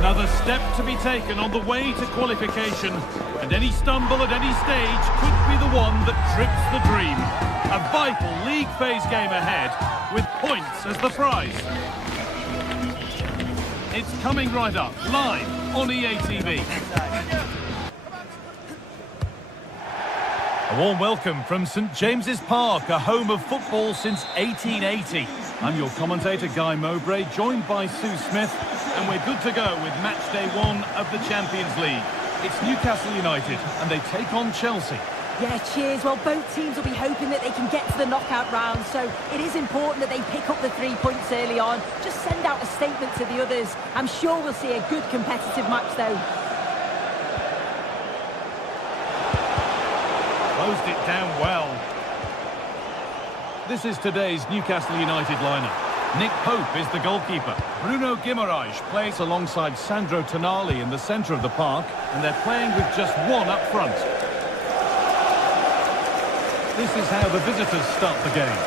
Another step to be taken on the way to qualification, and any stumble at any stage could be the one that trips the dream. A vital league phase game ahead, with points as the prize. It's coming right up, live on EA TV. A warm welcome from St James's Park, a home of football since 1880. I'm your commentator, Guy Mowbray, joined by Sue Smith, and we're good to go with match day 1 of the Champions League. It's Newcastle United, and they take on Chelsea. Yeah, cheers. Well, both teams will be hoping that they can get to the knockout round, so it is important that they pick up the 3 points early on. Just send out a statement to the others. I'm sure we'll see a good competitive match, though. Closed it down well. This is today's Newcastle United lineup. Nick Pope is the goalkeeper. Bruno Guimaraes plays alongside Sandro Tonali in the centre of the park, and they're playing with just one up front. This is how the visitors start the game.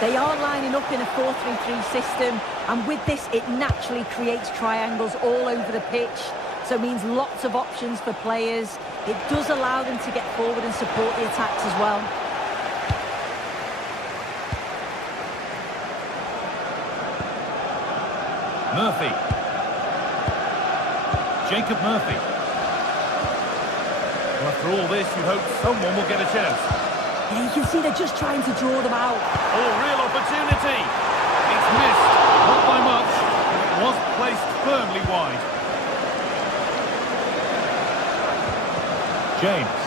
They are lining up in a 4-3-3 system, and with this, it naturally creates triangles all over the pitch. So it means lots of options for players. It does allow them to get forward and support the attacks as well. Murphy. Jacob Murphy. Well, after all this, you hope someone will get a chance. Yeah, you can see they're just trying to draw them out. Oh, real opportunity. It's missed, not by much. It was placed firmly wide. James.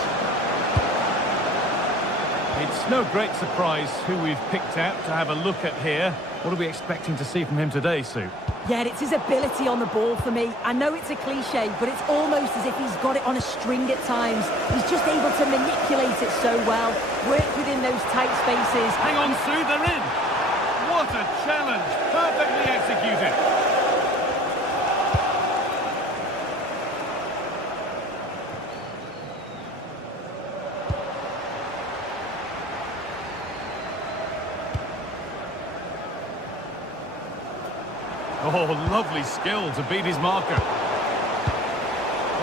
It's no great surprise who we've picked out to have a look at here. What are we expecting to see from him today, Sue? Yeah, it's his ability on the ball for me. I know it's a cliche, but it's almost as if he's got it on a string at times. He's just able to manipulate it so well, work within those tight spaces. Hang on, Sue, they're in! What a challenge! Perfectly executed! Oh, lovely skill to beat his marker.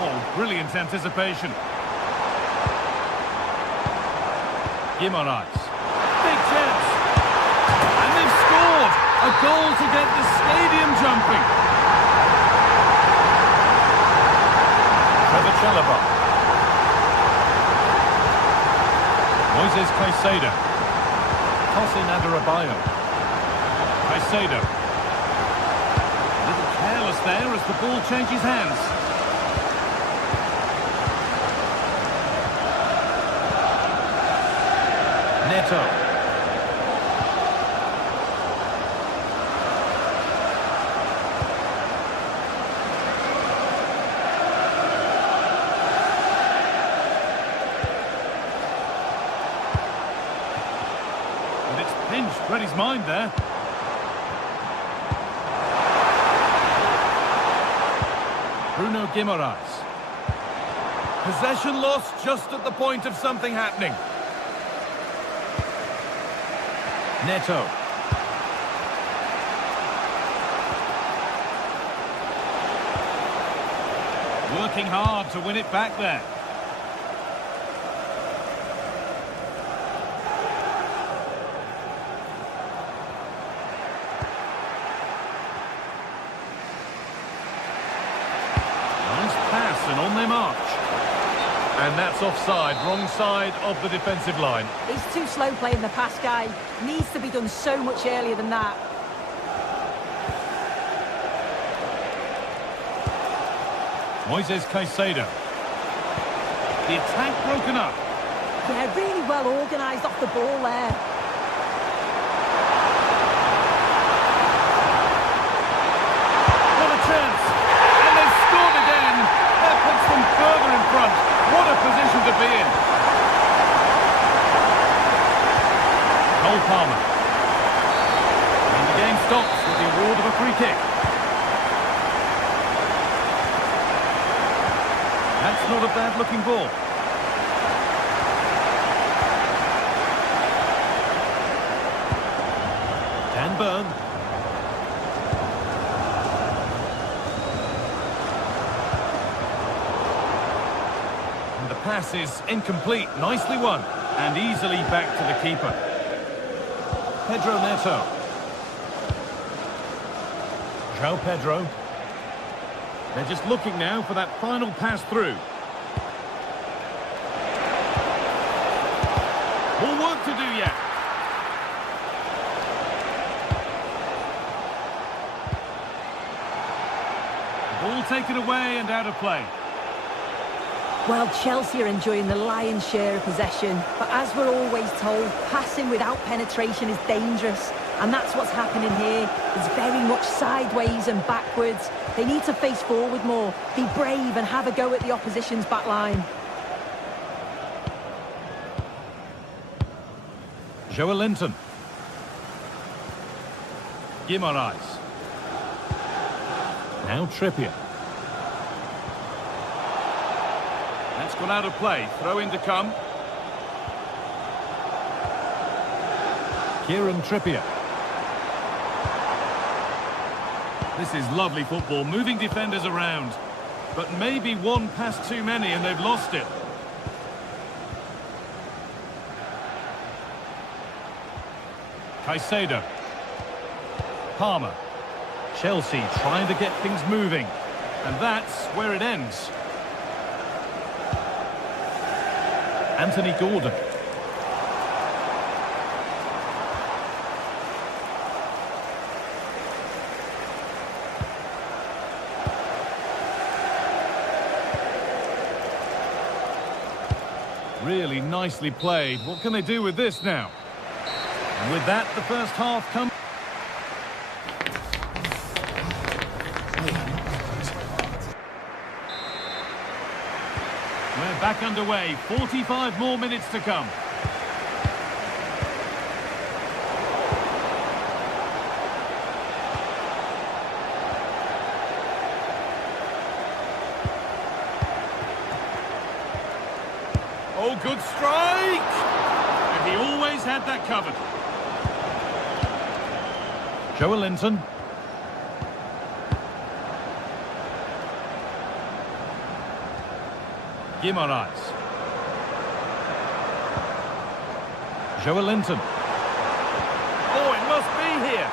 Oh, brilliant anticipation. Guimaraes. Big chance. And they've scored! A goal to get the stadium jumping. Trevor Chalobah. Moises Caicedo. Tosin Adarabioyo. Caicedo. There as the ball changes hands. Neto. And it's pinched, read his mind there. Bruno Guimaraes. Possession lost just at the point of something happening. Neto. Working hard to win it back there. And on their march. And that's offside, wrong side of the defensive line. He's too slow playing the pass, guy. Needs to be done so much earlier than that. Moises Caicedo. The attack broken up. Yeah, really well organised off the ball there. What a chance! And they've scored again! That puts them further in front. What a position to be in. Cole Palmer. And the game stops with the award of a free kick. That's not a bad looking ball. Dan Burn. pass is incomplete. Nicely won. And easily back to the keeper. Pedro Neto. João Pedro. They're just looking now for that final pass through. More work to do yet. Ball taken away and out of play. Well, Chelsea are enjoying the lion's share of possession, but as we're always told, passing without penetration is dangerous, and that's what's happening here. It's very much sideways and backwards. They need to face forward more, be brave and have a go at the opposition's back line. Joelinton. Guimaraes. Now Trippier. That's gone out of play. Throw in to come. Kieran Trippier. This is lovely football, moving defenders around. But maybe one pass too many and they've lost it. Caicedo. Palmer. Chelsea trying to get things moving. And that's where it ends. Anthony Gordon. Really nicely played. What can they do with this now? And with that, the first half comes. We're back underway. 45 more minutes to come. Oh, good strike! And he always had that covered. Joelinton. Guimaraes. Joelinton. Oh, it must be here.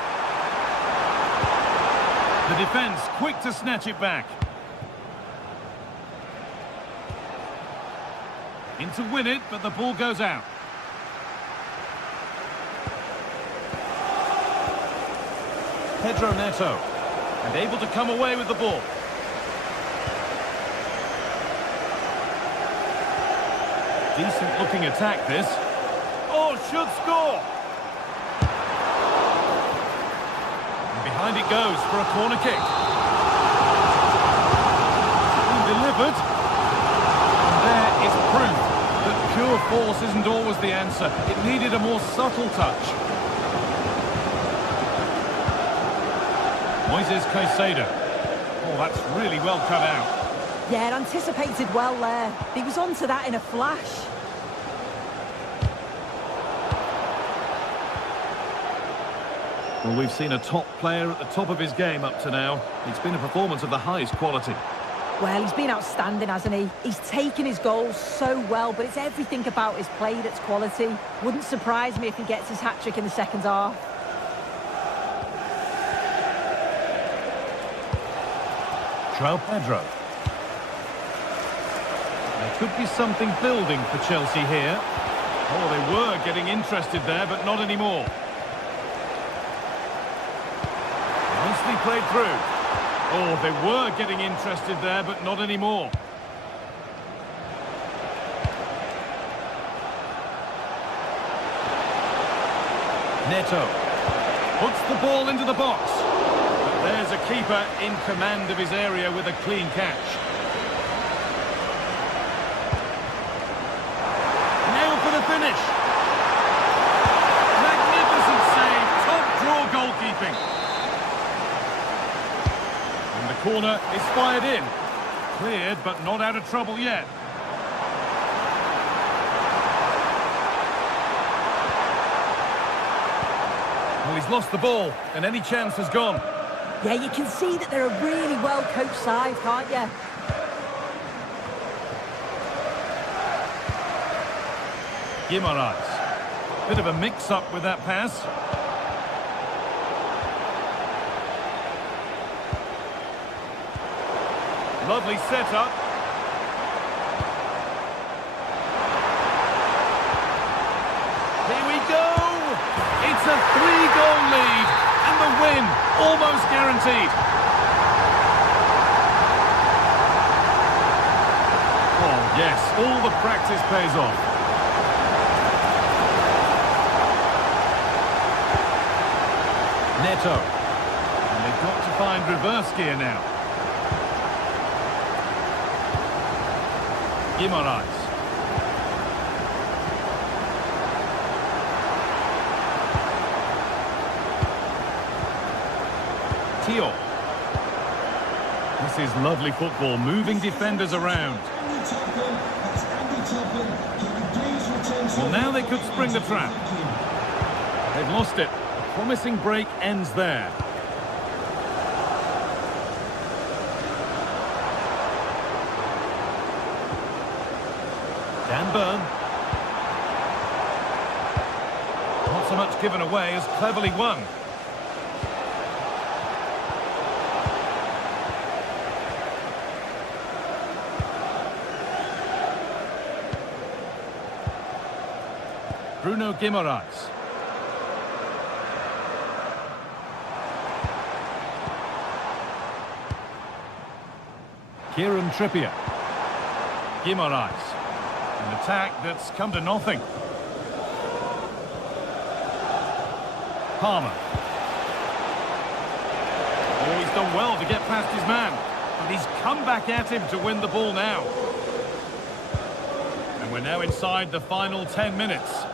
The defence quick to snatch it back. In to win it, but the ball goes out. Pedro Neto. And able to come away with the ball. Decent looking attack this. Oh, should score! And behind it goes for a corner kick. And delivered. And there is proof that pure force isn't always the answer. It needed a more subtle touch. Moises Caicedo. Oh, that's really well cut out. Yeah, anticipated well there. He was onto that in a flash. Well, we've seen a top player at the top of his game up to now. It's been a performance of the highest quality. Well, he's been outstanding, hasn't he? He's taken his goals so well, but it's everything about his play that's quality. Wouldn't surprise me if he gets his hat-trick in the second half. João Pedro. There could be something building for Chelsea here. Oh, they were getting interested there, but not anymore. Nicely played through. Oh, they were getting interested there, but not anymore. Neto puts the ball into the box. But there's a keeper in command of his area with a clean catch. Now for the finish. Magnificent save, top draw goalkeeping. And the corner is fired in. Cleared, but not out of trouble yet. Well, he's lost the ball, and any chance has gone. Yeah, you can see that they're a really well-coached side, can't you? Guimaraes. Bit of a mix-up with that pass. Lovely setup. Here we go! It's a 3-goal lead, and the win almost guaranteed. Oh, yes, all the practice pays off. Neto. And they've got to find reverse gear now. Guimaraes. Tio. This is lovely football, moving defenders around. Well, now they could spring the trap. They've lost it. A promising break ends there. Dan Burn. Not so much given away as cleverly won. Bruno Guimaraes. Kieran Trippier. Guimaraes. An attack that's come to nothing. Palmer. Oh, he's done well to get past his man. But he's come back at him to win the ball now. And we're now inside the final 10 minutes.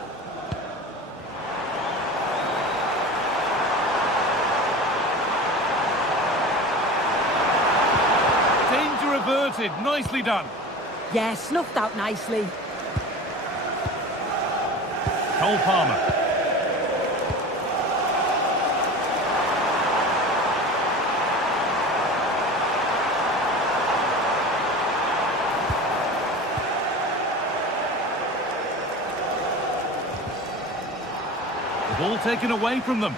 Danger averted. Nicely done. Yeah, snuffed out nicely. Cole Palmer. The ball taken away from them.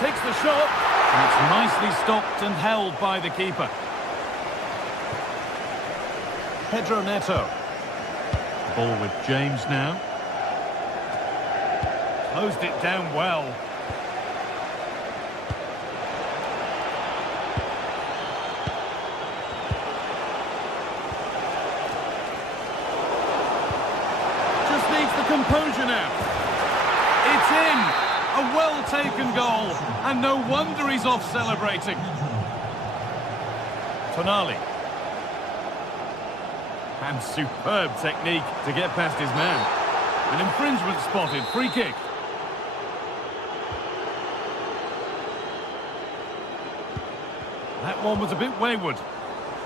Takes the shot. And it's nicely stopped and held by the keeper. Pedro Neto. Ball with James now. Closed it down well. Just needs the composure now. It's in! A well-taken goal. And no wonder he's off celebrating. Tonali. And superb technique to get past his man. An infringement spotted. Free kick. That one was a bit wayward.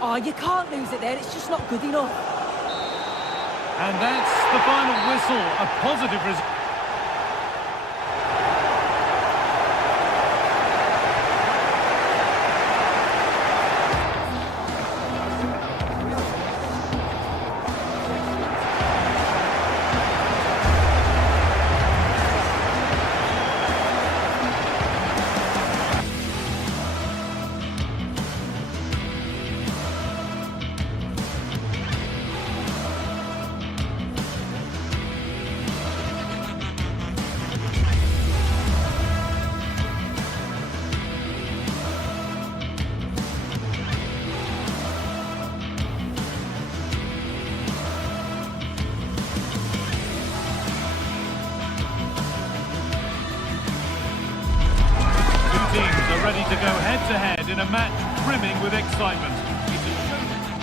Oh, you can't lose it there. It's just not good enough. And that's the final whistle. A positive result. Ready to go head-to-head in a match brimming with excitement.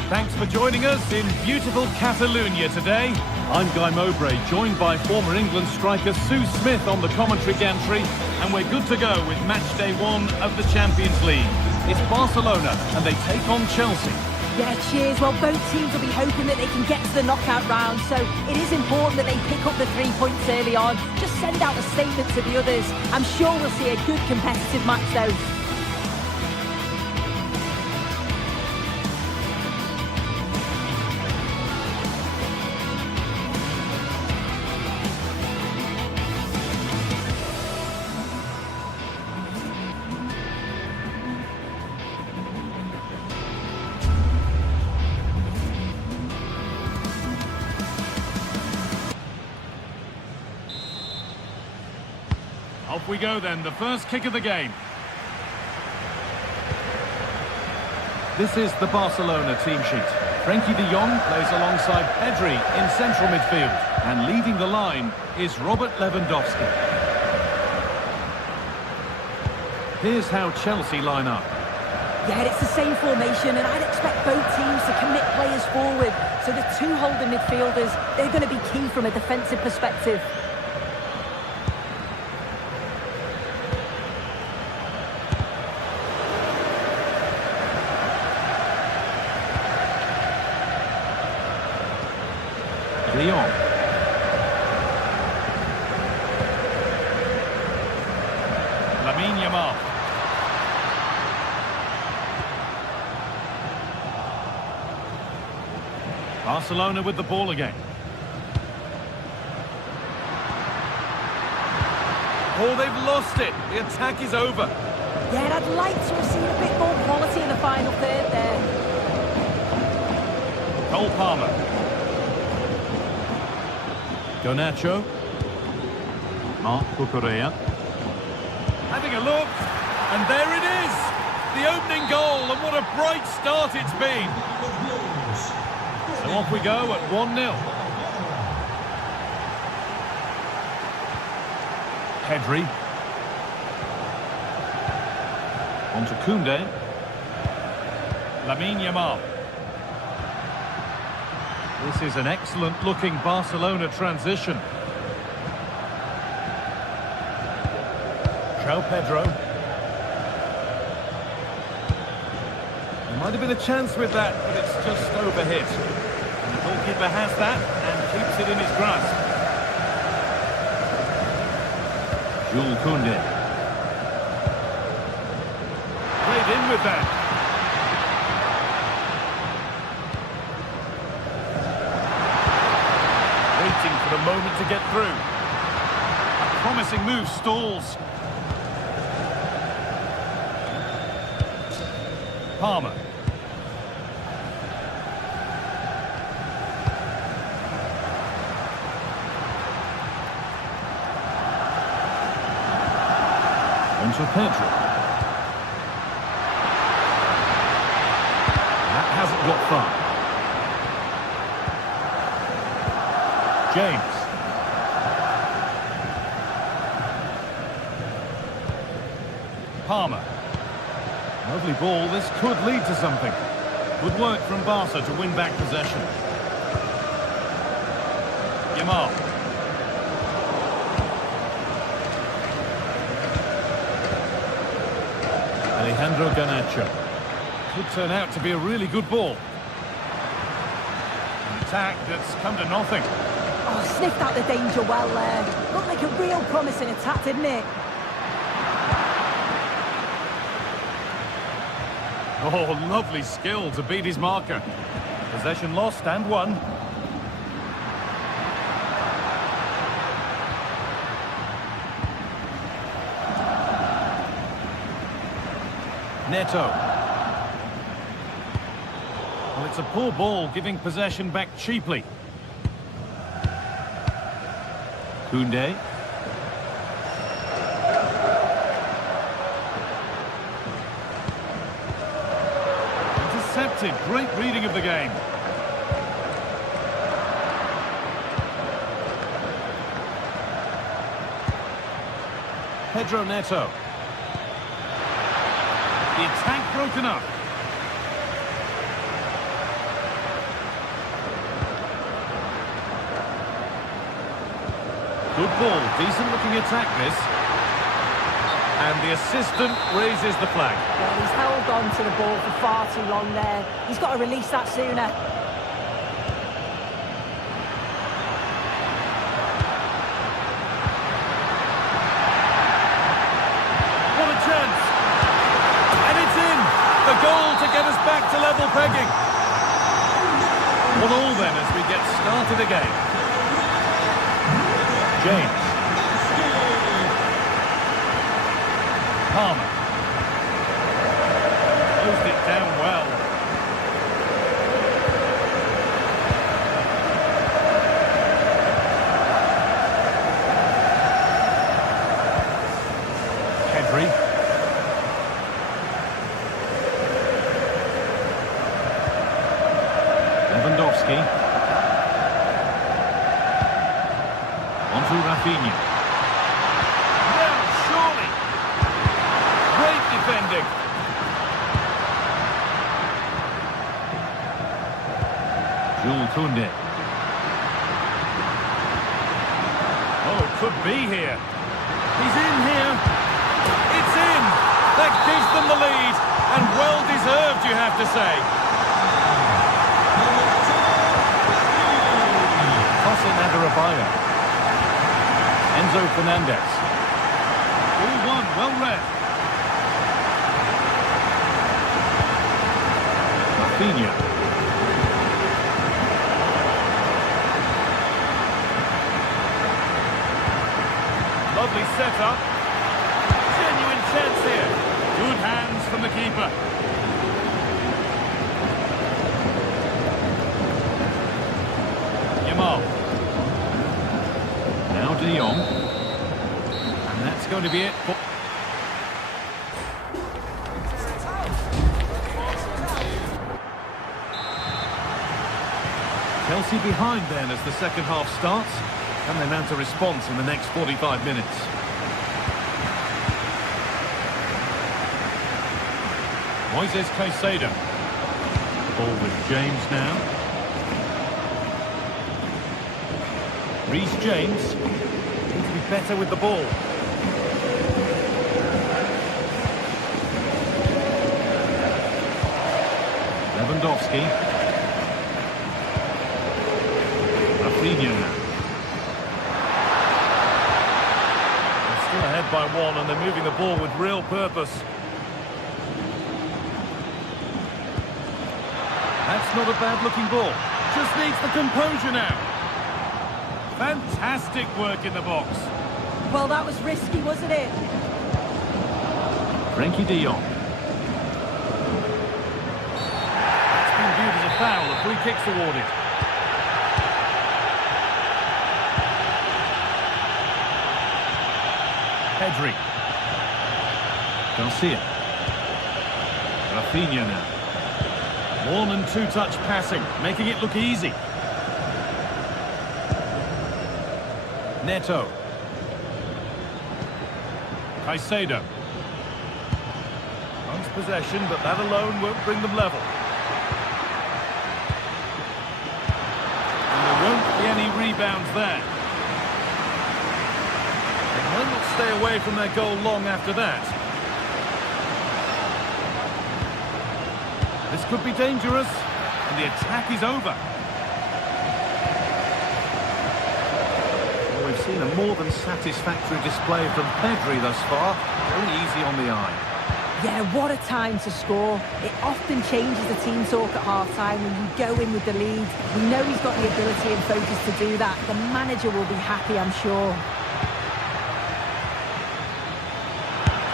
Thanks for joining us in beautiful Catalonia today. I'm Guy Mowbray, joined by former England striker Sue Smith on the commentary gantry, and we're good to go with match day 1 of the Champions League. It's Barcelona, and they take on Chelsea. Yeah, cheers. Well, both teams will be hoping that they can get to the knockout round, so it is important that they pick up the 3 points early on. Just send out a statement to the others. I'm sure we'll see a good competitive match, though. Off we go then, the first kick of the game. This is the Barcelona team sheet. Frenkie de Jong plays alongside Pedri in central midfield. And leading the line is Robert Lewandowski. Here's how Chelsea line up. Yeah, it's the same formation, and I'd expect both teams to commit players forward. So the two holding midfielders, they're going to be key from a defensive perspective. De Jong. Lamine Yamal. Barcelona with the ball again. Oh, they've lost it. The attack is over. Yeah, I'd like to have seen a bit more quality in the final third there. Cole Palmer. Garnacho. Marc Cucurella. Having a look. And there it is. The opening goal, and what a bright start it's been. So off we go at 1-0. Pedri. On to Koundé. Lamine Yamal. This is an excellent-looking Barcelona transition. João Pedro. There might have been a chance with that, but it's just overhit. And the goalkeeper has that and keeps it in his grasp. Jules Koundé. Played in with that. Waiting for the moment to get through. A promising move stalls. Palmer. On to Pedro. That hasn't got far. James. Palmer. Lovely ball, this could lead to something. Good work from Barca to win back possession. Yamal. Alejandro Garnacho. Could turn out to be a really good ball. An attack that's come to nothing. Oh, sniffed out the danger well there. Looked like a real promising attack, didn't it? Oh, lovely skill to beat his marker. Possession lost and won. Neto. Well, it's a poor ball, giving possession back cheaply. Koundé. Intercepted. Great reading of the game. Pedro Neto. The attack broken up. Good ball, decent looking attack this. And the assistant raises the flag. Well, he's held on to the ball for far too long there. He's got to release that sooner. What a chance! And it's in! The goal to get us back to level pegging. 1-1 then as we get started again. James. Palmer. Closed it down well. Lewandowski. On to Rafinha. Well, surely. Great defending. Jules Koundé. Oh, could be here. He's in here. It's in. That gives them the lead. And well-deserved, you have to say. Jose Navarabaya. Enzo Fernandez. 2-1, well read. Rafinha. Lovely setup. Genuine chance here. Good hands from the keeper. Yamal. Now De Jong. And that's going to be it. Chelsea behind then as the second half starts. Can they mount a response in the next 45 minutes? Moises Caicedo. Ball with James now. Reece James. Needs to be better with the ball. Lewandowski. Rafinha now. They're still ahead by one and they're moving the ball with real purpose. That's not a bad-looking ball. Just needs the composure now. Fantastic work in the box. Well, that was risky, wasn't it? Frenkie de Jong. It's been viewed as a foul. A free kick's awarded. Pedri. Garcia. Rafinha now. One and two-touch passing, making it look easy. Neto. Caicedo. Owns possession, but that alone won't bring them level. And there won't be any rebounds there. They might not stay away from their goal long after that. This could be dangerous, and the attack is over. Well, we've seen a more than satisfactory display from Pedri thus far. Very easy on the eye. Yeah, what a time to score. It often changes the team talk at half-time when you go in with the lead. We know he's got the ability and focus to do that. The manager will be happy, I'm sure.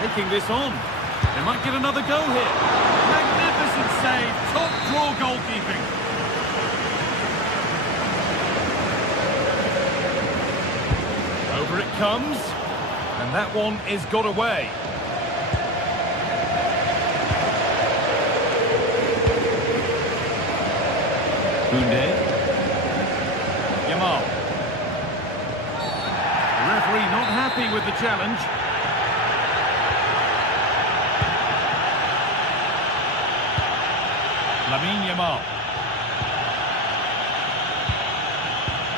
Taking this on. They might get another go here. Magnificent save. Top draw goalkeeping. Over it comes. And that one is got away. Koundé. Yamal. The referee not happy with the challenge. Yamal.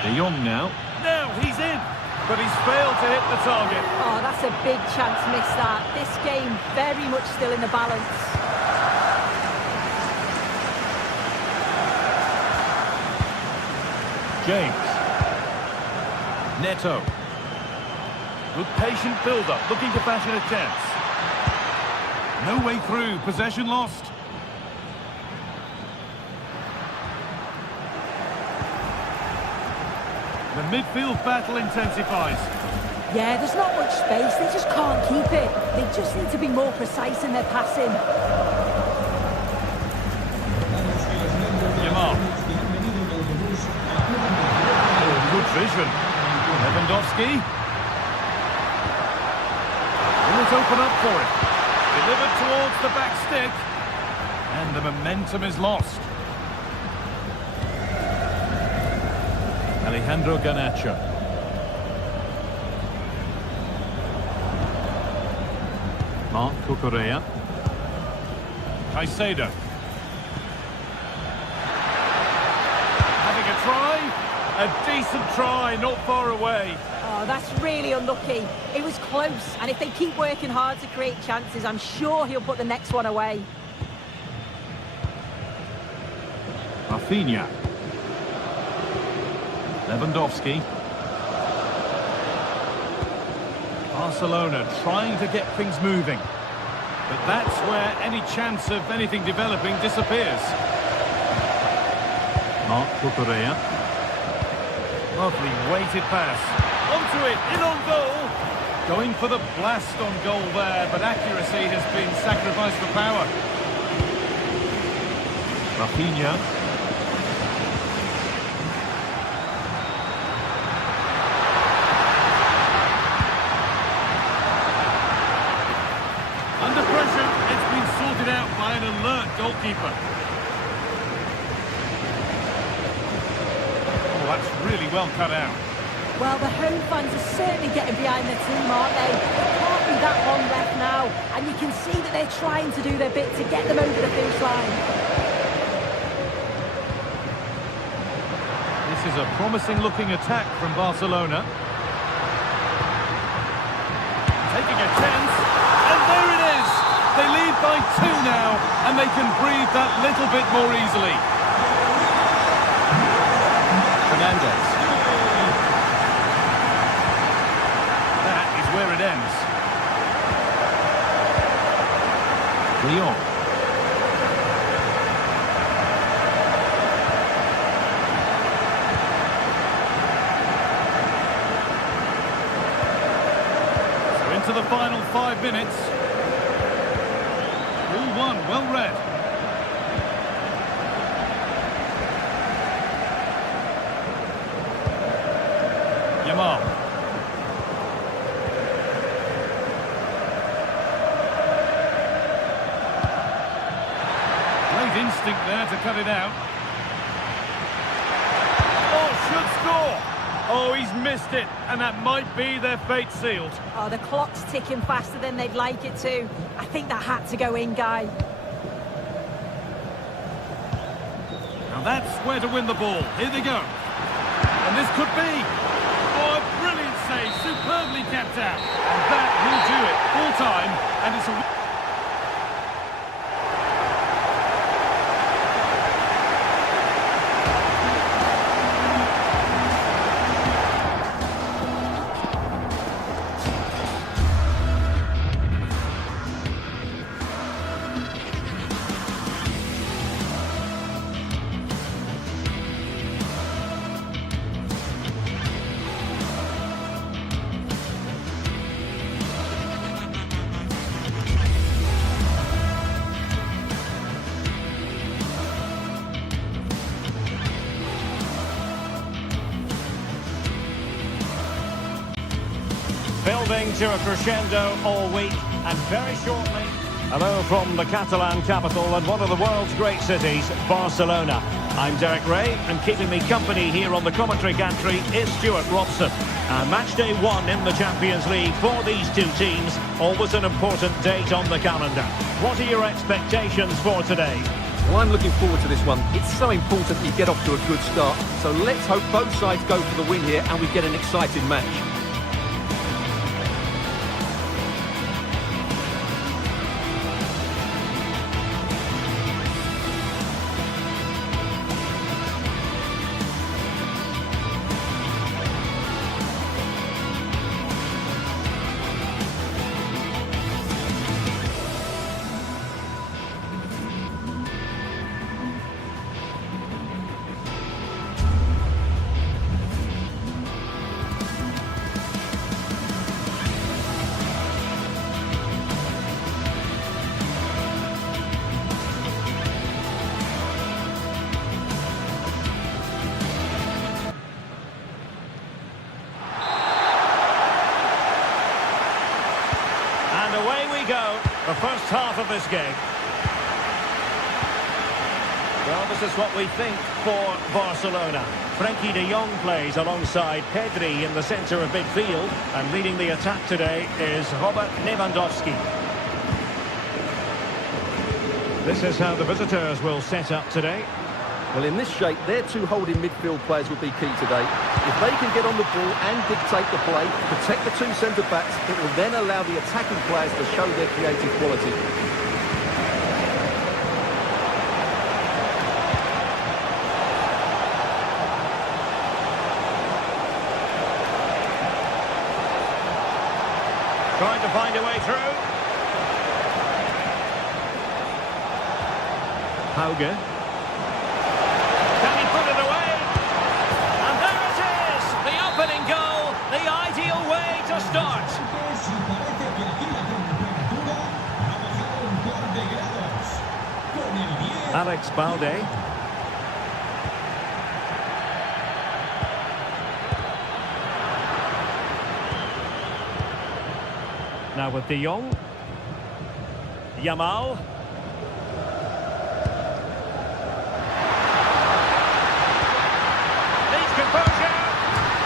De Jong now. Now he's in, but he's failed to hit the target. Oh, that's a big chance missed that. This game very much still in the balance. James. Neto. Good patient build-up, looking to fashion a chance. No way through, possession lost. The midfield battle intensifies. Yeah, there's not much space. They just can't keep it. They just need to be more precise in their passing. Yamal. Oh, good vision. Lewandowski. Will it open up for it? Delivered towards the back stick. And the momentum is lost. Alejandro Garnacho. Marc Cucurella. Caicedo. Having a try. A decent try, not far away. Oh, that's really unlucky. It was close, and if they keep working hard to create chances, I'm sure he'll put the next one away. Rafinha. Lewandowski. Barcelona trying to get things moving. But that's where any chance of anything developing disappears. Marc Cucurella. Lovely weighted pass. Onto it, in on goal. Going for the blast on goal there, but accuracy has been sacrificed for power. Rafinha. Under pressure, it's been sorted out by an alert goalkeeper. Oh, that's really well cut out. Well, the home fans are certainly getting behind their team, aren't they? It can't be that long left now, and you can see that they're trying to do their bit to get them over the finish line. This is a promising-looking attack from Barcelona. Taking a chance, and there it is! They lead by 2 now, and they can breathe that little bit more easily. Fernandes. Where it ends. Lyon. So into the final 5 minutes. All one, well read. Yamal. Instinct there to cut it out. Oh, should score. Oh, he's missed it, and that might be their fate sealed. Oh, the clock's ticking faster than they'd like it to. I think that had to go in, Guy. Now that's where to win the ball. Here they go. And this could be. Oh, a brilliant save, superbly kept out. And that will do it. Full time, and it's a... Building to a crescendo all week, and very shortly... Hello from the Catalan capital and one of the world's great cities, Barcelona. I'm Derek Ray, and keeping me company here on the commentary gantry is Stuart Robson. Match day 1 in the Champions League for these two teams, always an important date on the calendar. What are your expectations for today? Well, I'm looking forward to this one. It's so important you get off to a good start, so let's hope both sides go for the win here and we get an exciting match. And away we go, the first half of this game. Well, this is what we think for Barcelona. Frenkie de Jong plays alongside Pedri in the centre of midfield, and leading the attack today is Robert Lewandowski. This is how the visitors will set up today. Well, in this shape, their two holding midfield players will be key today. If they can get on the ball and dictate the play, protect the two centre-backs, it will then allow the attacking players to show their creative quality. Trying to find a way through. Hauge. Can he put it away? And there it is! The opening goal, the ideal way to start. Alex Balde. Now with De Jong. Yamal. Needs composure.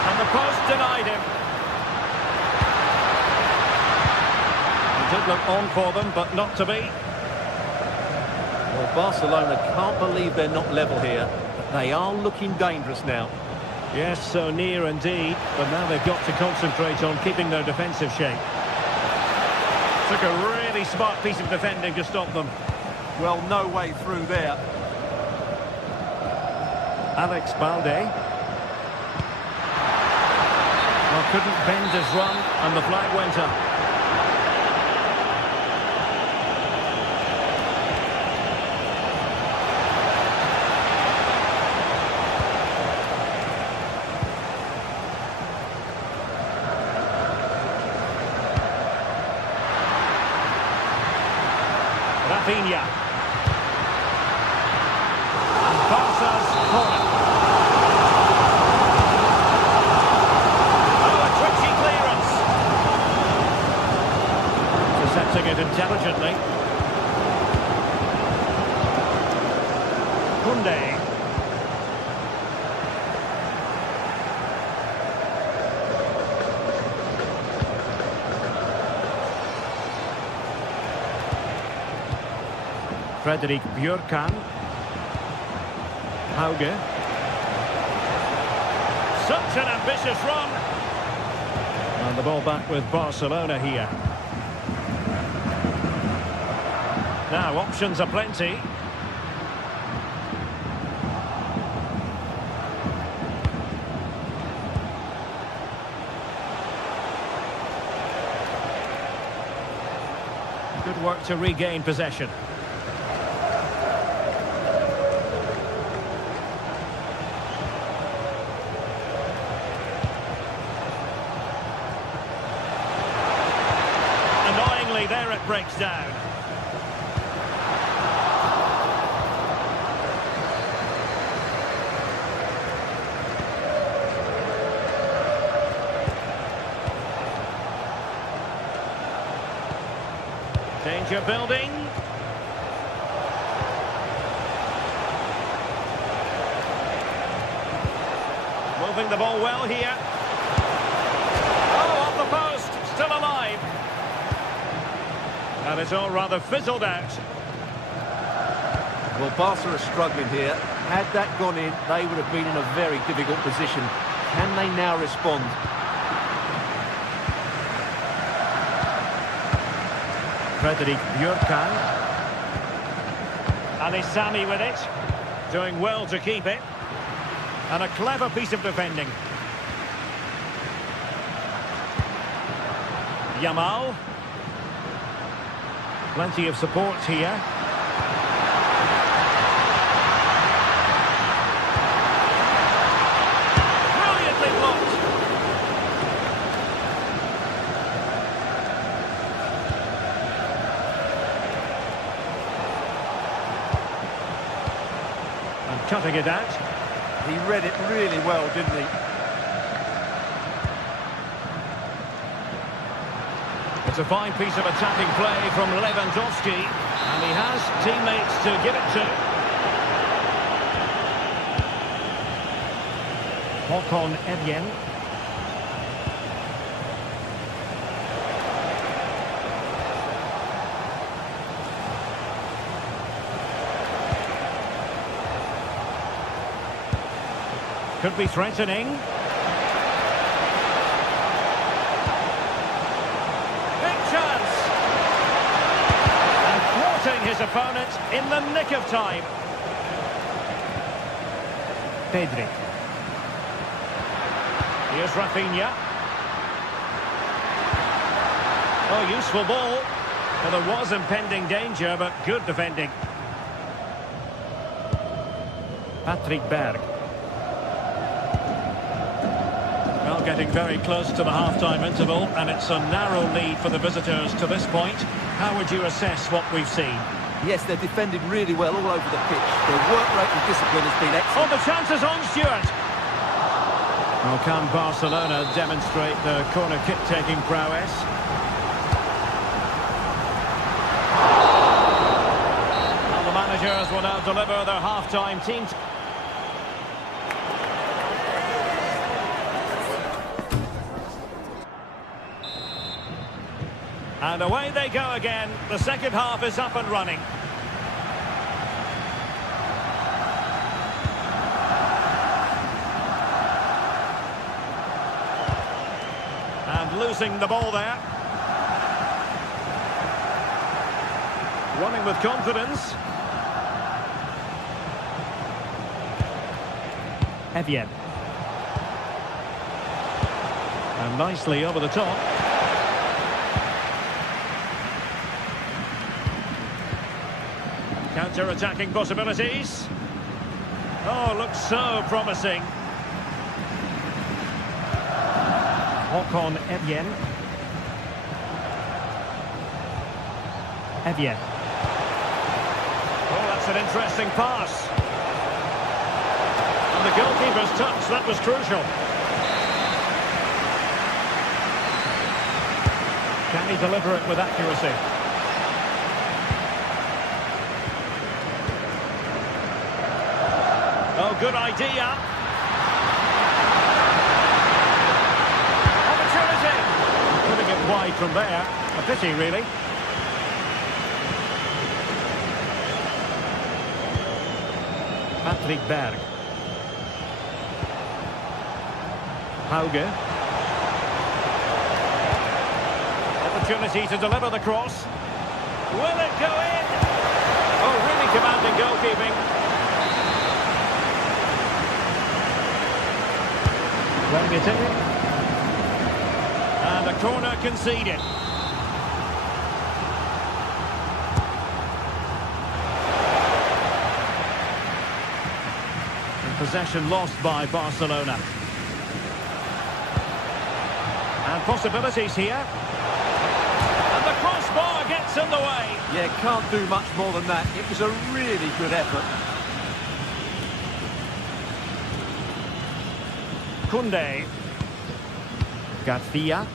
And the post denied him. It did look on for them, but not to be. Well, Barcelona can't believe they're not level here. But they are looking dangerous now. Yes, so near indeed. But now they've got to concentrate on keeping their defensive shape. Took a really smart piece of defending to stop them. Well, no way through there. Alex Balde. Well, couldn't bend his run, and the flag went up. Rafinha. And Barca's corner. Oh, a twitchy clearance. Intercepting it intelligently. Koundé. Frederick Björkan. Hauge. Such an ambitious run. And the ball back with Barcelona here. Now, options are plenty. Good work to regain possession. There it breaks down. Danger building. Moving the ball well here. Oh, off the post, still alive. And it's all rather fizzled out. Well, Barca are struggling here. Had that gone in, they would have been in a very difficult position. Can they now respond? Frederick Björkan. And Sami with it. Doing well to keep it. And a clever piece of defending. Yamal. Plenty of support here. Brilliantly blocked. And cutting it out. He read it really well, didn't he? It's a fine piece of attacking play from Lewandowski, and he has teammates to give it to. Evjen. Could be threatening. Big chance. And thwarting his opponent in the nick of time. Pedri. Here's Rafinha. Oh, useful ball. Well, there was impending danger, but good defending. Patrick Berg. Well, getting very close to the half-time interval, and it's a narrow lead for the visitors to this point. How would you assess what we've seen? Yes, they're defended really well all over the pitch. Their work rate and discipline has been excellent. Oh, the chances on, Stuart. Well, can Barcelona demonstrate the corner kick-taking prowess? Well, the managers will now deliver their half-time team. And away they go again. The second half is up and running. And losing the ball there. Running with confidence. Evjen. And nicely over the top. Counter-attacking possibilities. Oh, looks so promising. Evjen. Oh, that's an interesting pass. And the goalkeeper's touch, that was crucial. Can he deliver it with accuracy? Oh, good idea. Opportunity. Putting it wide from there. A pity, really. Patrick Berg. Hauge. Opportunity to deliver the cross. Will it go in? Oh, really commanding goalkeeping. And a corner conceded. And possession lost by Barcelona. And possibilities here. And the crossbar gets in the way. Yeah, can't do much more than that. It was a really good effort. Kunde. Garcia.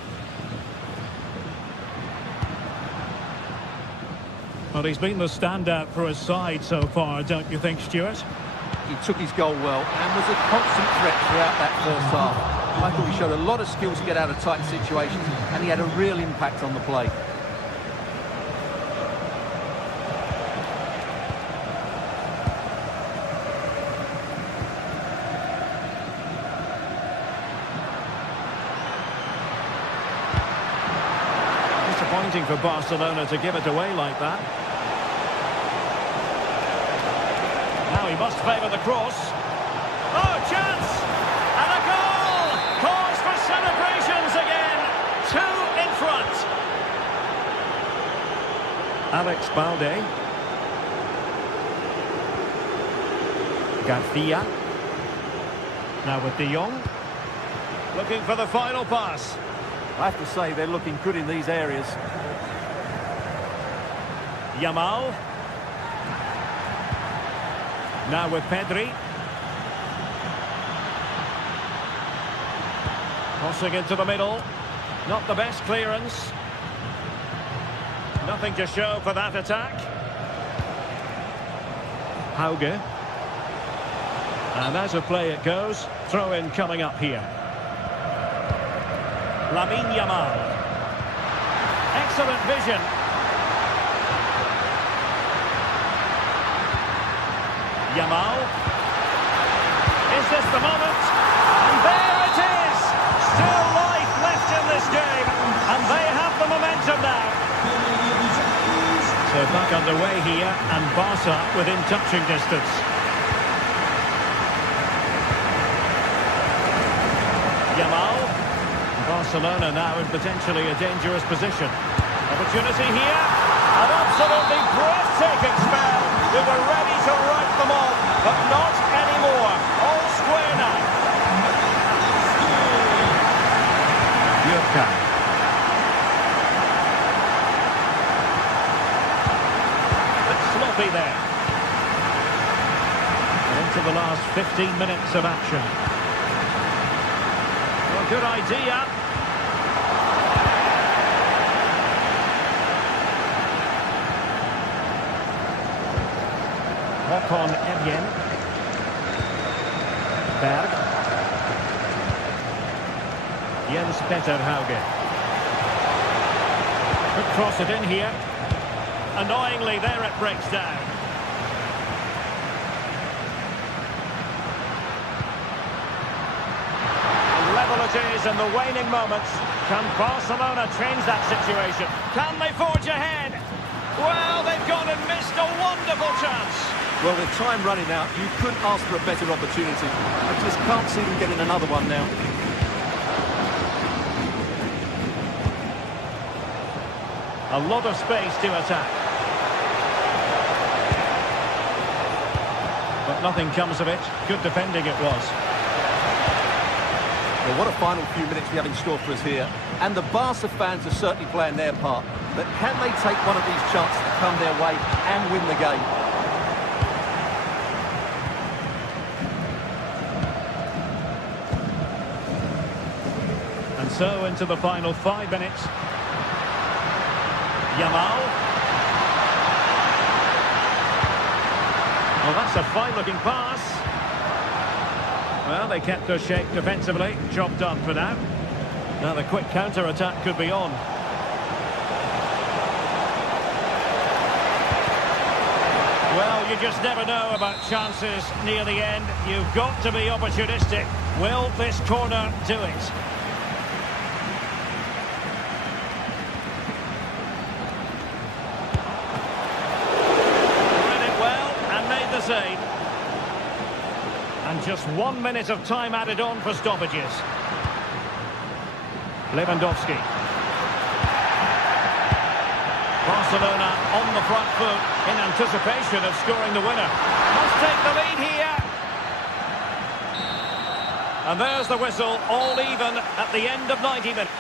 Well, he's been the standout for his side so far, don't you think, Stuart? He took his goal well and was a constant threat throughout that first half. I thought he showed a lot of skill to get out of tight situations, and he had a real impact on the play. Disappointing for Barcelona to give it away like that. Now he must favour the cross. Oh, chance! And a goal! Cause for celebrations again. 2 in front. Alex Balde. Garcia. Now with De Jong. Looking for the final pass. I have to say they're looking good in these areas. Yamal. Now with Pedri. Crossing into the middle. Not the best clearance. Nothing to show for that attack. Hauge. And as a play it goes, throw in coming up here. Lamine Yamal. Excellent vision. Yamal. Is this the moment? And there it is! Still life left in this game. And they have the momentum now. So back underway here, and Barca within touching distance. Yamal. Barcelona now in potentially a dangerous position. Opportunity here. An absolutely breathtaking spell. We were ready to write them off, but not anymore. All square now. Yurka. Bit sloppy there. And into the last 15 minutes of action. Well, good idea. Håkon Evjen. Berg. Jens Petter Hauge. Could cross it in here. Annoyingly, there it breaks down. Level it is in the waning moments. Can Barcelona change that situation? Can they forge ahead? Well, they've gone and missed a wonderful chance. Well, with time running out, you couldn't ask for a better opportunity. I just can't see them getting another one now. A lot of space to attack. But nothing comes of it. Good defending it was. Well, what a final few minutes we have in store for us here. And the Barca fans are certainly playing their part. But can they take one of these chances to come their way and win the game? And so into the final 5 minutes. Yamal. Well, that's a fine-looking pass. Well, they kept their shape defensively. Job done for now. Now the quick counter-attack could be on. Well, you just never know about chances near the end. You've got to be opportunistic. Will this corner do it? Read it well and made the save. And just 1 minute of time added on for stoppages. Lewandowski. Barcelona on the front foot in anticipation of scoring the winner. Must take the lead here. And there's the whistle, all even at the end of 90 minutes.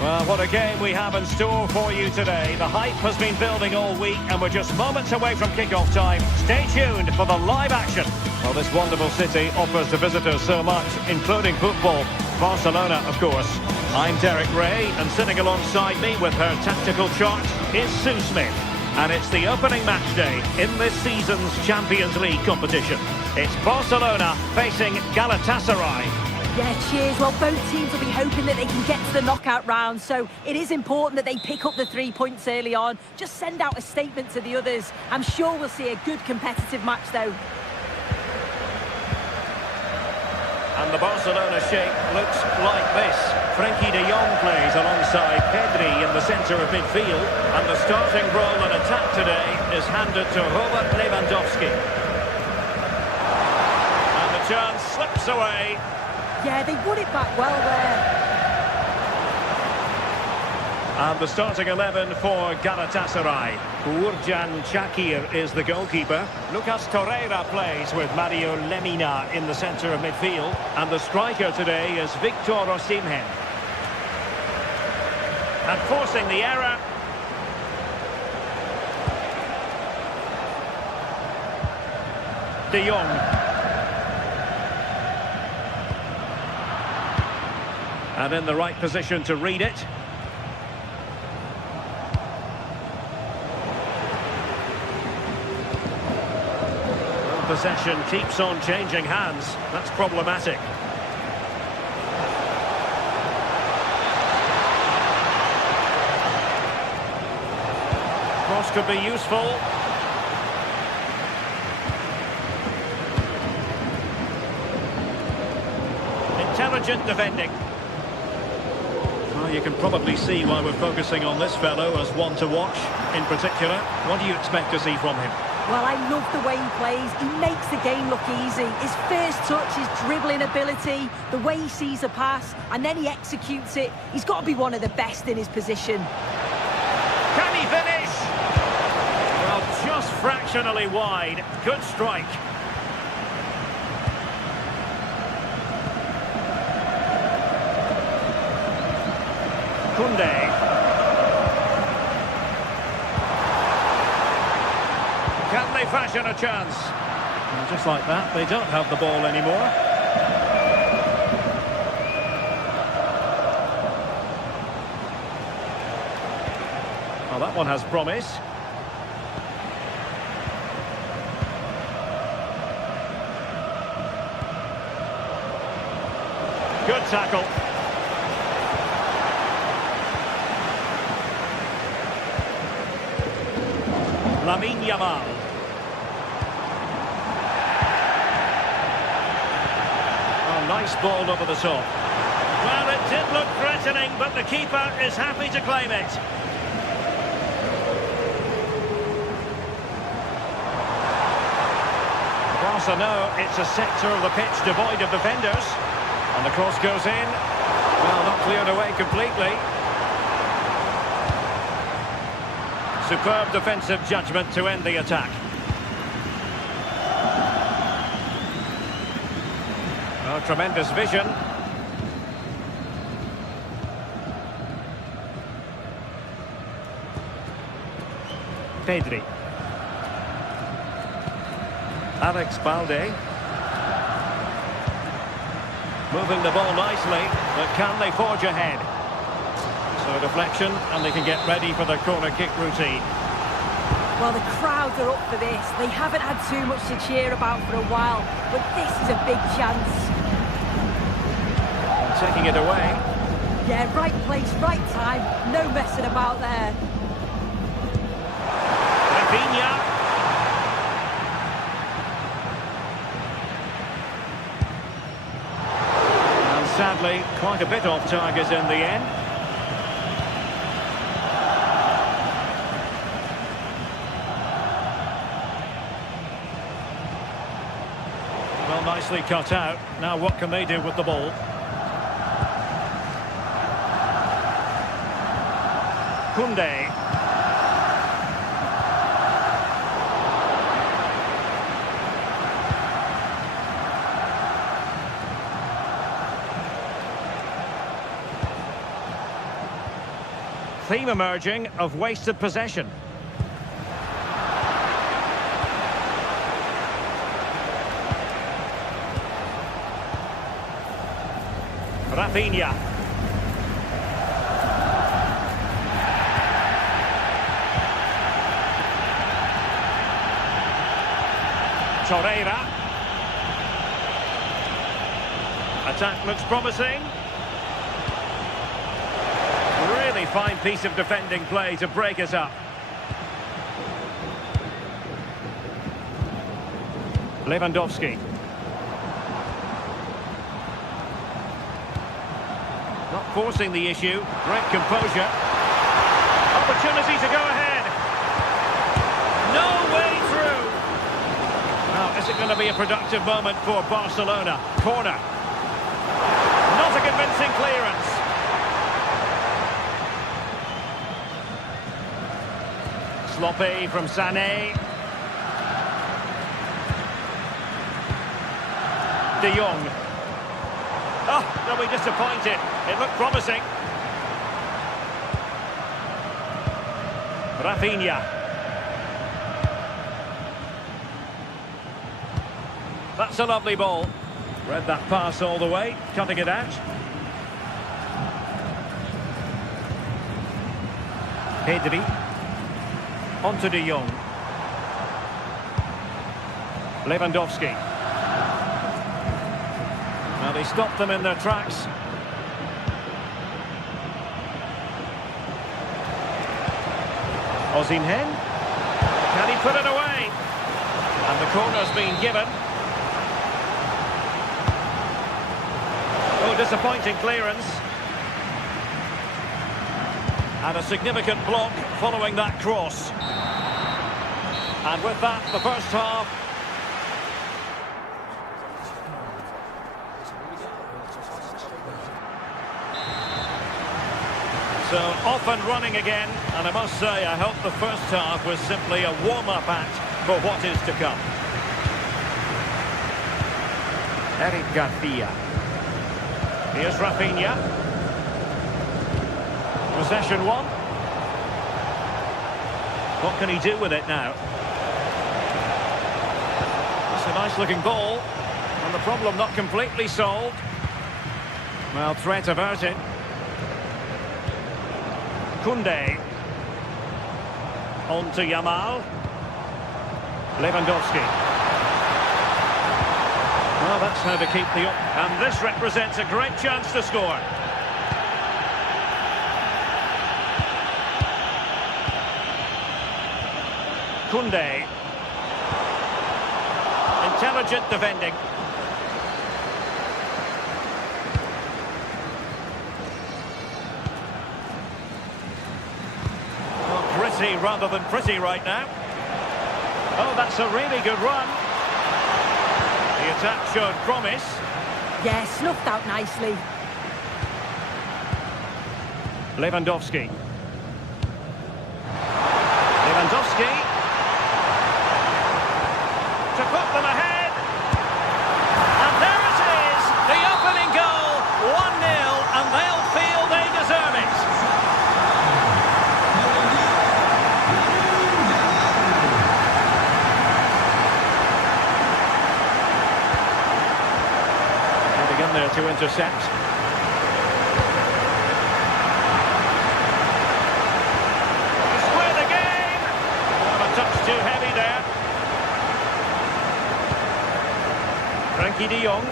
Well, what a game we have in store for you today. The hype has been building all week and we're just moments away from kick-off time. Stay tuned for the live action. Well, this wonderful city offers the visitors so much, including football. Barcelona, of course. I'm Derek Ray, and sitting alongside me with her tactical chart is Sue Smith. And it's the opening match day in this season's Champions League competition. It's Barcelona facing Galatasaray. Yeah, cheers. Well, both teams will be hoping that they can get to the knockout round, so it is important that they pick up the 3 points early on. Just send out a statement to the others. I'm sure we'll see a good competitive match, though. And And the Barcelona shape looks like this. Frenkie de Jong plays alongside Pedri in the centre of midfield. And the starting role in attack today is handed to Robert Lewandowski. And the chance slips away. Yeah, they won it back well there. And the starting 11 for Galatasaray. Uğurcan Çakır is the goalkeeper. Lucas Torreira plays with Mario Lemina in the centre of midfield. And the striker today is Victor Osimhen. And forcing the error. De Jong. And in the right position to read it. Possession keeps on changing hands. That's problematic. Cross could be useful. Intelligent defending. Well, you can probably see why we're focusing on this fellow as one to watch. In particular, what do you expect to see from him? Well, I love the way he plays. He makes the game look easy. His first touch, his dribbling ability, the way he sees a pass, and then he executes it. He's got to be one of the best in his position. Can he finish? Well, just fractionally wide. Good strike. Koundé. Can they fashion a chance? And just like that, they don't have the ball anymore. Well, that one has promise. Good tackle. Lamine Yamal. Oh, nice ball over the top. Well, it did look threatening, but the keeper is happy to claim it. Barca know it's a sector of the pitch devoid of defenders. And the cross goes in. Well, not cleared away completely. Superb defensive judgment to end the attack. Oh, tremendous vision. Pedri. Alex Balde. Moving the ball nicely, but can they forge ahead? So deflection, and they can get ready for the corner kick routine. Well, the crowds are up for this. They haven't had too much to cheer about for a while, but this is a big chance. And taking it away. Yeah, right place, right time. No messing about there. Rafinha. And sadly, quite a bit off target in the end. Well, nicely cut out. Now what can they do with the ball? Koundé. Theme emerging of wasted possession. Rafinha. Torreira. Attack looks promising. Really fine piece of defending play to break us up. Not forcing the issue. Great composure. Opportunity to go ahead. No way through. Now, is it going to be a productive moment for Barcelona? Corner. Not a convincing clearance. Sloppy from Sané. De Jong. Oh, they'll be disappointed. It looked promising. Rafinha. That's a lovely ball. Read that pass all the way, cutting it out. Pedri. On to De Jong. Lewandowski. Now they stopped them in their tracks. Osimhen. Can he put it away? And the corner's been given. Oh, disappointing clearance. And a significant block following that cross. And with that, the first half. So off and running again, and I must say I hope the first half was simply a warm-up act for what is to come. Eric Garcia. Here's Rafinha. Possession one. What can he do with it now? It's a nice-looking ball, and the problem not completely solved. Well, threat averted. Koundé. On to Yamal. Lewandowski. Well, that's how to keep the up. And this represents a great chance to score. Koundé. Intelligent defending. Gritty rather than pretty right now. Oh, that's a really good run. The attack showed promise. Yeah, snuffed out nicely. Lewandowski. Lewandowski. To put them ahead. And there it is. The opening goal. 1-0, and they'll feel they deserve it. Getting in there to intercept. Square the game. A touch too heavy there. Frankie de Jong.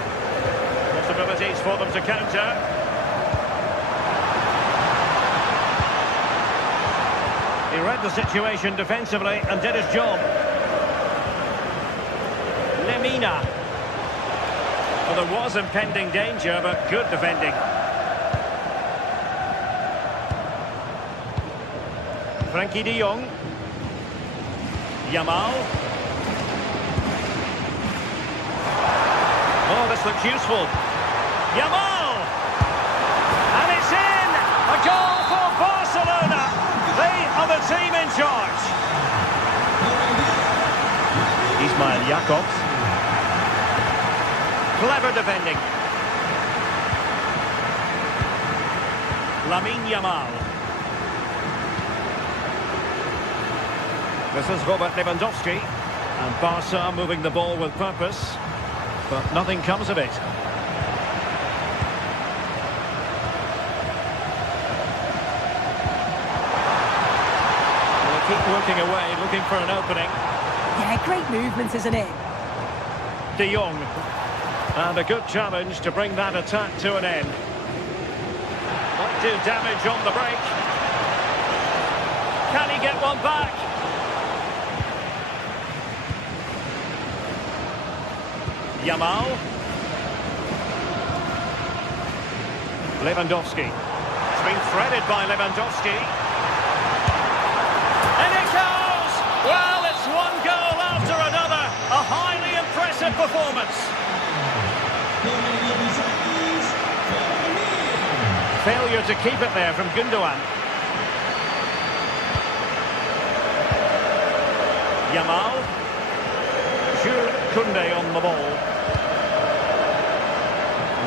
Possibilities for them to counter. He read the situation defensively and did his job. Lemina. Well, there was impending danger, but good defending. Frankie de Jong. Yamal. Oh, this looks useful. Yamal! And it's in! A goal for Barcelona! They are the team in charge. Ismail Jakobs. Clever defending. Lamine Yamal. This is Robert Lewandowski. And Barca moving the ball with purpose. But nothing comes of it. They keep working away, looking for an opening. Yeah, great movement, isn't it? De Jong. And a good challenge to bring that attack to an end. Might do damage on the break. Can he get one back? Yamal. Lewandowski. It's been threaded by Lewandowski. And it goes! Well, it's one goal after another. A highly impressive performance. Failure to keep it there from Gundogan. Yamal. Jules Koundé on the ball.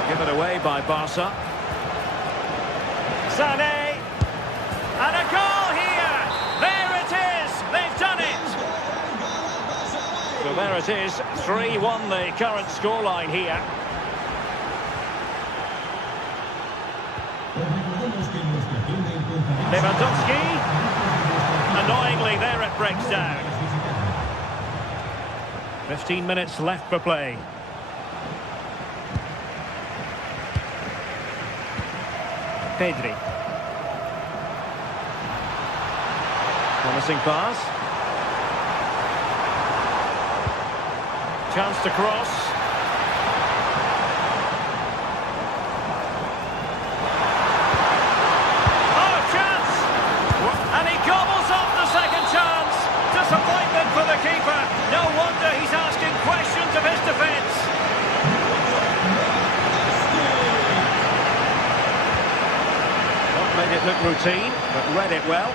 Given away by Barca. Sané. And a goal here. There it is. They've done it. So there it is. 3-1 the current scoreline here. Lewandowski. Annoyingly, there it breaks down. 15 minutes left for play. Pedri. Promising pass. Chance to cross. Oh, chance! And he gobbles up the second chance. Disappointment for the keeper. No wonder he's asking questions of his defence. Made it look routine, but read it well.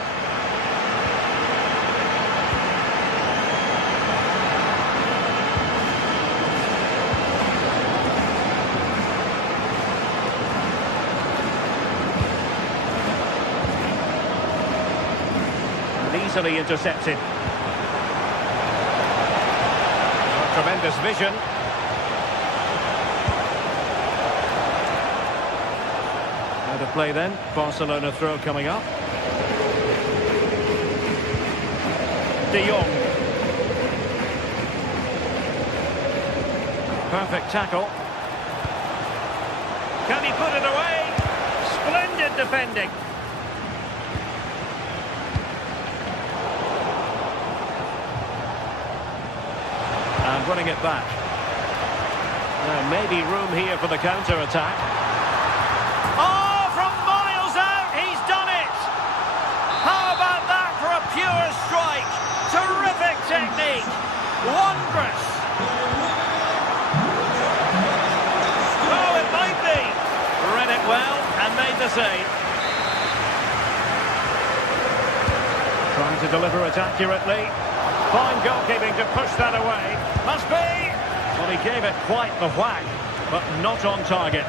And easily intercepted. Oh, tremendous vision. To play then. Barcelona throw coming up. De Jong. Perfect tackle. Can he put it away? Splendid defending. And running it back. Maybe room here for the counter-attack. Oh! Pure strike, terrific technique, wondrous. Oh, it might be. Read it well and made the save. Trying to deliver it accurately. Fine goalkeeping to push that away. Must be. Well, he gave it quite the whack, but not on target.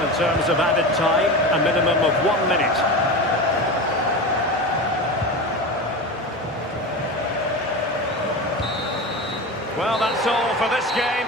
In terms of added time, a minimum of 1 minute. Well, that's all for this game.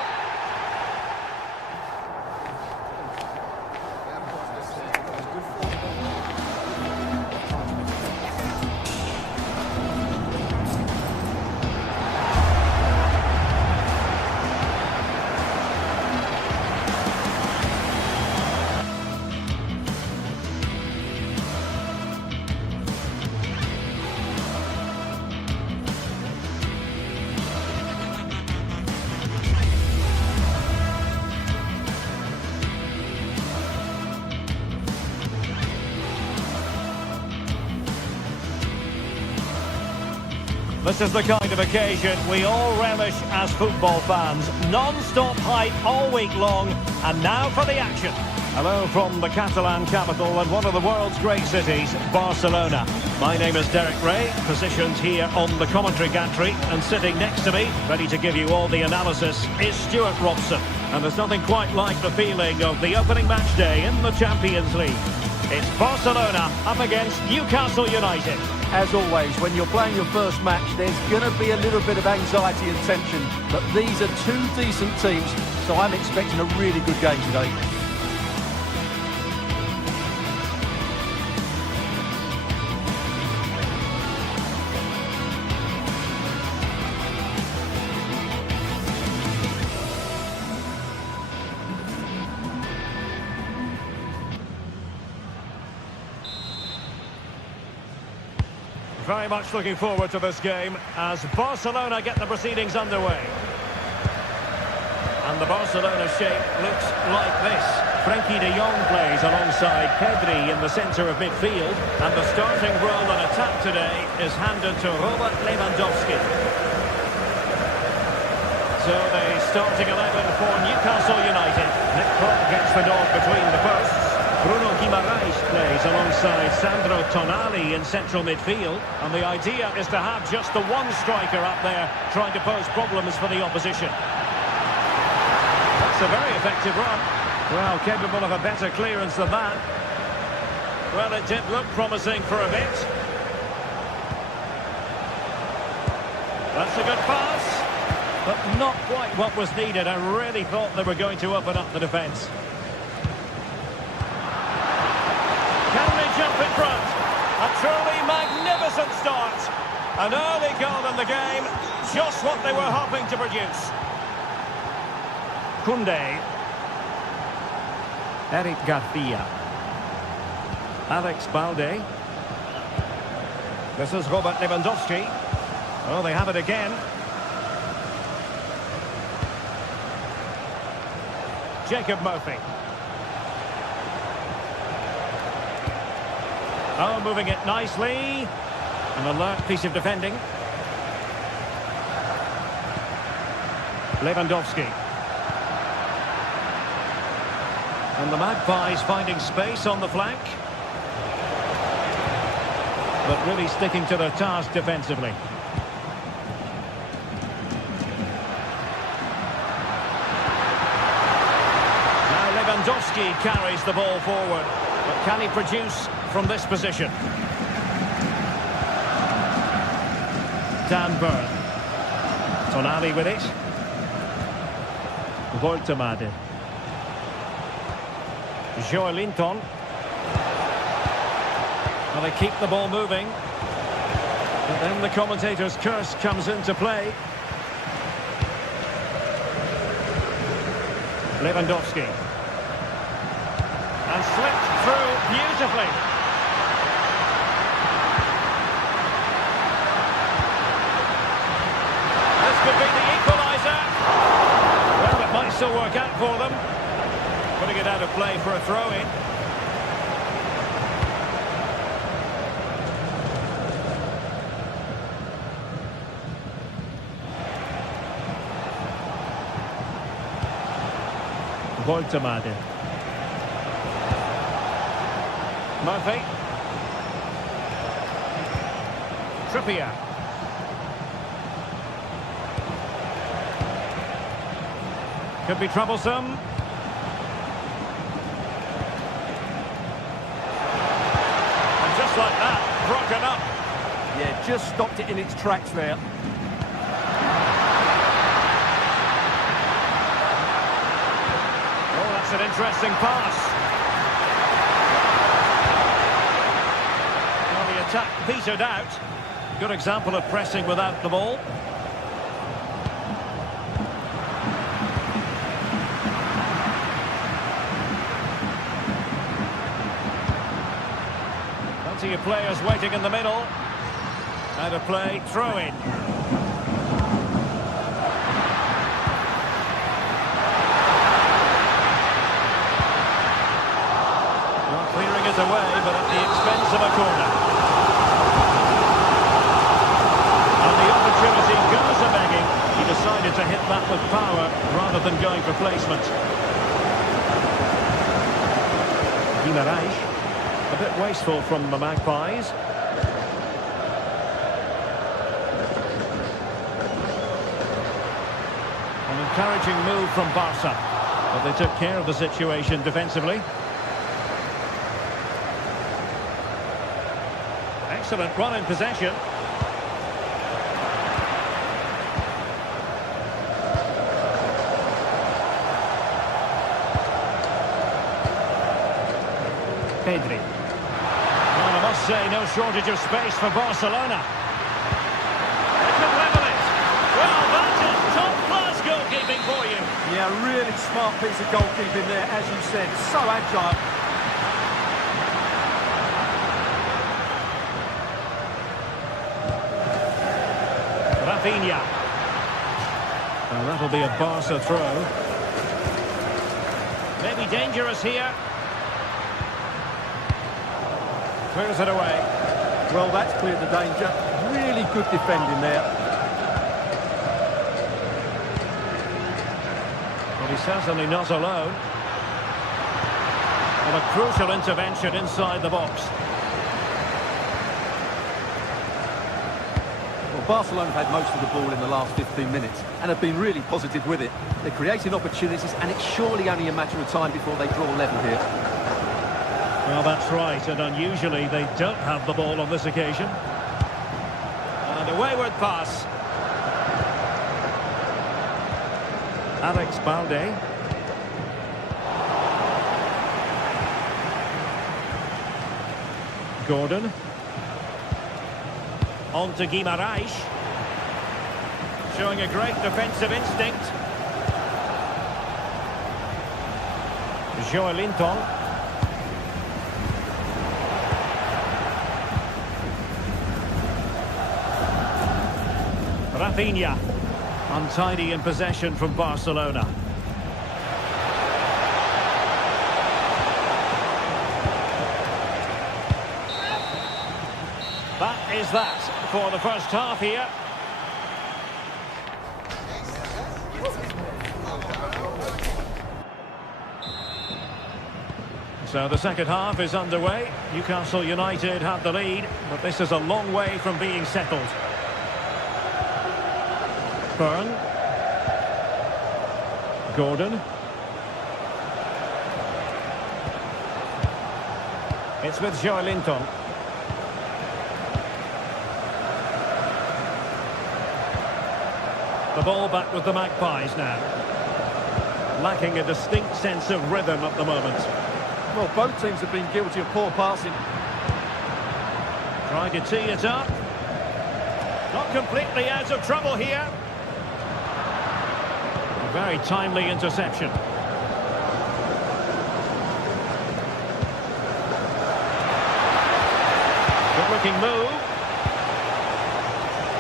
This is the kind of occasion we all relish as football fans. Non-stop hype all week long, and now for the action. Hello from the Catalan capital and one of the world's great cities, Barcelona. My name is Derek Ray, positioned here on the commentary gantry, and sitting next to me, ready to give you all the analysis, is Stuart Robson. And there's nothing quite like the feeling of the opening match day in the Champions League. It's Barcelona up against Newcastle United. As always, when you're playing your first match, there's going to be a little bit of anxiety and tension. But these are two decent teams, so I'm expecting a really good game today. Very much looking forward to this game as Barcelona get the proceedings underway. And the Barcelona shape looks like this. Frenkie de Jong plays alongside Pedri in the centre of midfield. And the starting role in attack today is handed to Robert Lewandowski. So the starting 11 for Newcastle United. Nick Clark gets the dog between the posts. Bruno Guimaraes plays alongside Sandro Tonali in central midfield. And the idea is to have just the one striker up there trying to pose problems for the opposition. That's a very effective run. Well, capable of a better clearance than that. Well, it did look promising for a bit. That's a good pass. But not quite what was needed. I really thought they were going to open up the defence. Can they jump in front? A truly magnificent start. An early goal in the game. Just what they were hoping to produce. Koundé. Eric Garcia. Alex Balde. This is Robert Lewandowski. Oh, they have it again. Jacob Murphy. Oh, moving it nicely. An alert piece of defending. Lewandowski. And the Magpies finding space on the flank. But really sticking to their task defensively. Lewandowski carries the ball forward, but can he produce from this position? Dan Burn. Tonali with it. Voltemade. Joelinton. Well, they keep the ball moving. But then the commentator's curse comes into play. Lewandowski. And slipped through beautifully. This could be the equaliser. Well, it might still work out for them. Putting it out of play for a throw-in. Voltemade. Murphy. Trippier. Could be troublesome. And just like that, broken up. Yeah, just stopped it in its tracks there. Oh, that's an interesting pass. Attack petered out. Good example of pressing without the ball. Plenty of players waiting in the middle. Out of play, throw in. Well, clearing it away, but at the expense of a corner. Goes a begging. He decided to hit that with power rather than going for placement. Guimaraes, a bit wasteful from the Magpies. An encouraging move from Barca, but they took care of the situation defensively. Excellent run in possession. Pedri. Well, I must say, no shortage of space for Barcelona. They can level it. Well, that is top-class goalkeeping for you. Yeah, really smart piece of goalkeeping there, as you said. So agile. Rafinha. Well, that'll be a Barca throw. Maybe dangerous here. Clears it away. Well, that's cleared the danger. Really good defending there. But he's certainly not alone. And a crucial intervention inside the box. Well, Barcelona have had most of the ball in the last 15 minutes and have been really positive with it. They're creating opportunities, and it's surely only a matter of time before they draw level here. Well, that's right, and unusually they don't have the ball on this occasion. And a wayward pass. Alex Balde. Gordon. On to Guimaraes. Showing a great defensive instinct. Joelinton. Rafinha. Untidy in possession from Barcelona. That is that for the first half here. So the second half is underway. Newcastle United have the lead, but this is a long way from being settled. Byrne. Gordon. It's with Joelinton. The ball back with the Magpies now. Lacking a distinct sense of rhythm at the moment. Well, both teams have been guilty of poor passing. Trying to tee it up. Not completely out of trouble here. A very timely interception. Good looking move.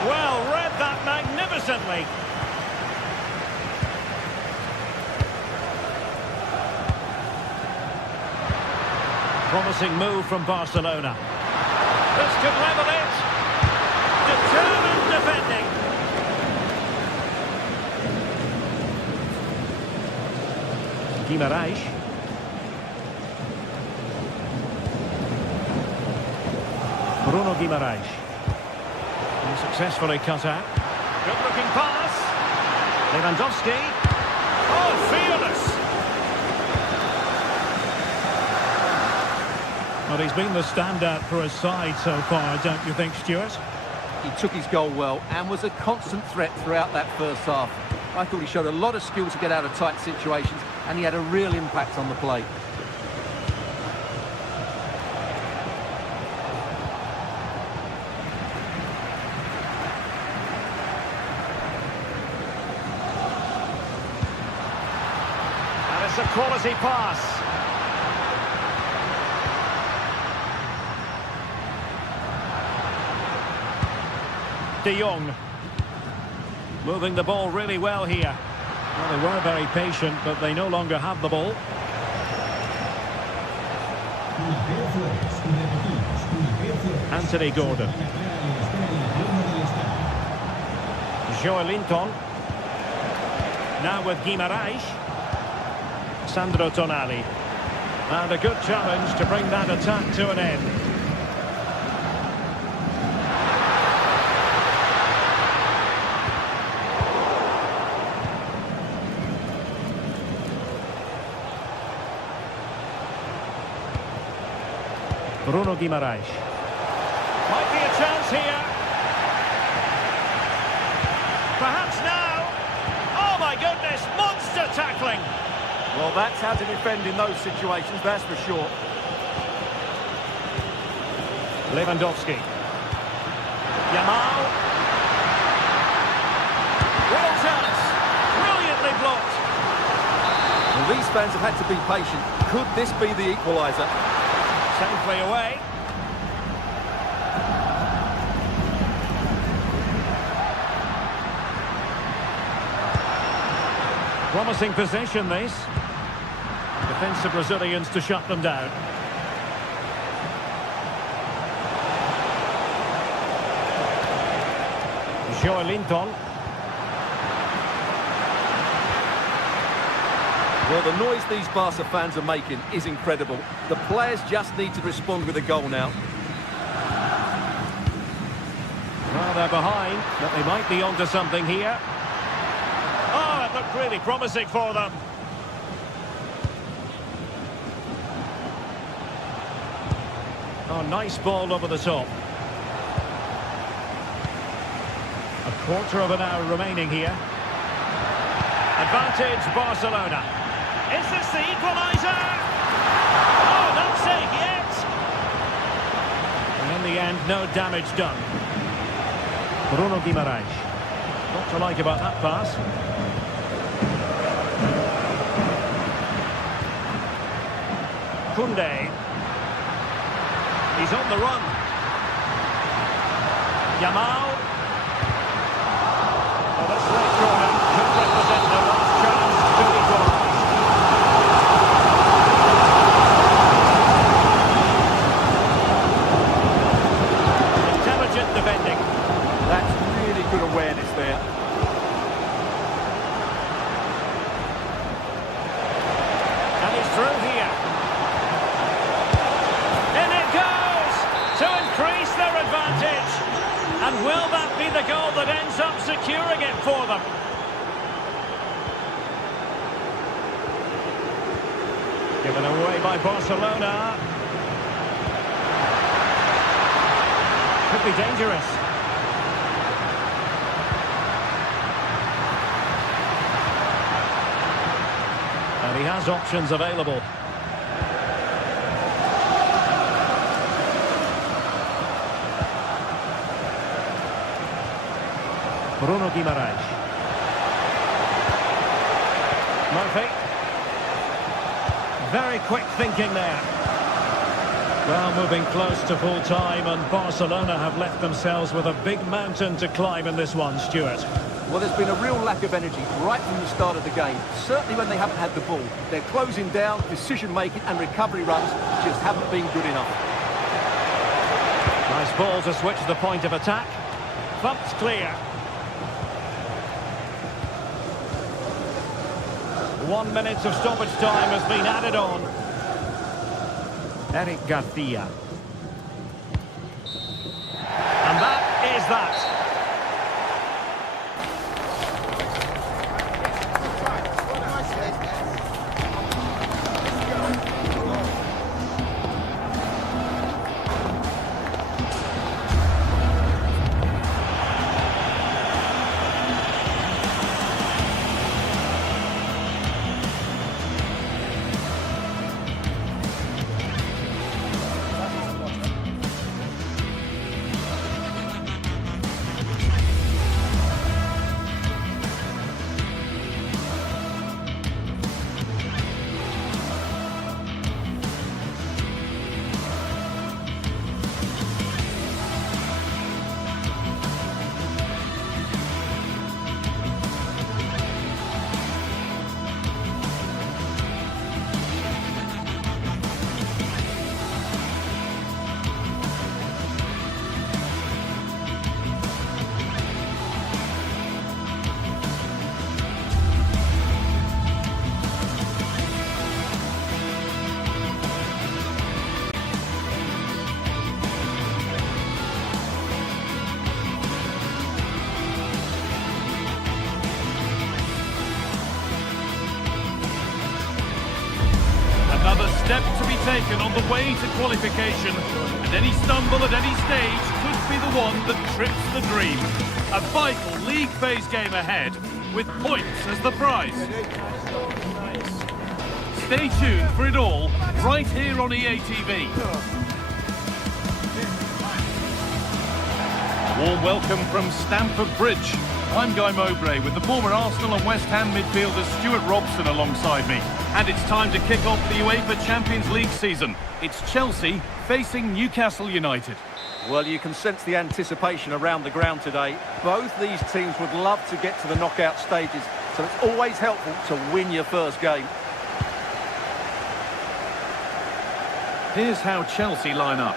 Well read that magnificently. Promising move from Barcelona. This could level it. Determined defending. Guimaraes. Bruno Guimaraes. And successfully cut out. Good looking pass. Lewandowski. Oh, fearless. Well, he's been the standout for his side so far, don't you think, Stuart? He took his goal well and was a constant threat throughout that first half. I thought he showed a lot of skill to get out of tight situations, and he had a real impact on the play. And it's a quality pass. De Jong. Moving the ball really well here. Well, they were very patient, but they no longer have the ball. Anthony Gordon. Joelinton. Now with Guimaraes. Sandro Tonali. And a good challenge to bring that attack to an end. Bruno Guimaraes. Might be a chance here. Perhaps now. Oh my goodness, monster tackling. Well, that's how to defend in those situations, that's for sure. Lewandowski. Yamal. Real chance. Brilliantly blocked. Well, these fans have had to be patient. Could this be the equaliser? Safely away. Promising possession, this. convince the Brazilians to shut them down. Joelinton. Well, the noise these Barca fans are making is incredible. The players just need to respond with a goal now. Well, they're behind, but they might be onto something here. Oh, it looked really promising for them. Oh, nice ball over the top. A quarter of an hour remaining here. Advantage Barcelona. Is this the equaliser? Oh, not safe yet. And in the end, no damage done. Bruno Guimaraes. What to like about that pass? Koundé. He's on the run. Yamal. Oh, that's late corner. Could represent their last chance to equalise. Intelligent defending. That's really good awareness there. And he's through here. In it goes to increase their advantage. And will that be the goal that ends up securing it for them? Given away by Barcelona. Could be dangerous. And he has options available. Bruno Guimaraes. Murphy. Very quick thinking there. Well, moving close to full time, and Barcelona have left themselves with a big mountain to climb in this one, Stuart. Well, there's been a real lack of energy right from the start of the game. Certainly when they haven't had the ball. They're closing down, decision-making and recovery runs just haven't been good enough. Nice ball to switch the point of attack. Thumped clear. 1 minute of stoppage time has been added on. Eric Garcia. And that is that. Another step to be taken on the way to qualification, and any stumble at any stage could be the one that trips the dream. A vital league phase game ahead, with points as the prize. Stay tuned for it all, right here on EA TV. Warm welcome from Stamford Bridge. I'm Guy Mowbray with the former Arsenal and West Ham midfielder Stuart Robson alongside me. And it's time to kick off the UEFA Champions League season. It's Chelsea facing Newcastle United. Well, you can sense the anticipation around the ground today. Both these teams would love to get to the knockout stages, so it's always helpful to win your first game. Here's how Chelsea line up.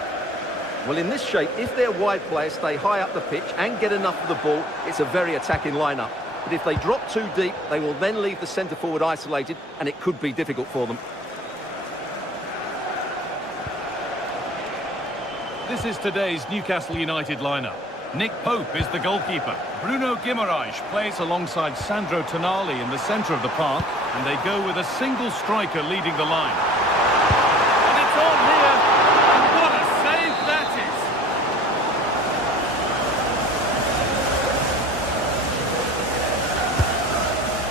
Well, in this shape, if their wide players stay high up the pitch and get enough of the ball, it's a very attacking lineup. But if they drop too deep, they will then leave the centre-forward isolated, and it could be difficult for them. This is today's Newcastle United lineup. Nick Pope is the goalkeeper. Bruno Guimaraes plays alongside Sandro Tonali in the centre of the park, and they go with a single striker leading the line. And it's on here, and what a save that is!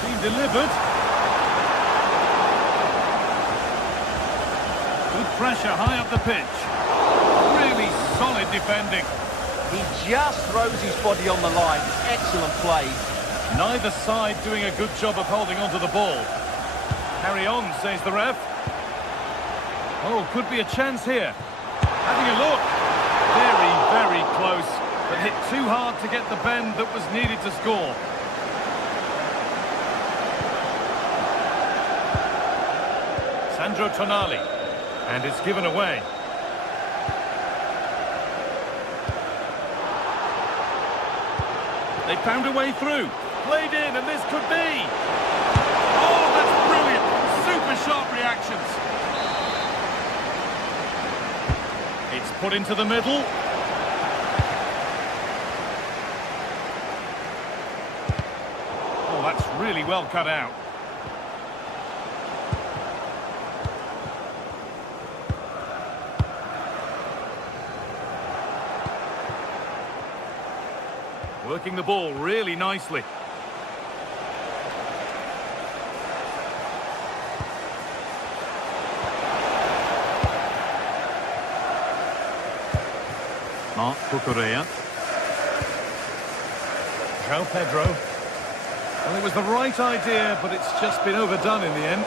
Being delivered. Good pressure high up the pitch. Really solid defending. He just throws his body on the line. Excellent play. Neither side doing a good job of holding onto the ball. Carry on, says the ref. Oh, could be a chance here. Having a look. Very, very close, but hit too hard to get the bend that was needed to score. Sandro Tonali. And it's given away. They found a way through. Played in, and this could be. Oh, that's brilliant. Super sharp reactions. It's put into the middle. Oh, that's really well cut out. Working the ball really nicely. Marc Cucurella. João Pedro. Well, it was the right idea, but it's just been overdone in the end.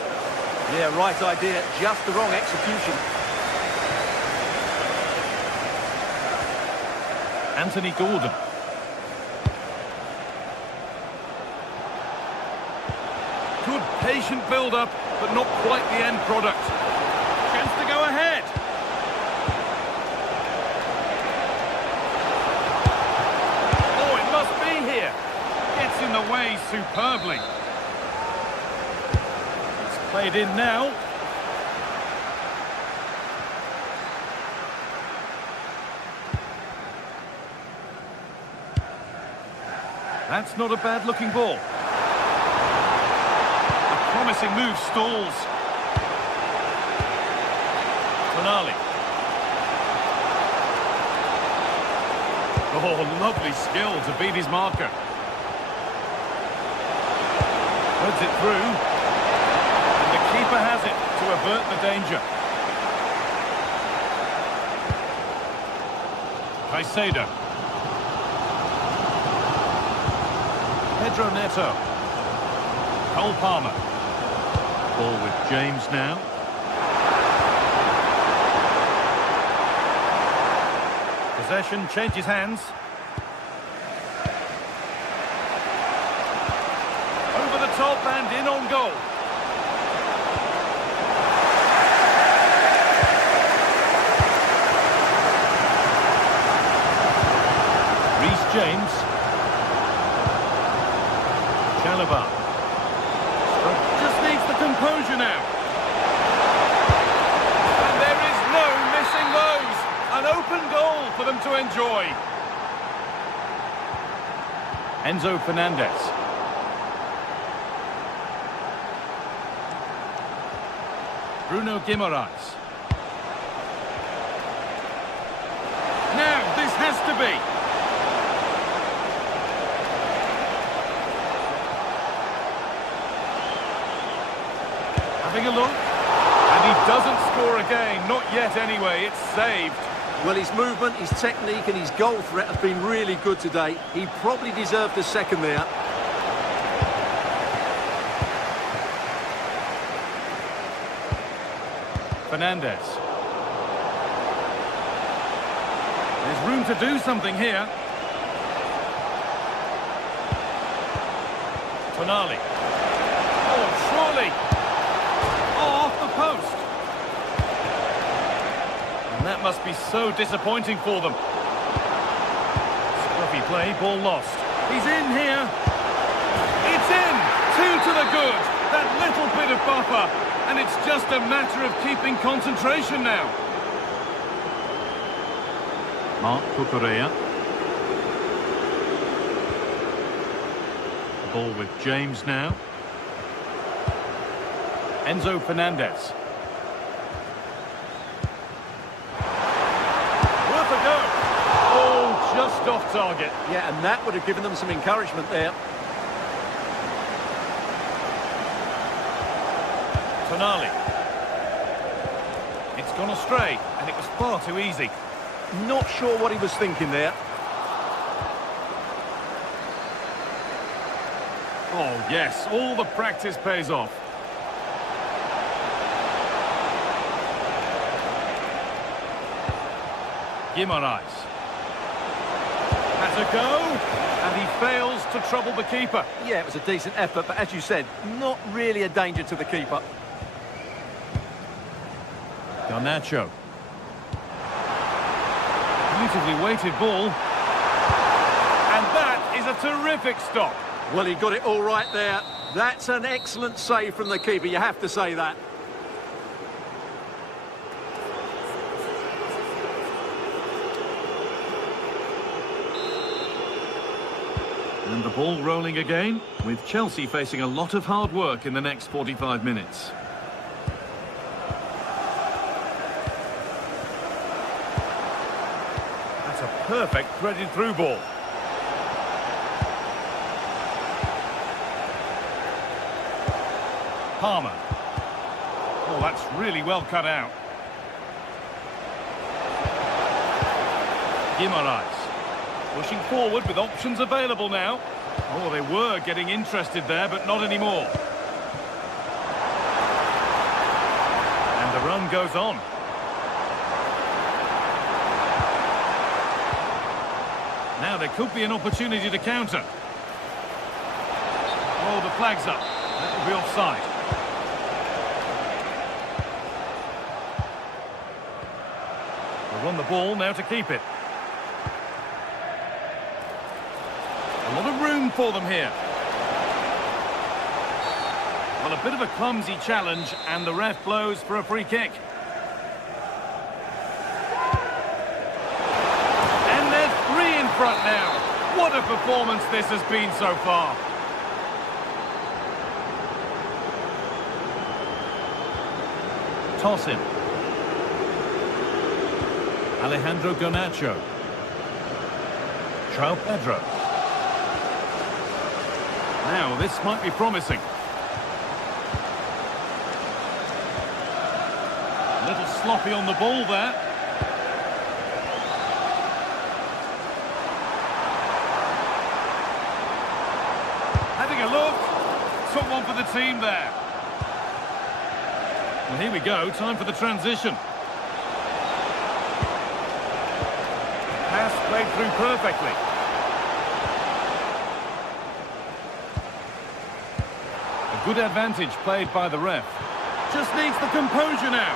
Yeah, right idea, just the wrong execution. Anthony Gordon. Good patient build-up, but not quite the end product. Chance to go ahead. Oh, it must be here. Gets in the way superbly. It's played in now. That's not a bad-looking ball. Promising move stalls. Tonali. Oh, lovely skill to beat his marker. Puts it through. And the keeper has it to avert the danger. Caicedo. Pedro Neto. Cole Palmer. Ball with James now. Possession changes hands. Over the top and in on goal. Reece James. Chalobah. Just needs the composure now. And there is no missing those. An open goal for them to enjoy. Enzo Fernandez. Bruno Guimaraes. Now this has to be. Having a look, and he doesn't score again, not yet anyway, it's saved. Well, his movement, his technique and his goal threat have been really good today. He probably deserved a second there. Fernandez. There's room to do something here. Tonali. Oh, surely. Oh, off the post. must be so disappointing for them. Scruffy play, ball lost. He's in here. It's in! 2 to the good. That little bit of buffer. And it's just a matter of keeping concentration now. Mark Cucurella. Ball with James now. Enzo Fernandez. Worth a go. Oh, just off target. Yeah, and that would have given them some encouragement there. Tonali. It's gone astray, and it was far too easy. Not sure what he was thinking there. Oh, yes, all the practice pays off. Guimaraes. Has a go, and he fails to trouble the keeper. Yeah, it was a decent effort, but as you said, not really a danger to the keeper. Garnacho. Beautifully weighted ball. And that is a terrific stop. Well, he got it all right there. That's an excellent save from the keeper, you have to say that. And the ball rolling again, with Chelsea facing a lot of hard work in the next 45 minutes. That's a perfect threaded through ball. Palmer. Oh, that's really well cut out. Guimaraes. Pushing forward with options available now. Oh, they were getting interested there, but not anymore. And the run goes on. Now there could be an opportunity to counter. Oh, the flag's up. That will be offside. They'll run the ball now to keep it. A lot of room for them here. Well, a bit of a clumsy challenge, and the ref blows for a free kick. And they're 3 in front now. What a performance this has been so far. Toss him. Alejandro Garnacho. João Pedro. Now, this might be promising. A little sloppy on the ball there. Having a look. Took one for the team there. Well, here we go. Time for the transition. Pass played through perfectly. Good advantage played by the ref. Just needs the composure now.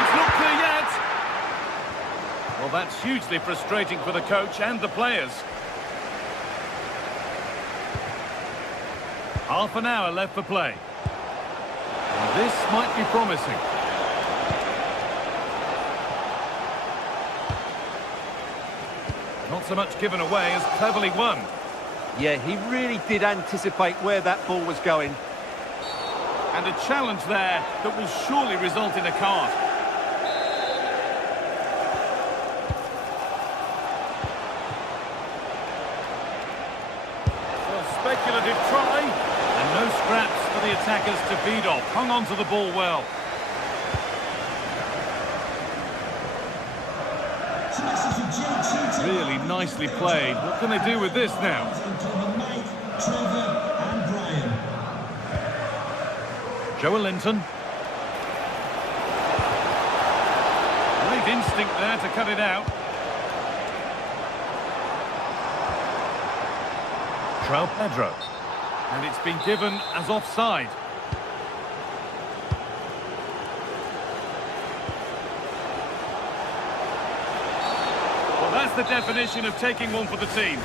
It's not clear yet. Well, that's hugely frustrating for the coach and the players. Half an hour left for play. And this might be promising. Not so much given away as cleverly won. Yeah, he really did anticipate where that ball was going. And a challenge there that will surely result in a card. So a speculative try. And no scraps for the attackers to feed off. Hung on to the ball well. Really nicely played. What can they do with this now? Joe Linton. Great instinct there to cut it out. João Pedro. And it's been given as offside. That's the definition of taking one for the team.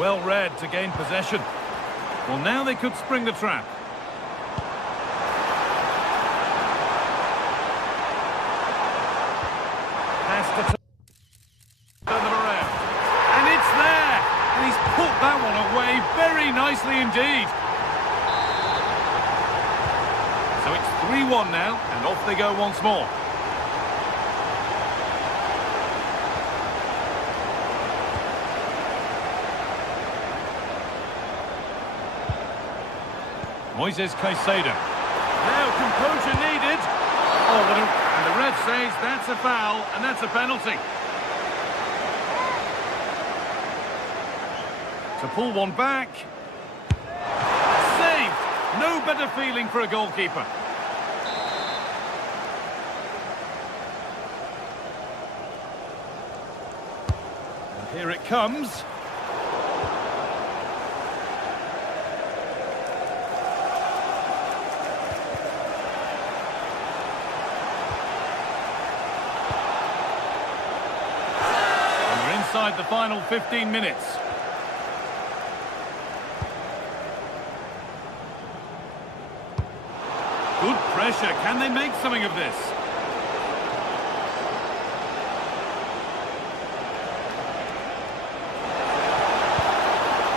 Well read to gain possession. Well, now they could spring the trap. Has to turn them around. And it's there! And he's put that one away very nicely indeed. So it's 3-1 now, and off they go once more. Moises Caicedo. Now composure needed. Oh, and the ref says that's a foul, and that's a penalty. To pull one back. Saved! No better feeling for a goalkeeper. And here it comes. Inside the final 15 minutes. Good pressure. Can they make something of this?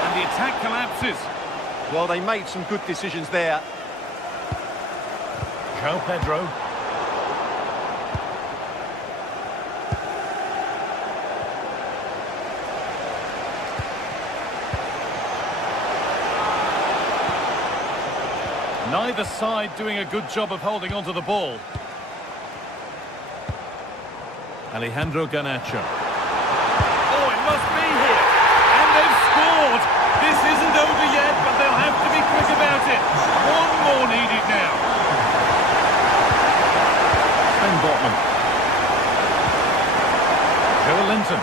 And the attack collapses. Well, they made some good decisions there. João Pedro. Neither side doing a good job of holding onto the ball. Alejandro Garnacho. Oh, it must be here. And they've scored. This isn't over yet, but they'll have to be quick about it. One more needed now. Sven Botman. Joe Linton.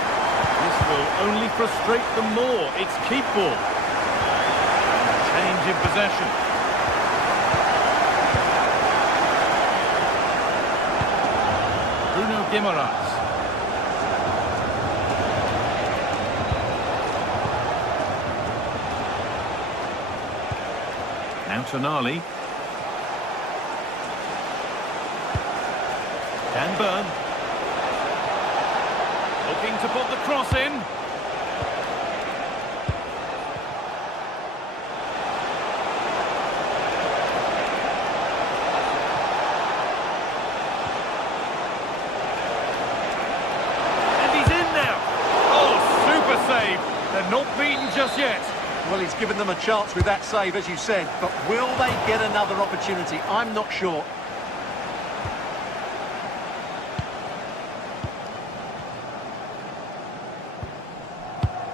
This will only frustrate them more. It's keep ball. Change in possession. Bruno Guimaraes. Now Tonali. Dan Burn. Looking to put the cross in. They're not beaten just yet. Well, he's given them a chance with that save, as you said, but will they get another opportunity? I'm not sure.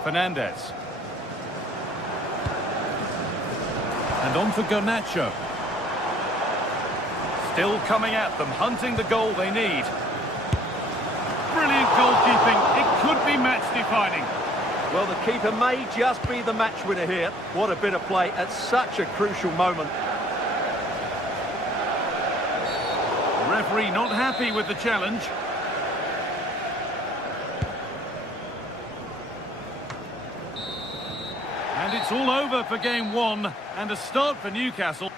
Fernandez. And on for Garnacho. Still coming at them, hunting the goal they need. Brilliant goalkeeping. It could be match-defining. Well, the keeper may just be the match winner here. What a bit of play at such a crucial moment. The referee not happy with the challenge. And it's all over for game one, and a start for Newcastle.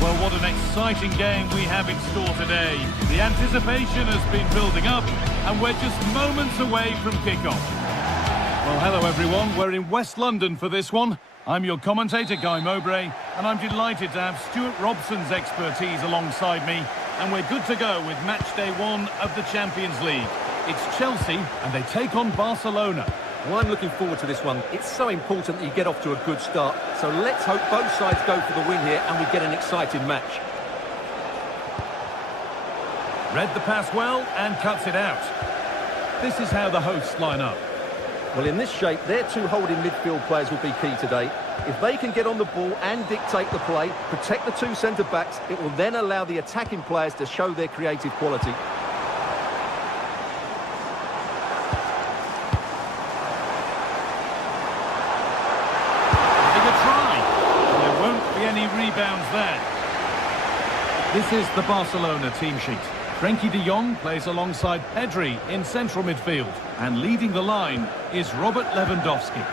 Well, what an exciting game we have in store today. The anticipation has been building up, and we're just moments away from kickoff. Well, hello everyone. We're in West London for this one. I'm your commentator, Guy Mowbray, and I'm delighted to have Stuart Robson's expertise alongside me. And we're good to go with match day 1 of the Champions League. It's Chelsea and they take on Barcelona. Well, I'm looking forward to this one. It's so important that you get off to a good start. So let's hope both sides go for the win here and we get an exciting match. Read the pass well and cuts it out. This is how the hosts line up. Well, in this shape, their two holding midfield players will be key today. If they can get on the ball and dictate the play, protect the two centre-backs, it will then allow the attacking players to show their creative quality. Having a try. And there won't be any rebounds there. This is the Barcelona team sheet. Frenkie de Jong plays alongside Pedri in central midfield. And leading the line is Robert Lewandowski.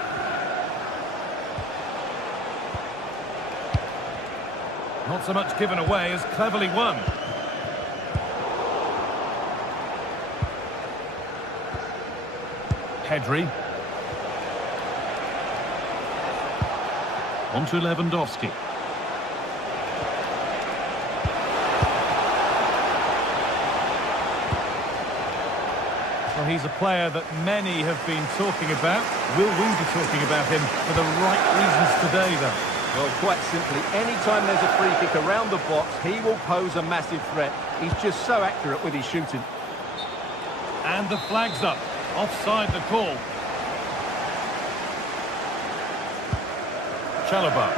Not so much given away as cleverly won. Pedri. On to Lewandowski. Well, he's a player that many have been talking about. Will we be talking about him for the right reasons today, though? Well, quite simply, anytime there's a free kick around the box, he will pose a massive threat. He's just so accurate with his shooting. And the flag's up. Offside the call. Chalobah.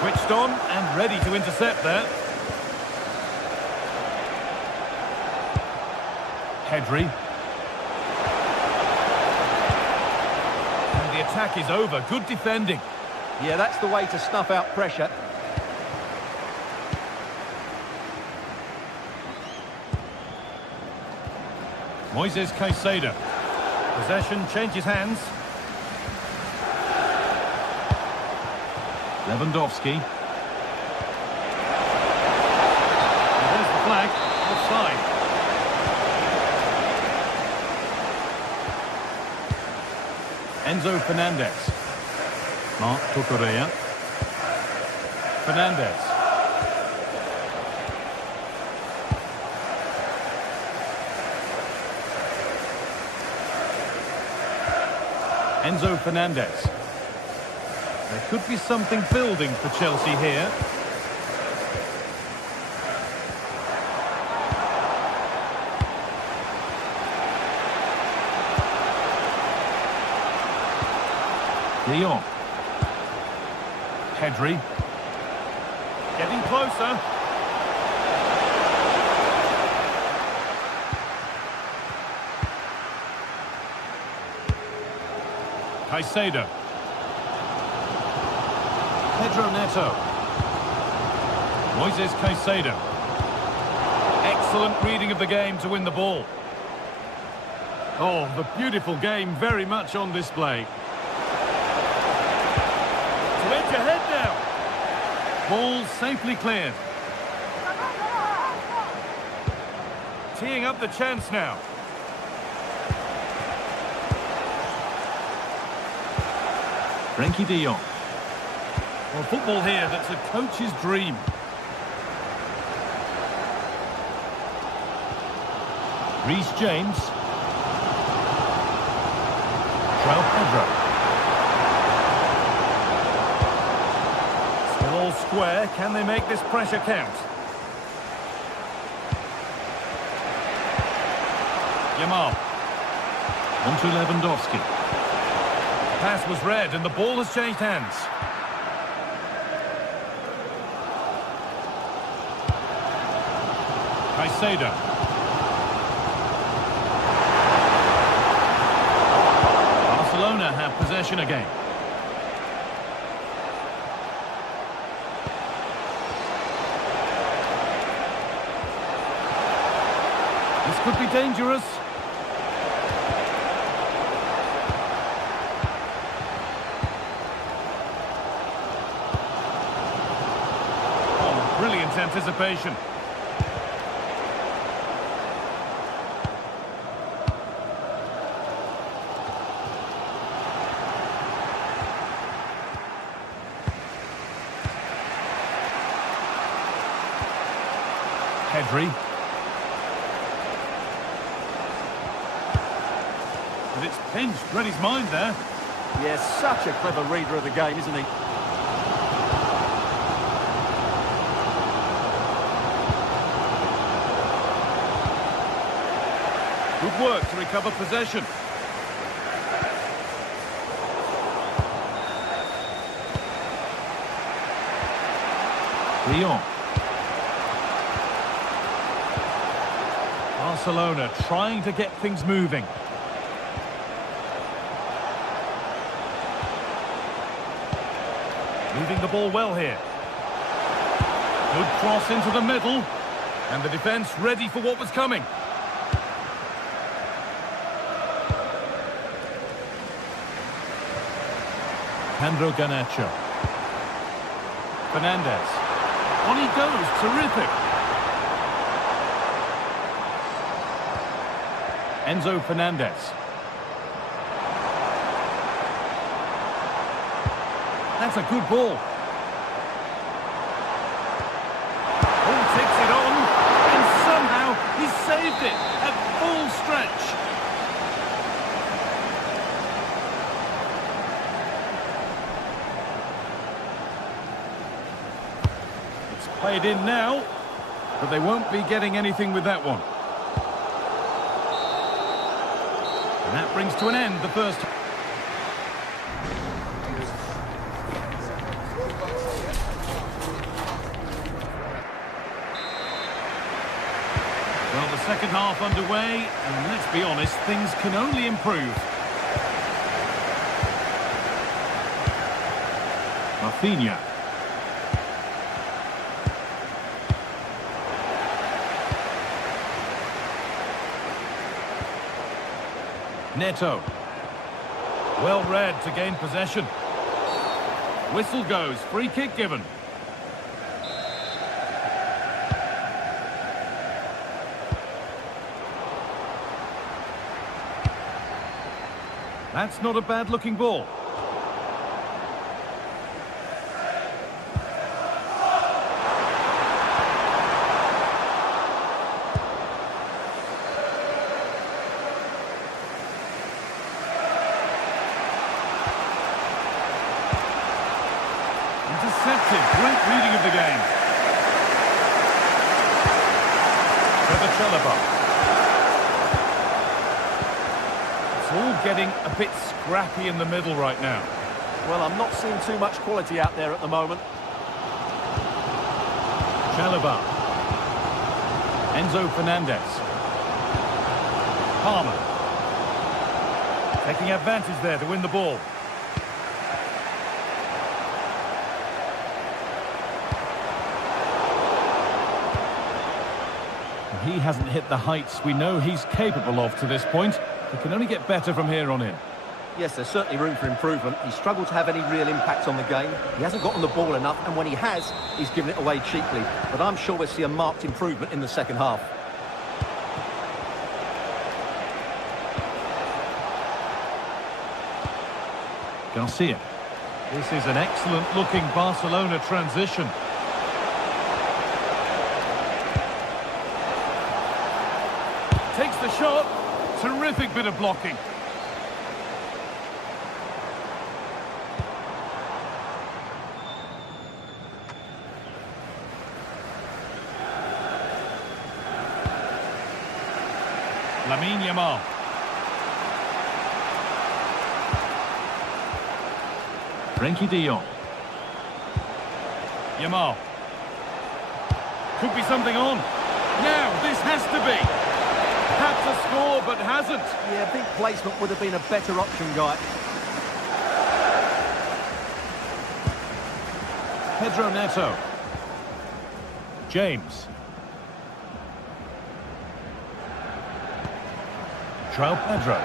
Switched on and ready to intercept there. Pedri. And the attack is over. Good defending. Yeah, that's the way to snuff out pressure. Moises Caicedo. Possession changes hands. Lewandowski. And there's the flag. Offside. Enzo Fernandez. Marc Cucurella. Fernandez. Enzo Fernandez. There could be something building for Chelsea here. De Jong. Pedri. Getting closer. Caicedo. Pedro Neto. Moises Caicedo. Excellent reading of the game to win the ball. Oh, the beautiful game very much on display. To edge ahead now. Ball safely cleared. Teeing up the chance now. Frenkie de Jong. Well, football here, that's a coach's dream. Reece James. João Pedro. Still all square. Can they make this pressure count? Yamal. On to Lewandowski. Pass was read and the ball has changed hands. Caicedo. Barcelona have possession again. This could be dangerous. Oh, brilliant anticipation. Pedri. But it's pinched, read his mind there. Yes, such a clever reader of the game, isn't he? Good work to recover possession. De Jong. Barcelona trying to get things moving. Moving the ball well here. Good cross into the middle. And the defence ready for what was coming. Andro Garnacho. Fernandez. On he goes, terrific. Enzo Fernandez. That's a good ball. Oh, takes it on, and somehow he saved it at full stretch. It's played in now, but they won't be getting anything with that one. And that brings to an end the first. Well, the second half underway, and let's be honest, things can only improve. Rafinha. Neto. Well read to gain possession. Whistle goes, free kick given. That's not a bad looking ball. Intercepted. Great reading of the game. For the Chalaba. It's all getting a bit scrappy in the middle right now. Well, I'm not seeing too much quality out there at the moment. Chalaba. Enzo Fernandez. Palmer. Taking advantage there to win the ball. He hasn't hit the heights we know he's capable of to this point. He can only get better from here on in. Yes, there's certainly room for improvement. He's struggled to have any real impact on the game. He hasn't gotten the ball enough, and when he has, he's given it away cheaply. But I'm sure we'll see a marked improvement in the second half. Garcia. This is an excellent-looking Barcelona transition. Takes the shot. Terrific bit of blocking. Lamine Yamal. Frenkie de Jong. Yamal. Could be something on. Now, this has to be. Had to score, but hasn't. Yeah, big placement would have been a better option, Guy. Pedro Neto. James. João Pedro.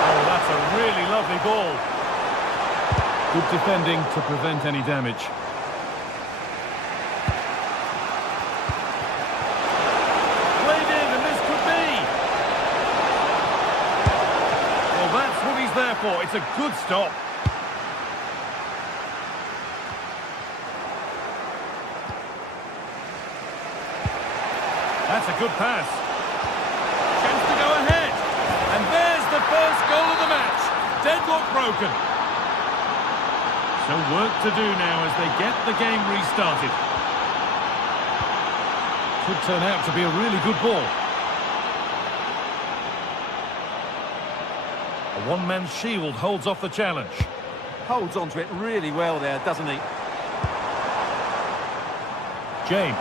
Oh, that's a really lovely ball. Good defending to prevent any damage. There for. It's a good stop. That's a good pass. Chance to go ahead. And there's the first goal of the match. Deadlock broken. So work to do now as they get the game restarted. Could turn out to be a really good ball. A one-man shield holds off the challenge. Holds onto it really well there, doesn't he? James.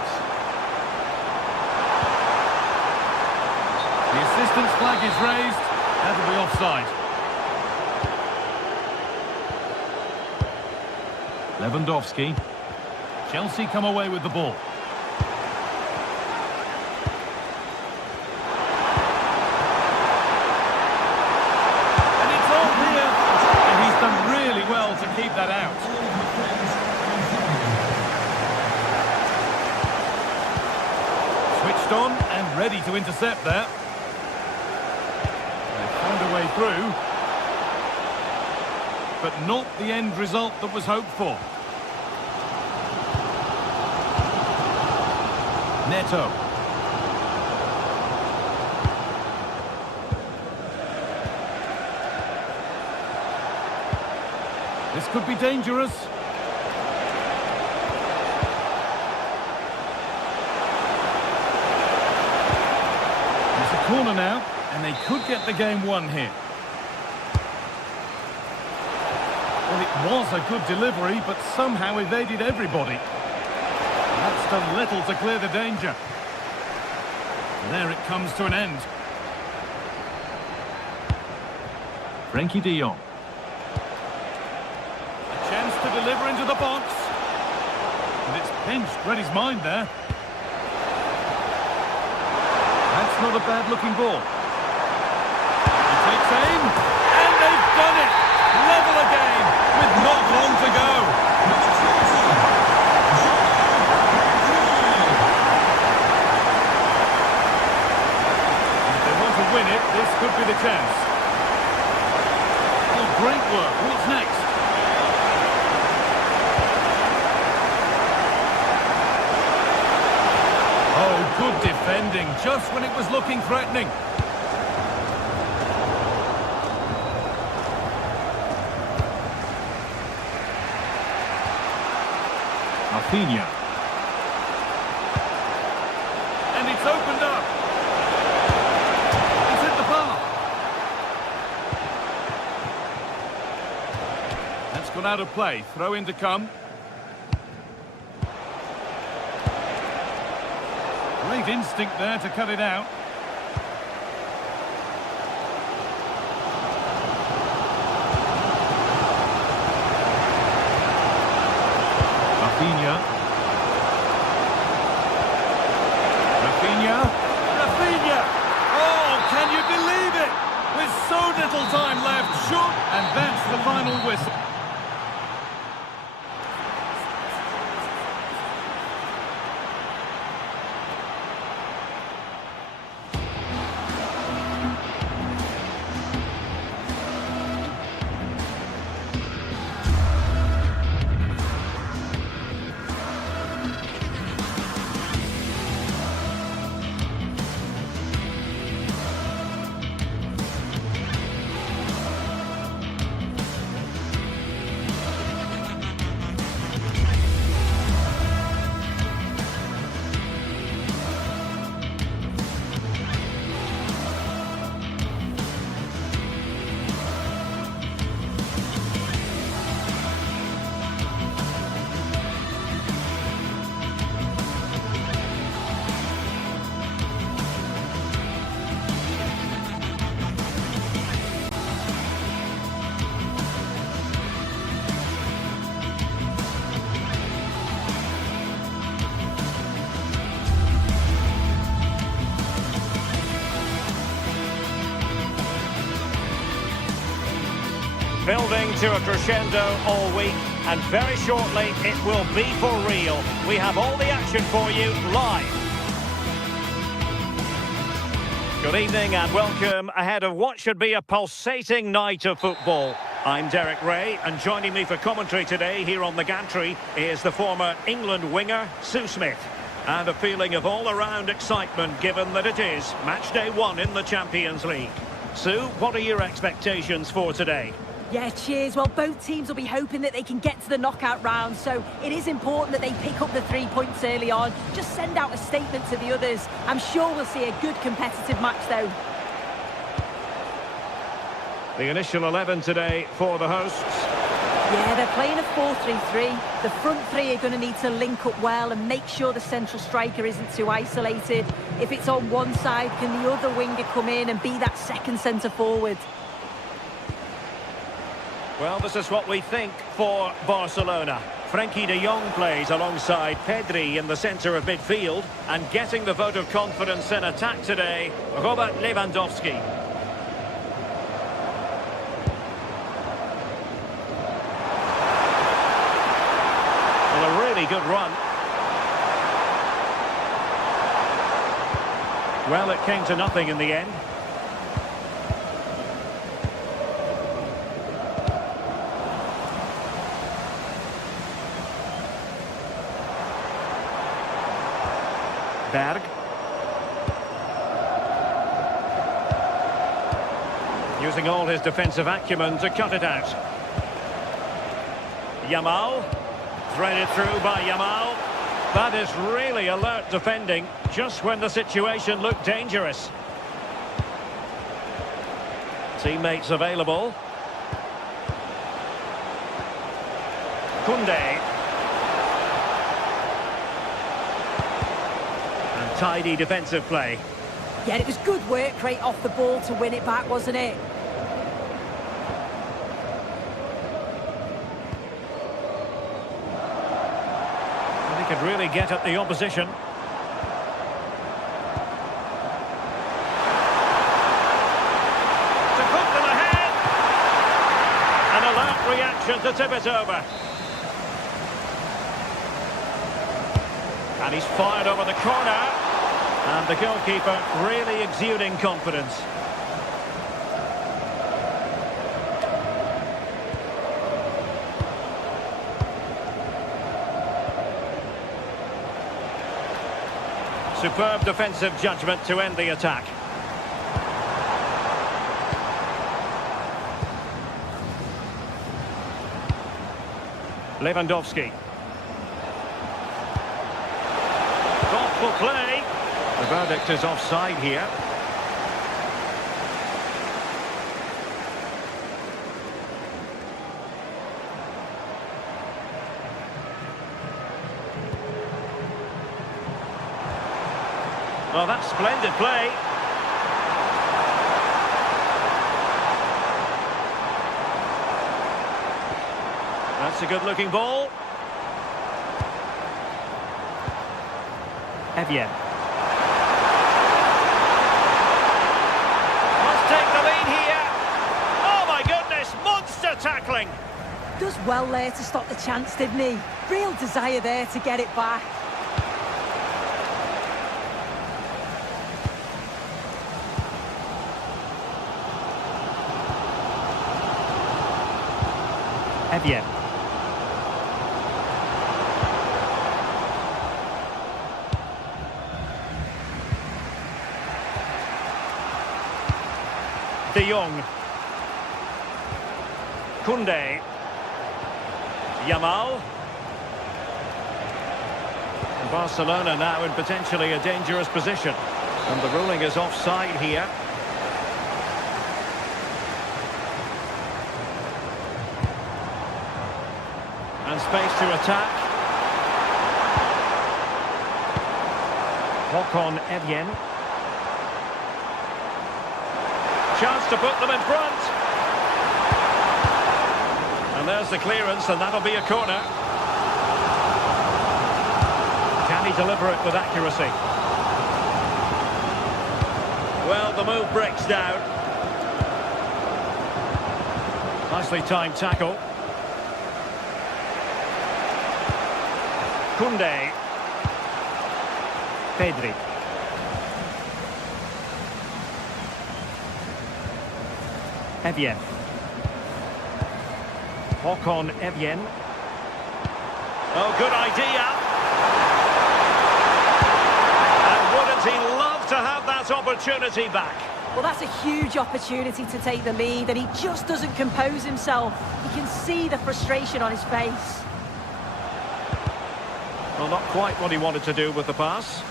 The assistant's flag is raised. That'll be offside. Lewandowski. Chelsea come away with the ball. And it's all here. And he's done really well to keep that out. Switched on and ready to intercept there. They found a way through. But not the end result that was hoped for. Neto. This could be dangerous. It's a corner now, and they could get the game won here. Well, it was a good delivery, but somehow evaded everybody. That's done little to clear the danger. And there it comes to an end. Frankie de Jong. A chance to deliver into the box. And it's pinched, read his mind there. That's not a bad-looking ball. He takes aim, and they've done it! Level again, with not long to go. If they want to win it, this could be the chance. Oh, great work. What's next? Oh, good defending, just when it was looking threatening. Rafinha. And it's opened up. It's hit the bar. That's gone out of play. Throw in to come. Great instinct there to cut it out. Rafinha. Oh, can you believe it? With so little time left, shoot, and that's the final whistle. Building to a crescendo all week, and very shortly it will be for real. We have all the action for you live. Good evening and welcome ahead of what should be a pulsating night of football. I'm Derek Ray, and joining me for commentary today here on the gantry is the former England winger, Sue Smith. And a feeling of all-around excitement given that it is match day 1 in the Champions League. Sue, what are your expectations for today? Yeah, cheers. Well, both teams will be hoping that they can get to the knockout round, so it is important that they pick up the 3 points early on. Just send out a statement to the others. I'm sure we'll see a good competitive match, though. The initial 11 today for the hosts. Yeah, they're playing a 4-3-3. The front three are going to need to link up well and make sure the central striker isn't too isolated. If it's on one side, can the other winger come in and be that second centre-forward? Well, this is what we think for Barcelona. Frenkie de Jong plays alongside Pedri in the centre of midfield, and getting the vote of confidence in attack today, Robert Lewandowski. Well, a really good run. Well, it came to nothing in the end. Berg. Using all his defensive acumen to cut it out. Yamal. Threaded through by Yamal. That is really alert defending, just when the situation looked dangerous. Teammates available. Koundé. Tidy defensive play. Yeah, it was good work right off the ball to win it back, wasn't it? And he could really get at the opposition. To put them ahead. An alert reaction to tip it over. And he's fired over the corner. And the goalkeeper really exuding confidence. Superb defensive judgment to end the attack. Lewandowski. Thoughtful play. The verdict is offside here. Well, that's splendid play. That's a good-looking ball. Evian. Tackling. Does well there to stop the chance, didn't he? Real desire there to get it back. Evian. De Jong. Koundé. Yamal. And Barcelona now in potentially a dangerous position. And the ruling is offside here. And space to attack. Walk-on Evian. Chance to put them in front. And there's the clearance, and that'll be a corner. Can he deliver it with accuracy? Well, the move breaks down. Nicely timed tackle. Koundé. Pedri. Evian. Walk-on Evian. Oh, good idea. to have that opportunity back. Well, that's a huge opportunity to take the lead, and he just doesn't compose himself. You can see the frustration on his face. Well, not quite what he wanted to do with the pass.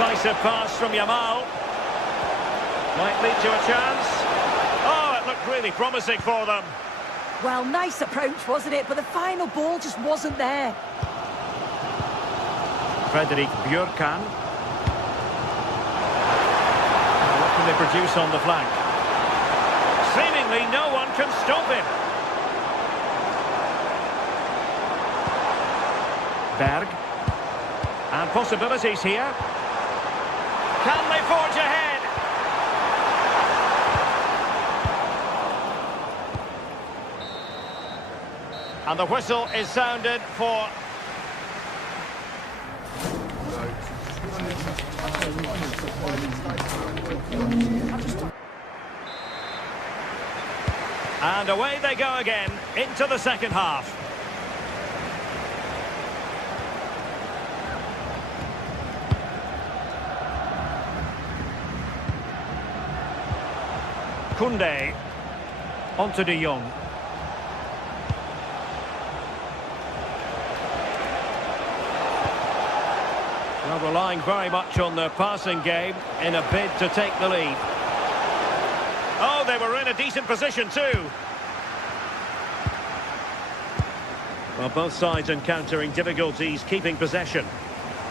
Incisive pass from Yamal. Might lead to a chance. Oh, it looked really promising for them. Well, nice approach, wasn't it? But the final ball just wasn't there. Frederick Björkan. What can they produce on the flank? Seemingly no one can stop him. Berg. And possibilities here. Can they forge ahead? And the whistle is sounded for... And away they go again into the second half. Koundé. Onto De Jong. Well, relying very much on their passing game in a bid to take the lead. Oh, they were in a decent position too. Well, both sides encountering difficulties keeping possession.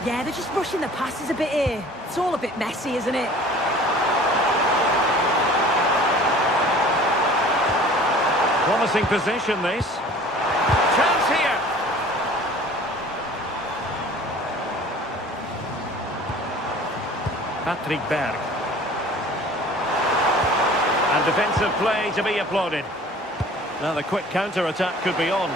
Yeah, they're just rushing the passes a bit here. It's all a bit messy, isn't it? Promising position, this. Chance here. Patrick Berg. And defensive play to be applauded. Now the quick counter-attack could be on.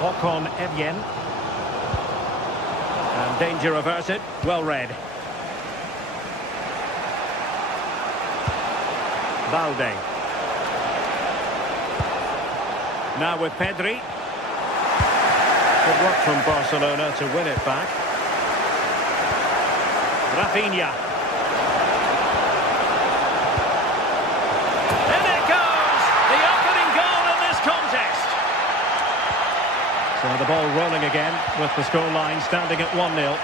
Håkon Evjen. And danger averted. Well read. Balde. Now with Pedri. Good work from Barcelona to win it back. Rafinha. And it goes! The opening goal in this contest. So the ball rolling again with the scoreline standing at 1-0.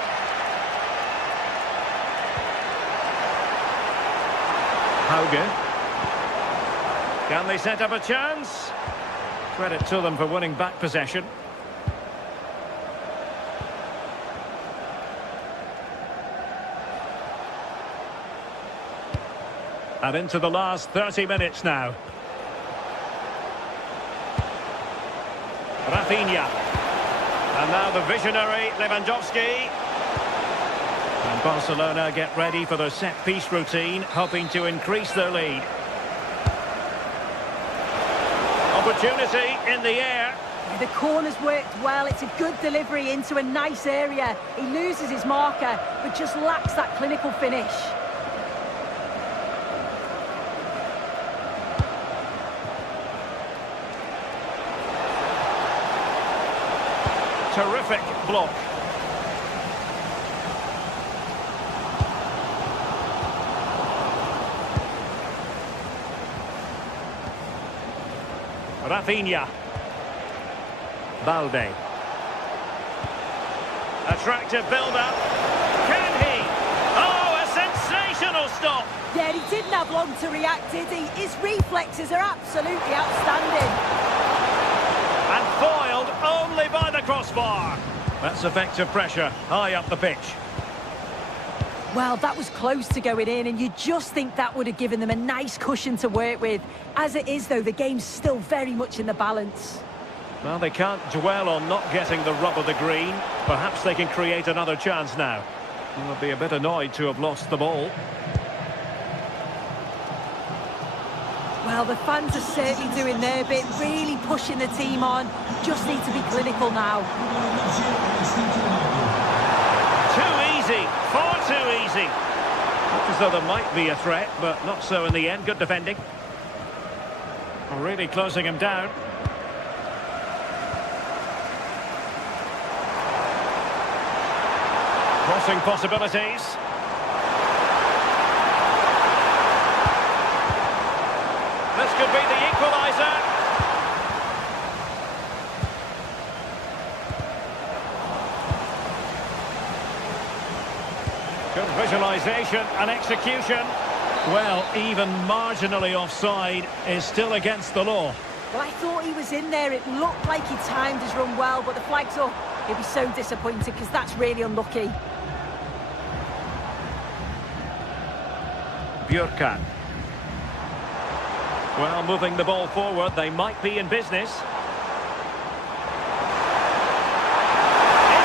Hauge. Can they set up a chance? Credit to them for winning back possession. And into the last 30 minutes now. Rafinha. And now the visionary Lewandowski. And Barcelona get ready for their set-piece routine, hoping to increase their lead. Opportunity in the air. The corner's worked well. It's a good delivery into a nice area. He loses his marker, but just lacks that clinical finish. Terrific block. Rafinha. Balde. Attractive build-up. Can he? Oh, a sensational stop. Yeah, he didn't have long to react, did he? His reflexes are absolutely outstanding. And foiled only by the crossbar. That's effective pressure high up the pitch. Well, that was close to going in, and you just think that would have given them a nice cushion to work with. As it is, though, the game's still very much in the balance. Well, they can't dwell on not getting the rub of the green. Perhaps they can create another chance now. They'll be a bit annoyed to have lost the ball. Well, the fans are certainly doing their bit, really pushing the team on. Just need to be clinical now. Too easy, far too easy. Looked as though there might be a threat, but not so in the end. Good defending. Really closing him down. Crossing possibilities. This could be the equaliser. Good visualisation and execution. Well, even marginally offside is still against the law. Well, I thought he was in there. It looked like he timed his run well, but the flag's up. He'll be so disappointed because that's really unlucky. Björkan. Well, moving the ball forward, they might be in business. Is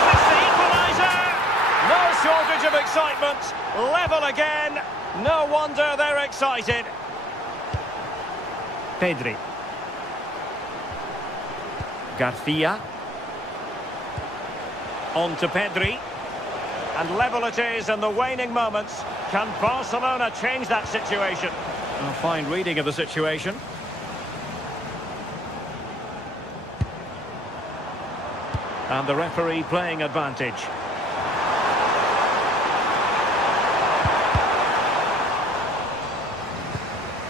this the equaliser? No shortage of excitement. Level again. No wonder they're excited. Pedri. Garcia. On to Pedri. And level it is in the waning moments. Can Barcelona change that situation? A fine reading of the situation. And the referee playing advantage.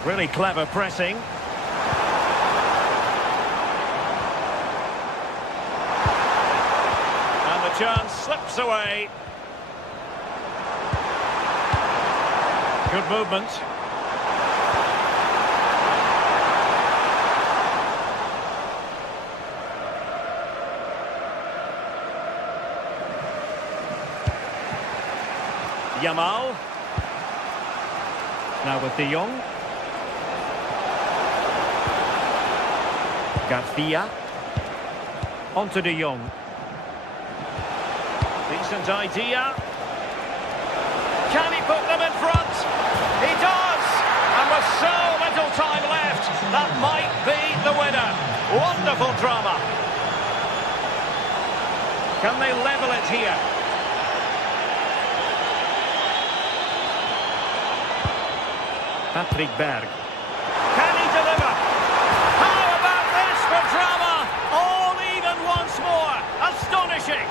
Really clever pressing. And the chance slips away. Good movement. Yamal. Now with De Jong. Garcia. On to De Jong. Decent idea. Can he put them in front? He does! And with so little time left, that might be the winner. Wonderful drama. Can they level it here? Patrick Berg. Can he deliver? How about this for drama? All even once more. Astonishing.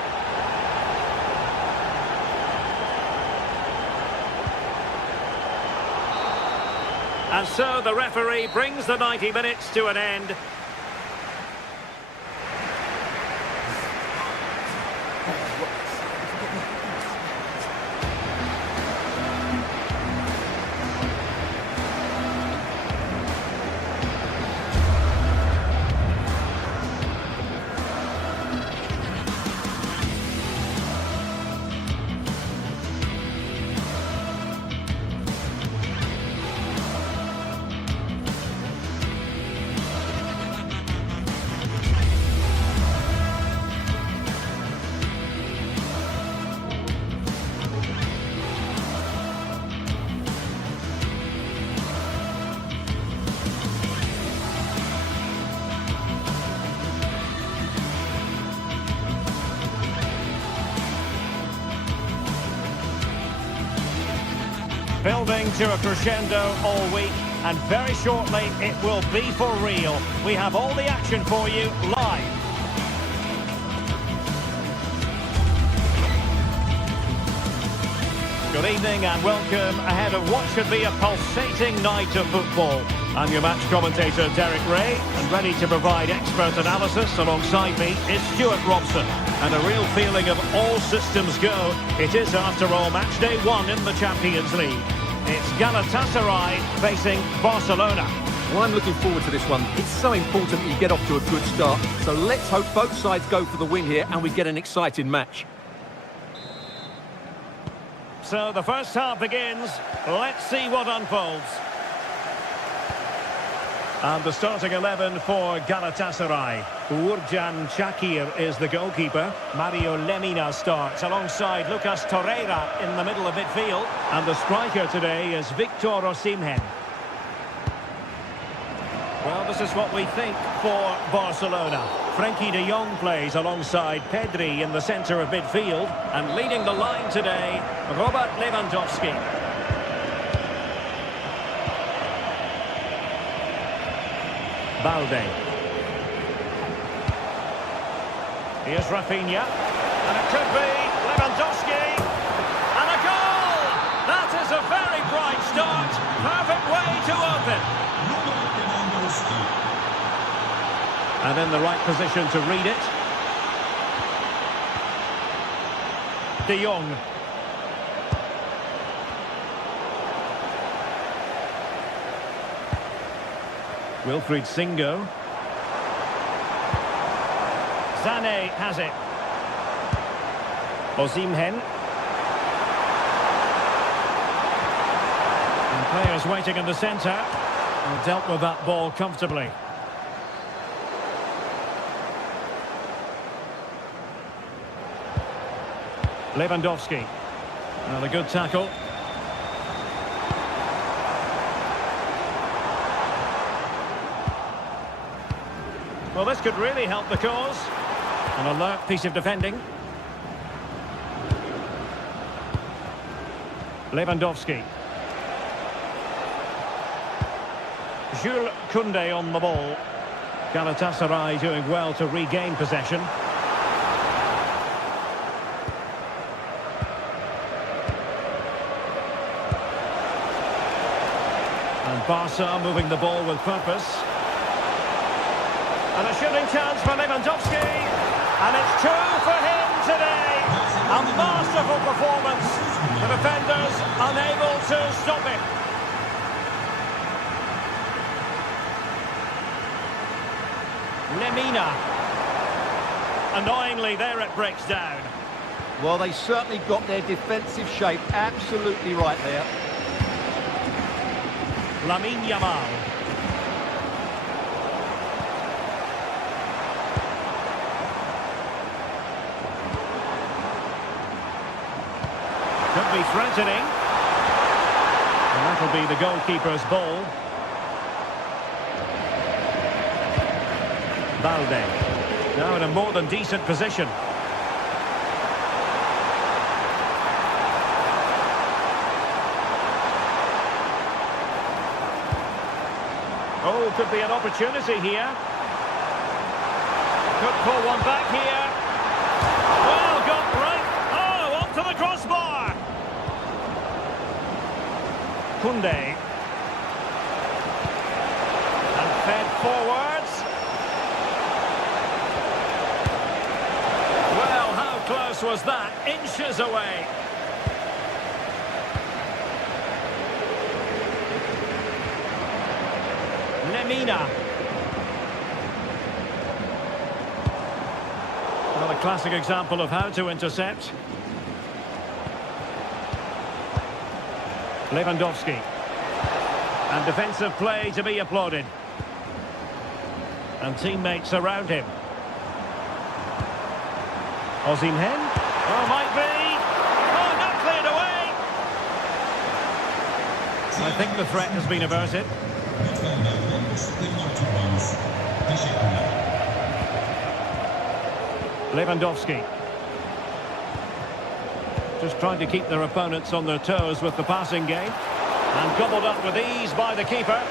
And so the referee brings the 90 minutes to an end. Building to a crescendo all week, and very shortly it will be for real. We have all the action for you live. Good evening and welcome ahead of what should be a pulsating night of football. I'm your match commentator Derek Ray, and ready to provide expert analysis alongside me is Stuart Robson. And a real feeling of all systems go. It is, after all, match day 1 in the Champions League. It's Galatasaray facing Barcelona. Well, I'm looking forward to this one. It's so important you get off to a good start. So let's hope both sides go for the win here and we get an exciting match. So the first half begins. Let's see what unfolds. And the starting 11 for Galatasaray. Uğurcan Çakır is the goalkeeper. Mario Lemina starts alongside Lucas Torreira in the middle of midfield. And the striker today is Victor Osimhen. Well, this is what we think for Barcelona. Frenkie de Jong plays alongside Pedri in the centre of midfield. And leading the line today, Robert Lewandowski. Balde. Here's Rafinha. And it could be Lewandowski. And a goal! That is a very bright start. Perfect way to open. And in the right position to read it. De Jong. Wilfried Singo. Sané has it. Osimhen. And players waiting in the centre. And dealt with that ball comfortably. Lewandowski. Another good tackle. Well, this could really help the cause. An alert piece of defending. Lewandowski. Jules Koundé on the ball. Galatasaray doing well to regain possession. And Barca moving the ball with purpose. And a shooting chance for Lewandowski. And it's two for him today. A masterful performance. The defenders unable to stop him. Lemina. Annoyingly, there it breaks down. Well, they certainly got their defensive shape absolutely right there. Lamine Yamal. Could be threatening. And that'll be the goalkeeper's ball. Balde. Now in a more than decent position. Oh, could be an opportunity here. Could pull one back here. Well, got right. Oh, onto the crossbar. Koundé. And fed forwards. Well, how close was that? Inches away. Lemina. Well, a classic example of how to intercept. Lewandowski. And defensive play to be applauded. And teammates around him. Osimhen. Oh, might be. Oh, not cleared away. I think the threat has been averted. Lewandowski. Just trying to keep their opponents on their toes with the passing game. And gobbled up with ease by the keeper.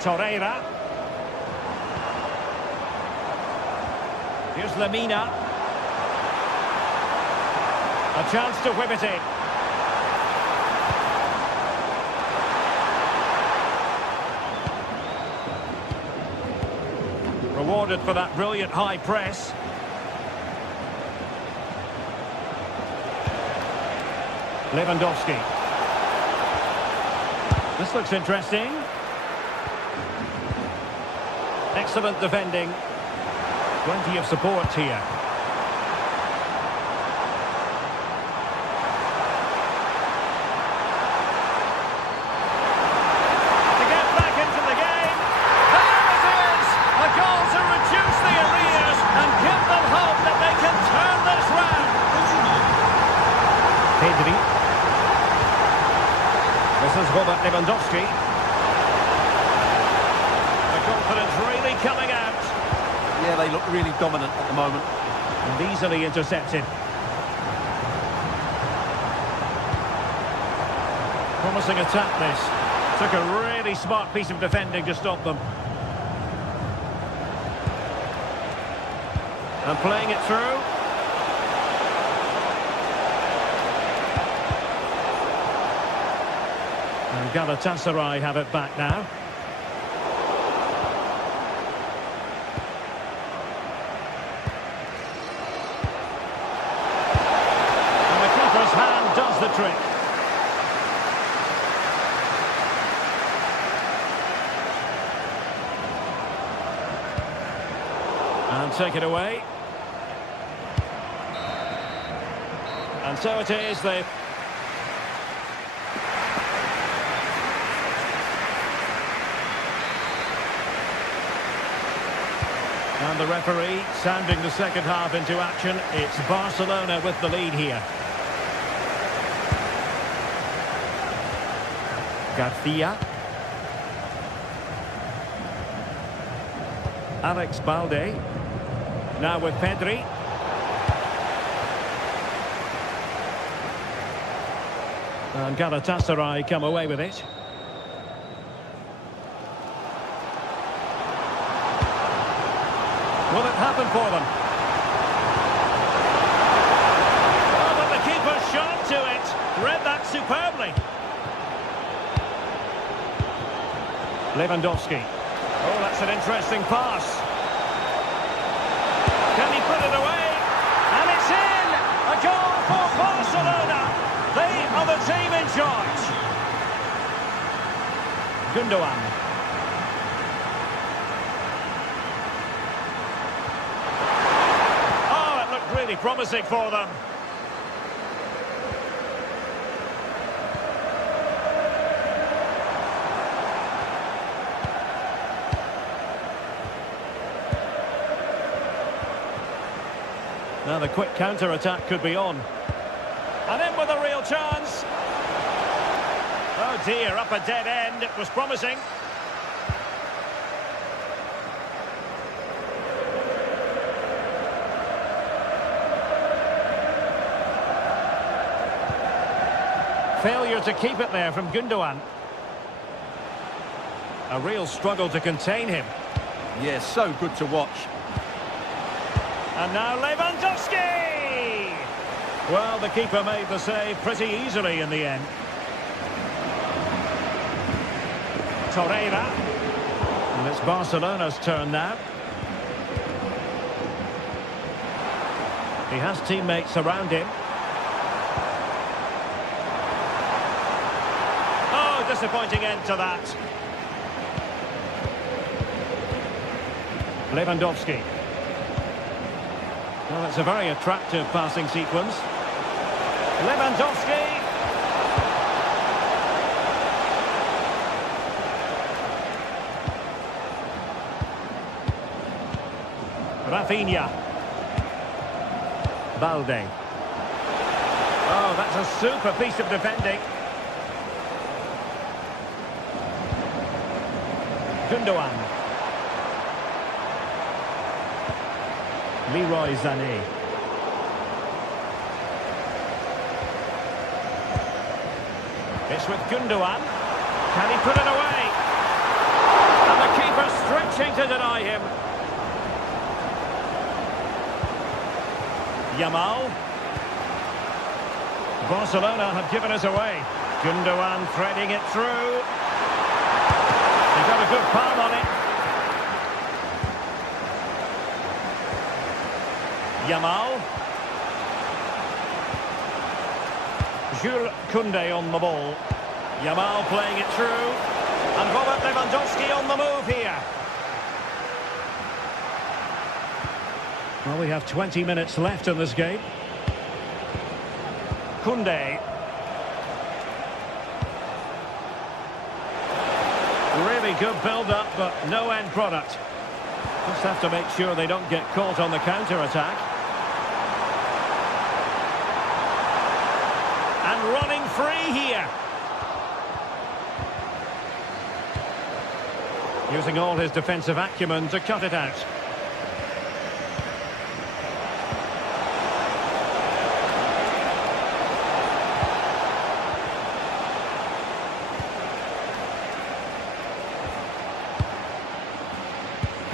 Torreira. Here's Lemina. A chance to whip it in. Rewarded for that brilliant high press. Lewandowski. This looks interesting. Excellent defending. Plenty of support here. To get back into the game. There it is! A goal to reduce the arrears and give them hope that they can turn this round. Pedri. This is Robert Lewandowski. The confidence really coming out. Yeah, they look really dominant at the moment. And easily intercepted. Promising attack this. Took a really smart piece of defending to stop them. And playing it through. And Galatasaray have it back now. And the keeper's hand does the trick. And take it away. And so it is, they've... And the referee sounding the second half into action. It's Barcelona with the lead here. Garcia. Alex Balde. Now with Pedri. And Galatasaray come away with it. Will it happen for them? Oh, but the keeper shot to it. Read that superbly. Lewandowski. Oh, that's an interesting pass. Can he put it away? And it's in! A goal for Barcelona! They are the team in charge. Gundogan. Oh, it looked really promising for them. Now the quick counter-attack could be on. And in with a real chance. Oh dear, up a dead end. It was promising. Failure to keep it there from Gundogan. A real struggle to contain him. Yeah, so good to watch. And now Lewandowski! Well, the keeper made the save pretty easily in the end. Torreira. And it's Barcelona's turn now. He has teammates around him. Oh, disappointing end to that. Lewandowski. Well, it's a very attractive passing sequence. Lewandowski. Rafinha. Balde. Oh, that's a super piece of defending. Gundogan. Leroy Sané. It's with Gundogan. Can he put it away? And the keeper stretching to deny him. Yamal. Barcelona have given us away. Gundogan threading it through. He got a good palm on it. Yamal. Jules Koundé on the ball. Yamal playing it through. And Robert Lewandowski on the move here. Well, we have 20 minutes left in this game. Koundé. Really good build-up, but no end product. Just have to make sure they don't get caught on the counter-attack. And running free here. Using all his defensive acumen to cut it out.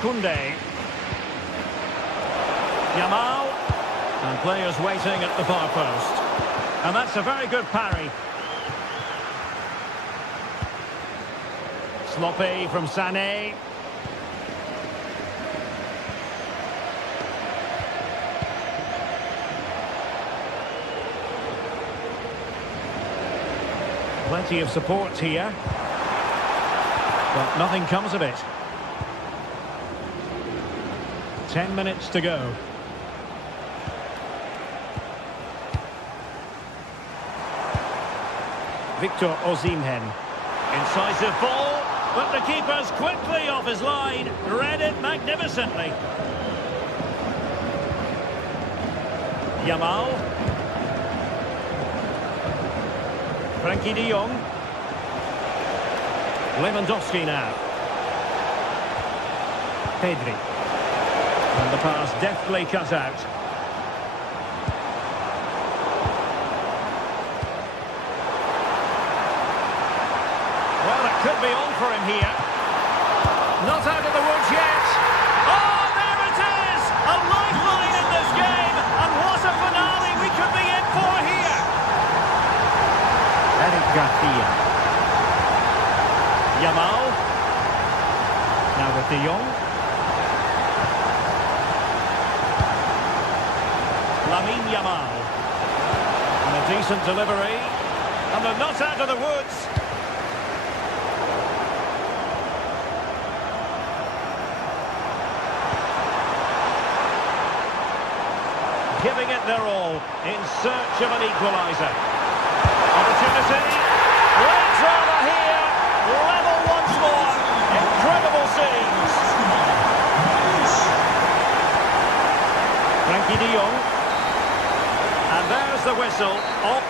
Koundé. Yamal. And players waiting at the far post. And that's a very good parry. Sloppy from Sané. Plenty of support here. But nothing comes of it. 10 minutes to go. Victor Osimhen. Incisive ball, but the keeper's quickly off his line. Read it magnificently. Yamal. Frankie de Jong. Lewandowski now. Pedri. And the pass deftly cut out. Well, it could be on for him here. Not out of the woods yet. Oh, there it is! A lifeline in this game. And what a finale we could be in for here. Eric Garcia. Yamal. Now with de Jong. Yamal. And a decent delivery. And they're not out of the woods. Giving it their all in search of an equaliser. Opportunity. Great drama here. Level once more. Incredible scenes. Frankie de Jong. And there's the whistle. Oh.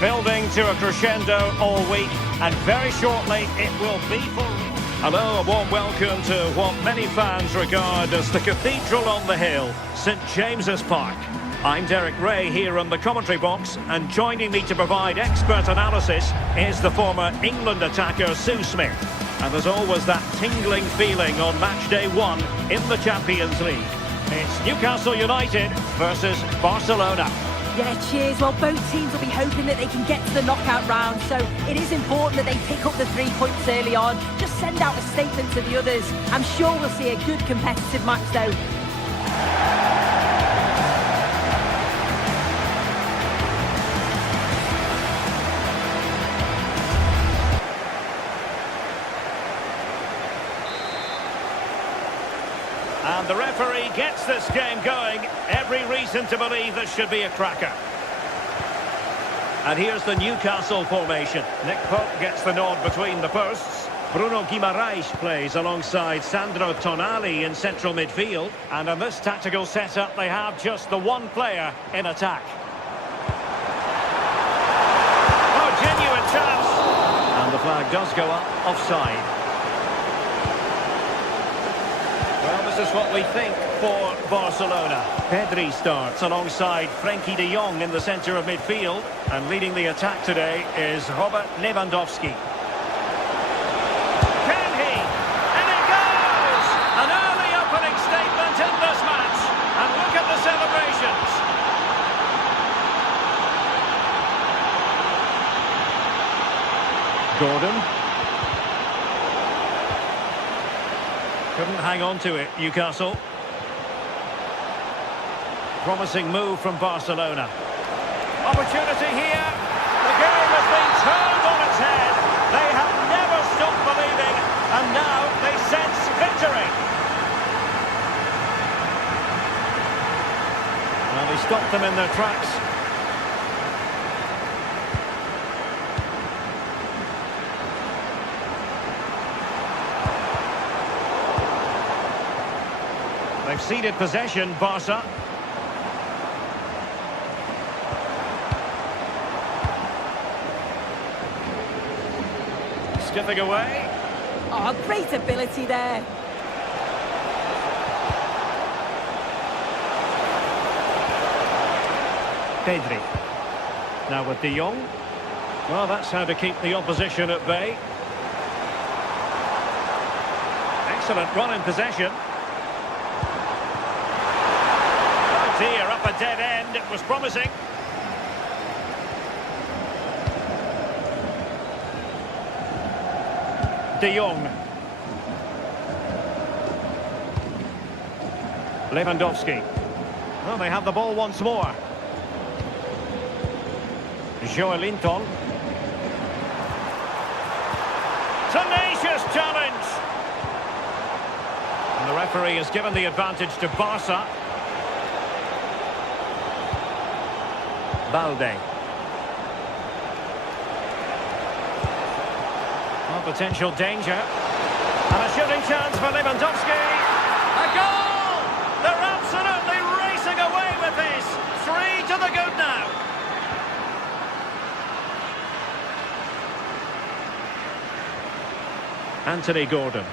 Building to a crescendo all week, and very shortly it will be for... Hello, a warm welcome to what many fans regard as the cathedral on the hill, St James's Park. I'm Derek Ray here on the commentary box, and joining me to provide expert analysis is the former England attacker Sue Smith. And there's always that tingling feeling on match day 1 in the Champions League. It's Newcastle United versus Barcelona. Yeah, cheers. Well, both teams will be hoping that they can get to the knockout round, so it is important that they pick up the 3 points early on. Just send out a statement to the others. I'm sure we'll see a good competitive match, though. And the referee gets this game going. Every reason to believe this should be a cracker. And here's the Newcastle formation. Nick Pope gets the nod between the posts. Bruno Guimaraes plays alongside Sandro Tonali in central midfield. And in this tactical setup, they have just the one player in attack. it does go up offside. Well, this is what we think for Barcelona. Pedri starts alongside Frenkie de Jong in the centre of midfield. And leading the attack today is Robert Lewandowski. Can he? And it goes! An early opening statement in this match. And look at the celebrations. Gordon. Couldn't hang on to it, Newcastle. Promising move from Barcelona. Opportunity here. The game has been turned on its head. They have never stopped believing, and now they sense victory. Well, they stopped them in their tracks. They've ceded possession, Barca. Skipping away. Oh, great ability there. Pedri. Now with de Jong. Well, that's how to keep the opposition at bay. Excellent run in possession. Here, up a dead end, it was promising. De Jong. Lewandowski. Well, they have the ball once more. Joelinton. Tenacious challenge! And the referee has given the advantage to Barca. Balde. Well, potential danger. And a shooting chance for Lewandowski. A goal! They're absolutely racing away with this. 3 to the good now. Anthony Gordon.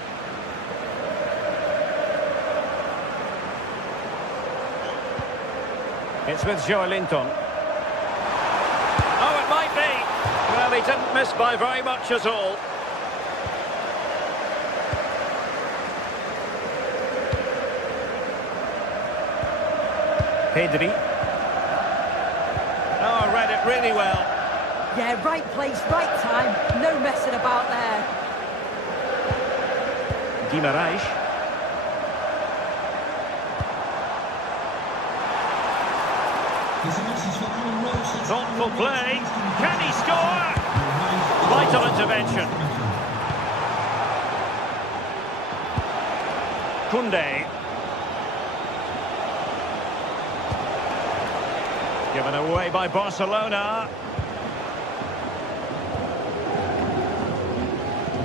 It's with Joelinton. Oh, it might be. Well, he didn't miss by very much at all. Pedri. Oh, read it really well. Yeah, right place, right time. No messing about there. Guimaraes. Thoughtful play. Can he score? Vital intervention. Koundé. Given away by Barcelona.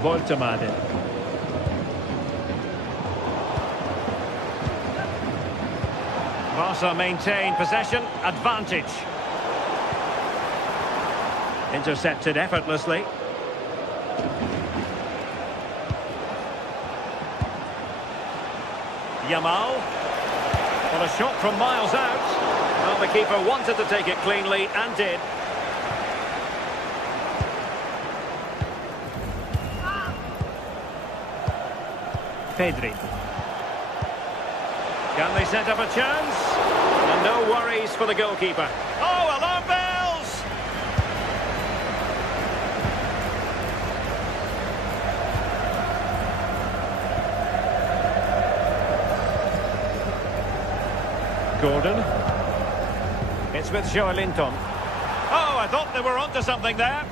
Voltemade. Barca maintain possession, advantage. Intercepted effortlessly. Yamal. Well, a shot from miles out. Well, the keeper wanted to take it cleanly and did. Pedri. Can they set up a chance? And no worries for the goalkeeper. Oh, alarm bells! Gordon. It's with Joelinton. Oh, I thought they were onto something there.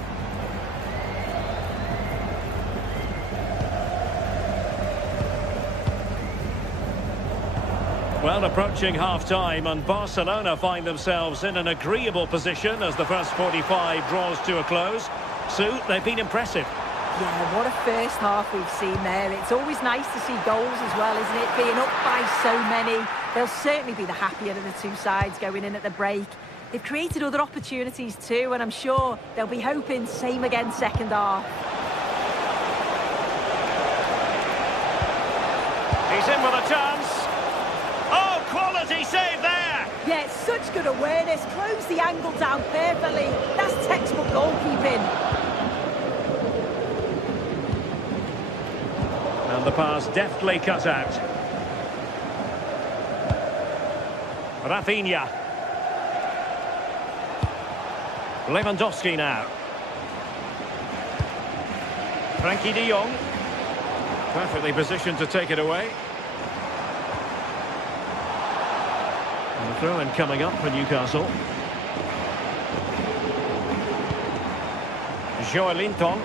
Well, approaching half-time, and Barcelona find themselves in an agreeable position as the first 45 draws to a close. Sue, they've been impressive. Yeah, what a first half we've seen there. It's always nice to see goals as well, isn't it? Being up by so many. They'll certainly be the happier of the two sides going in at the break. They've created other opportunities too, and I'm sure they'll be hoping same again second half. He's in with a chance. Oh, quality save there! Yeah, it's such good awareness. Close the angle down perfectly. That's textbook goalkeeping. And the pass deftly cut out. Rafinha. Lewandowski now. Frankie de Jong. Perfectly positioned to take it away. And the throw-in coming up for Newcastle. Joelinton.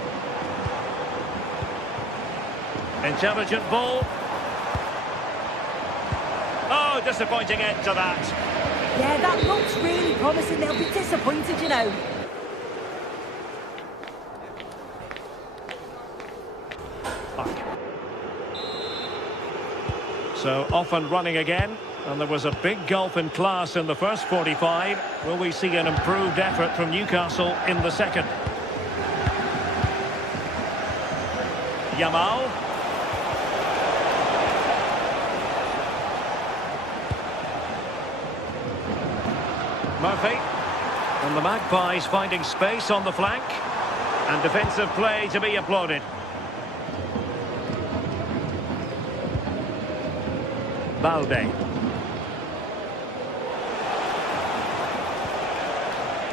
Intelligent ball. Oh, disappointing end to that. Yeah, that looks really promising. They'll be disappointed, you know. So off and running again, and there was a big gulf in class in the first 45. Will we see an improved effort from Newcastle in the second? Yamal. Murphy. And the Magpies finding space on the flank, and defensive play to be applauded. Balde.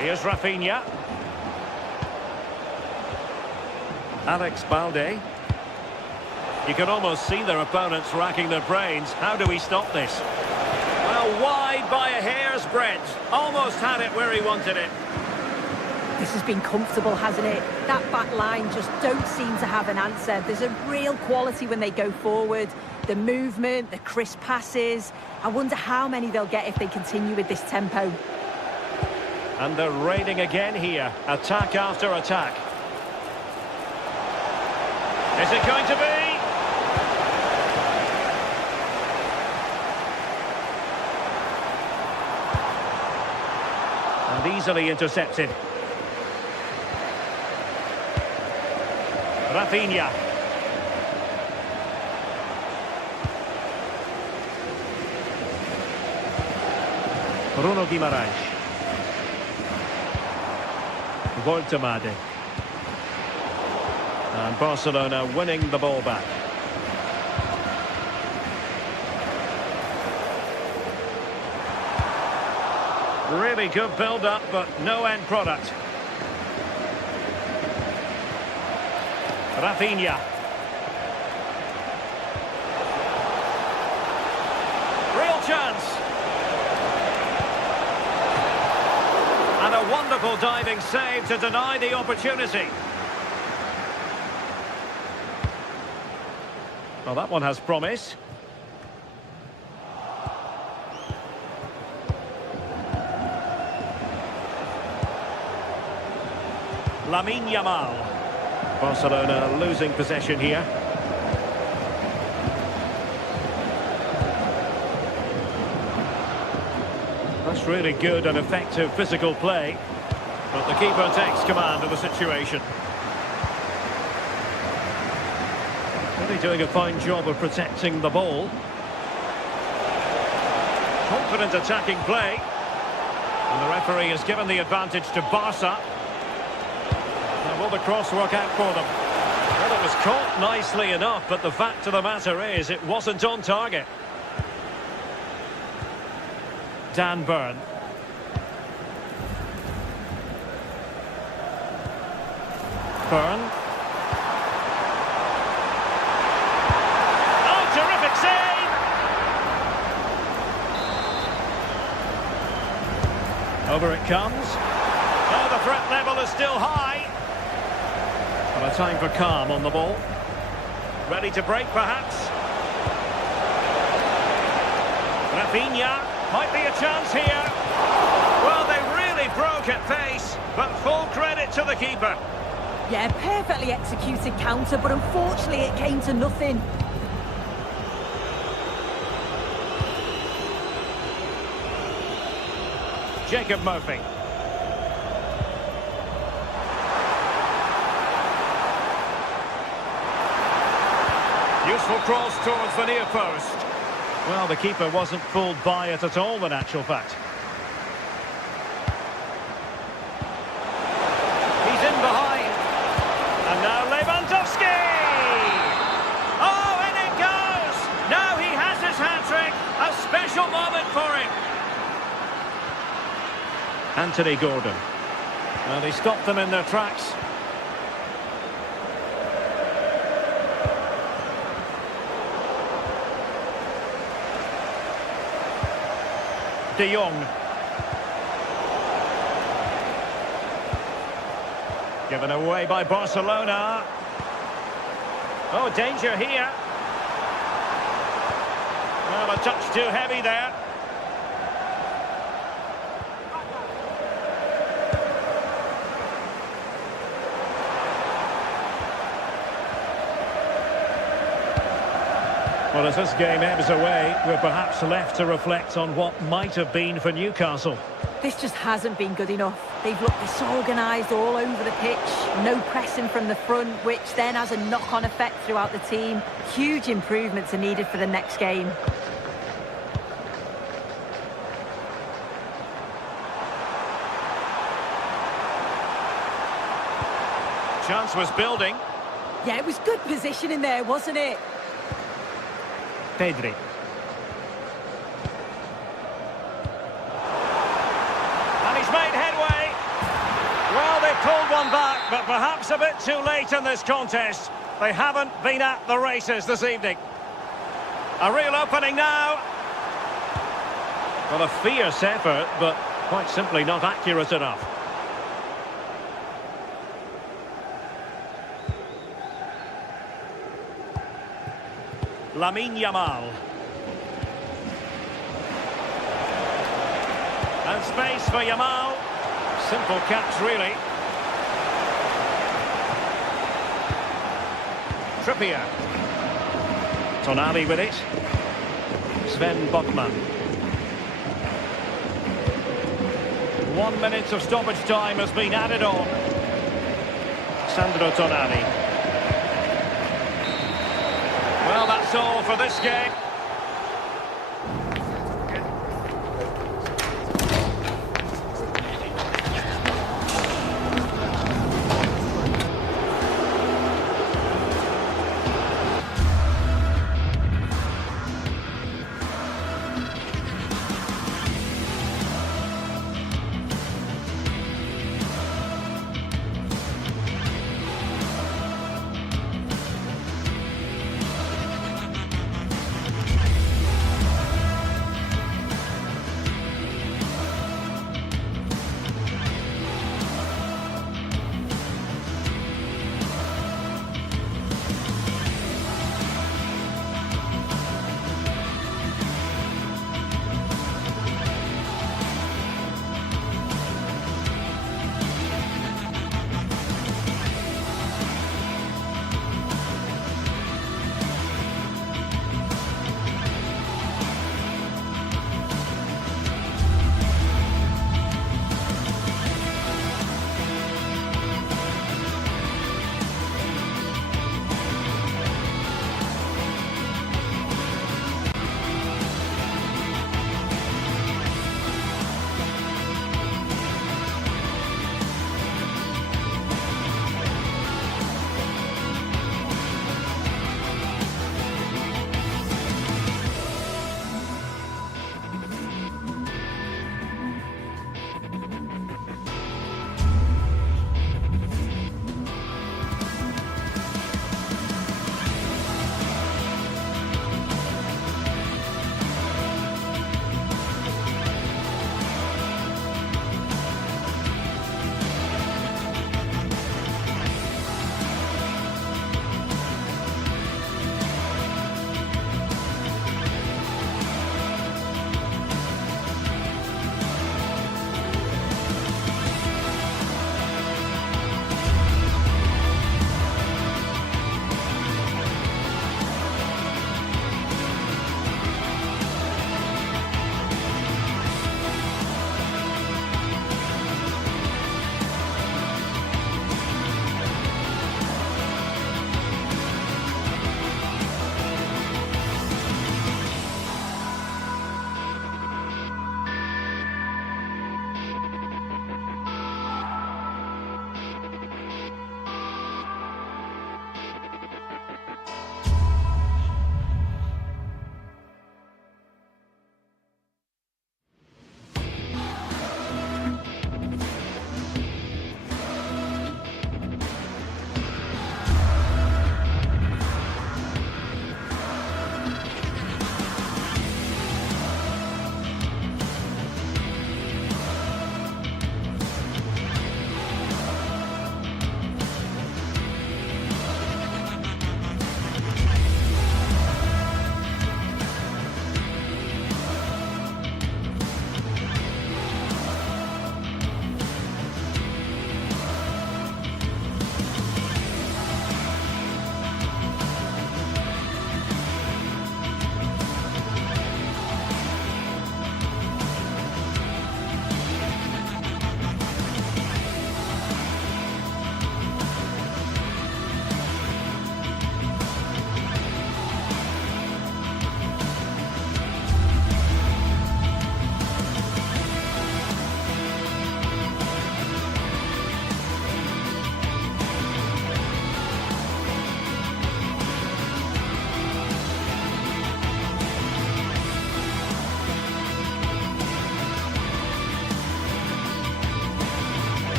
Here's Rafinha. Alex Balde. You can almost see their opponents racking their brains. How do we stop this? Well, wide by a hair's breadth. Almost had it where he wanted it. This has been comfortable, hasn't it? That back line just don't seem to have an answer. There's a real quality when they go forward. The movement, the crisp passes. I wonder how many they'll get if they continue with this tempo. And they're raining again here. Attack after attack. Is it going to be? And easily intercepted. Rafinha. Bruno Guimaraes. Voltemade. And Barcelona winning the ball back. Really good build-up, but no end product. Rafinha. Real chance. And a wonderful diving save to deny the opportunity. Well, that one has promise. Lamine Yamal. Barcelona losing possession here. That's really good and effective physical play. But the keeper takes command of the situation. Really doing a fine job of protecting the ball. Confident attacking play. And the referee has given the advantage to Barca. Now, will the cross work out for them? Well, it was caught nicely enough, but the fact of the matter is it wasn't on target. Dan Burn. Burn. Oh, terrific save! Over it comes. Oh, the threat level is still high. But a time for calm on the ball. Ready to break, perhaps. Rafinha. Might be a chance here. Well, they really broke at pace, but full credit to the keeper. Yeah, perfectly executed counter, but unfortunately it came to nothing. Jacob Murphy. Useful cross towards the near post. Well, the keeper wasn't fooled by it at all, in actual fact. He's in behind. And now Lewandowski! Oh, in it goes! Now he has his hat-trick. A special moment for him. Anthony Gordon. Well, he stopped them in their tracks. De Jong. Given away by Barcelona. Oh, danger here. Well, a touch too heavy there. Well, as this game ebbs away, we're perhaps left to reflect on what might have been for Newcastle. This just hasn't been good enough. They've looked disorganised all over the pitch. No pressing from the front, which then has a knock-on effect throughout the team. Huge improvements are needed for the next game. Chance was building. Yeah, it was good positioning there, wasn't it? Pedri. And he's made headway. Well, they pulled one back, but perhaps a bit too late in this contest. They haven't been at the races this evening. A real opening now. Well, a fierce effort, but quite simply not accurate enough. Lamine Yamal. And space for Yamal. Simple catch, really. Trippier. Tonali with it. Sven Botman. 1 minute of stoppage time has been added on. Sandro Tonali. Well, that's all for this game.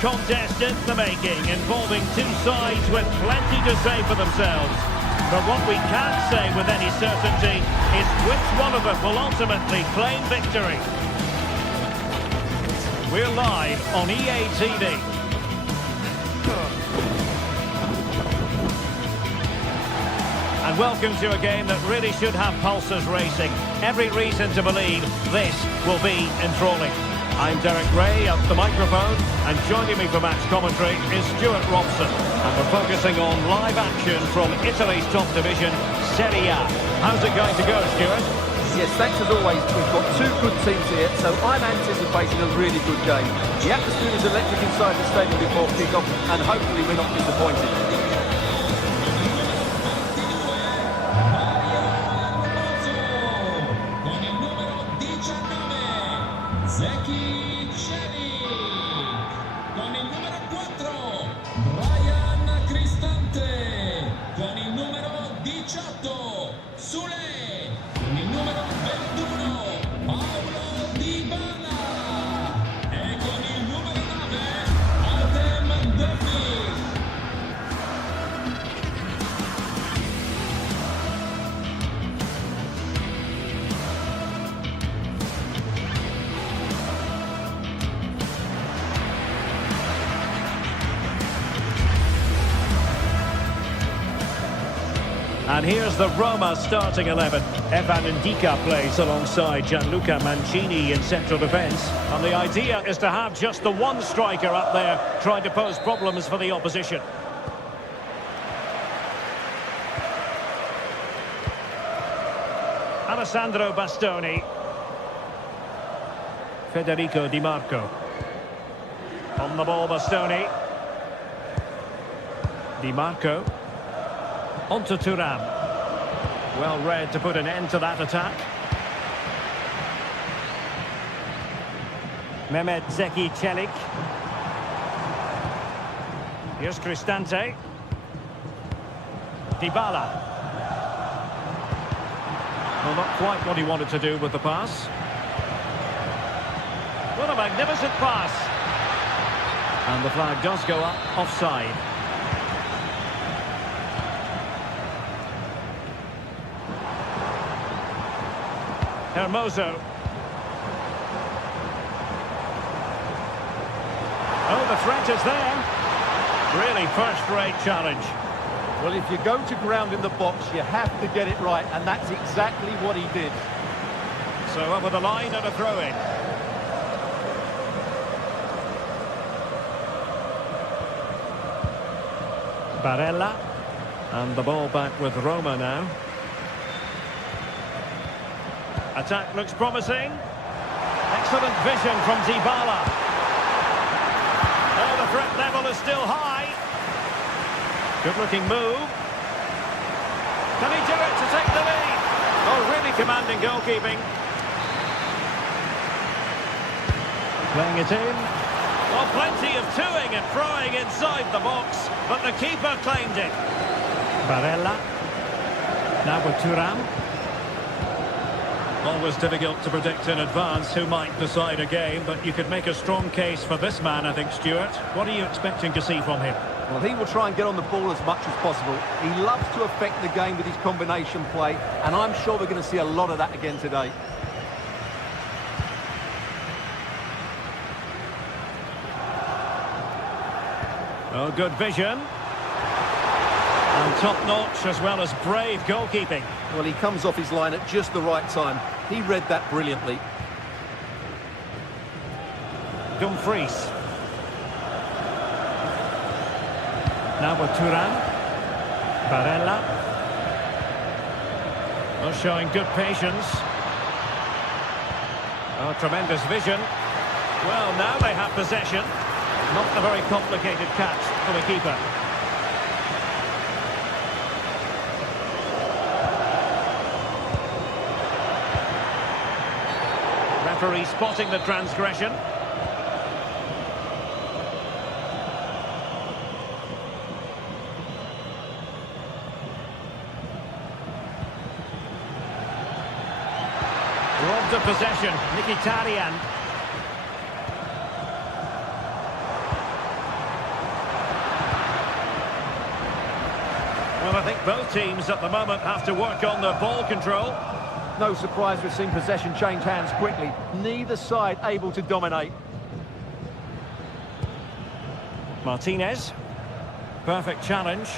contest in the making, involving two sides with plenty to say for themselves. But what we can say with any certainty is which one of them will ultimately claim victory. We're live on EA TV. And welcome to a game that really should have pulses racing. Every reason to believe this will be enthralling. I'm Derek Ray at the microphone, and joining me for match commentary is Stuart Robson. And we're focusing on live action from Italy's top division, Serie A. How's it going to go, Stuart? Yes, thanks as always. We've got two good teams here, so I'm anticipating a really good game. The atmosphere is electric inside the stadium before kick-off, and hopefully we're not disappointed. Con il numero 4 Brian Cristante, con il numero 18 Sule, con il numero 21 Paulo Dybala e con il numero 9 Artem Dovbyk. And here's the Roma starting 11. Evan Ndika plays alongside Gianluca Mancini in central defence. And the idea is to have just the one striker up there trying to pose problems for the opposition. Alessandro Bastoni. Federico Di Marco. On the ball, Bastoni. Di Marco. On to Thuram. Well read to put an end to that attack. Mehmet Zeki Çelik. Here's Cristante. Dybala. Well, not quite what he wanted to do with the pass. What a magnificent pass. And the flag does go up offside. Hermoso. Oh, the threat is there. Really first-rate challenge. Well, if you go to ground in the box, you have to get it right, and that's exactly what he did. So over the line and a throw-in. Barella. And the ball back with Roma now. Attack looks promising. Excellent vision from Dybala. Oh, the threat level is still high. Good-looking move. Can he do it to take the lead? Oh, really commanding goalkeeping. Playing it in. Oh, plenty of toing and throwing inside the box, but the keeper claimed it. Barella. Now with Thuram. Always difficult to predict in advance who might decide a game, but you could make a strong case for this man, I think, Stuart. What are you expecting to see from him? Well, he will try and get on the ball as much as possible. He loves to affect the game with his combination play, and I'm sure we're going to see a lot of that again today. Oh, good vision. And top-notch as well as brave goalkeeping. Well, he comes off his line at just the right time. He read that brilliantly. Dumfries. Now with Thuram. Barella. Oh, showing good patience. Oh, tremendous vision. Well, now they have possession. Not a very complicated catch for the keeper. Referee spotting the transgression. Robbed of possession, Mkhitaryan. Well, I think both teams at the moment have to work on their ball control. No surprise we've seen possession change hands quickly. Neither side able to dominate. Martinez. Perfect challenge.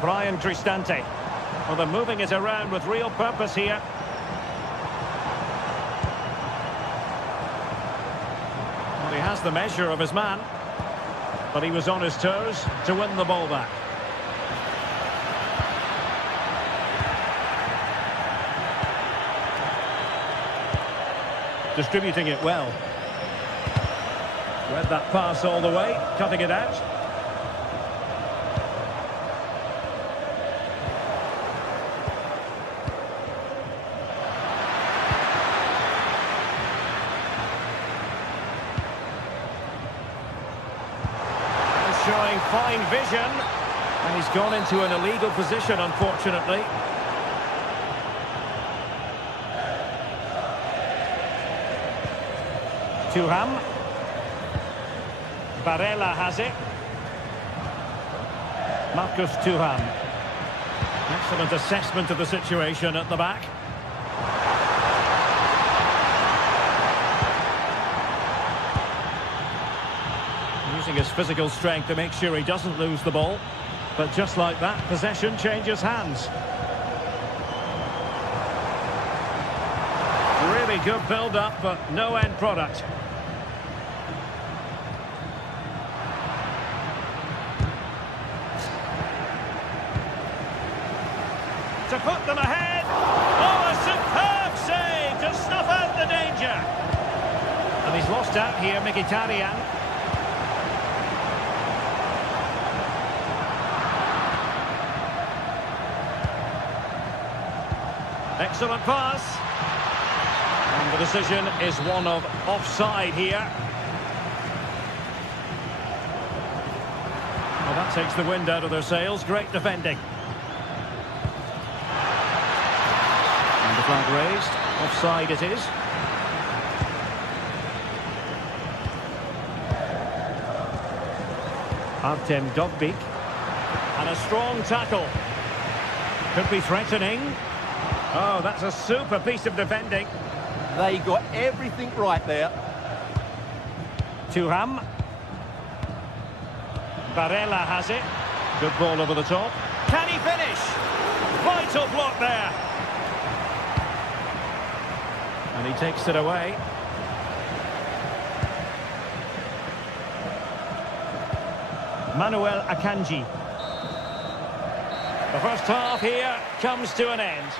Brian Cristante. Well, they're moving it around with real purpose here. Well, he has the measure of his man, but he was on his toes to win the ball back. Distributing it well. Read that pass all the way, cutting it out. Showing fine vision, and he's gone into an illegal position, unfortunately. Thuram. Barella has it. Marcus Thuram. Excellent assessment of the situation at the back. Using his physical strength to make sure he doesn't lose the ball. But just like that, possession changes hands. Really good build-up, but no end product. To put them ahead. Oh, a superb save to snuff out the danger. And he's lost out here, Mkhitaryan. Excellent pass. And the decision is one of offside here. Well, that takes the wind out of their sails. Great defending. And the flag raised. Offside it is. Artem Dogbik. And a strong tackle. Could be threatening. Oh, that's a super piece of defending. They got everything right there. Thuram. Barella has it. Good ball over the top. Can he finish? Vital block there. And he takes it away. Manuel Akanji. The first half here comes to an end.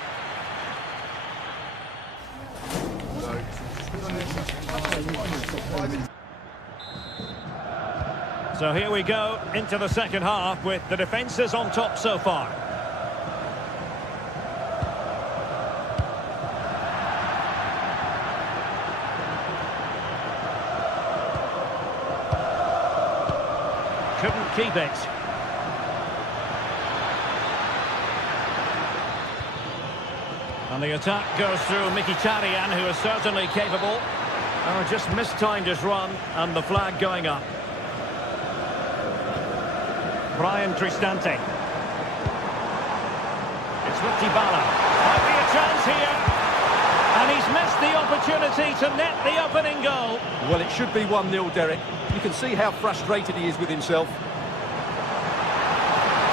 So here we go into the second half with the defences on top so far. Couldn't keep it. And the attack goes through Mkhitaryan, who is certainly capable. Oh, just mistimed his run, and the flag going up. Brian Cristante. It's with Dybala. Might be a chance here. And he's missed the opportunity to net the opening goal. Well, it should be 1-0, Derek. You can see how frustrated he is with himself.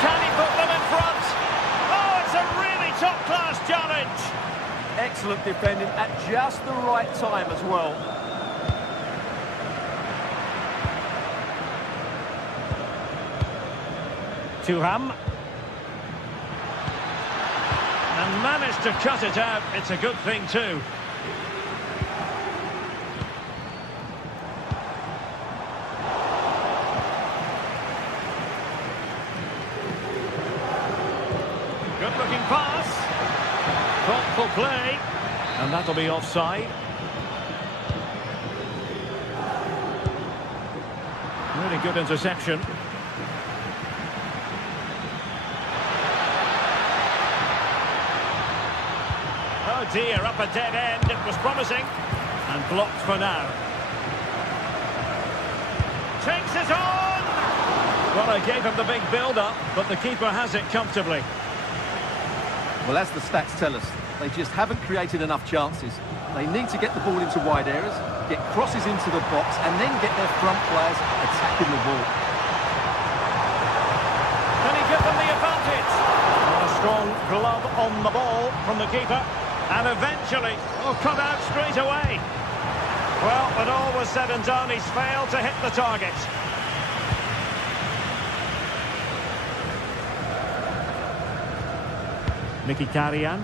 Can he put them in front? Oh, it's a really top-class challenge. Excellent defending at just the right time as well. Thuram. And managed to cut it out. It's a good thing too. Good looking pass. Thoughtful play. And that'll be offside. Really good interception. Oh dear, up a dead end. It was promising. And blocked for now. takes it on! Well, I gave him the big build-up, but the keeper has it comfortably. Well, as the stats tell us, they just haven't created enough chances. They need to get the ball into wide areas, get crosses into the box, and then get their front players attacking the ball. Can he give them the advantage? A strong glove on the ball from the keeper. And eventually, cut out straight away. Well, when all was said and done, he's failed to hit the target. Mkhitaryan.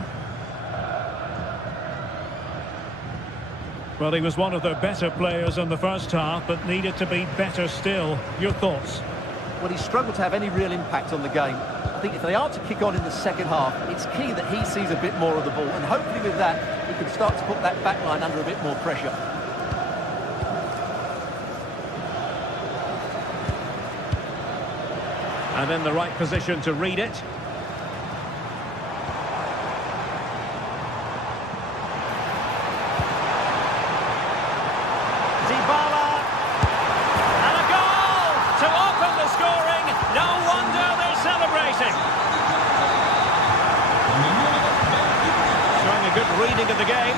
Well, he was one of the better players in the first half, but needed to be better still. Your thoughts? Well, he struggled to have any real impact on the game. I think if they are to kick on in the second half, it's key that he sees a bit more of the ball, and hopefully with that, he can start to put that back line under a bit more pressure. And in the right position to read it. Good reading of the game.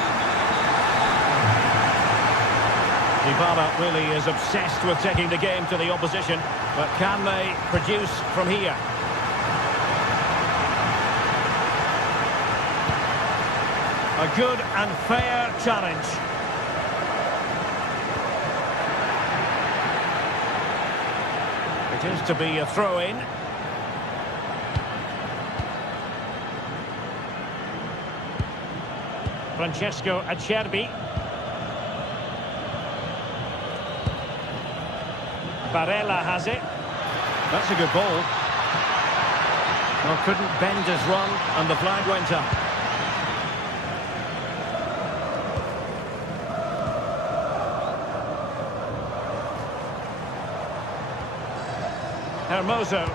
Dybala really is obsessed with taking the game to the opposition, but can they produce from here? A good and fair challenge. It is to be a throw-in. Francesco Acerbi. Barella has it. That's a good ball. Well, couldn't bend his run, and the flag went up. Hermoso.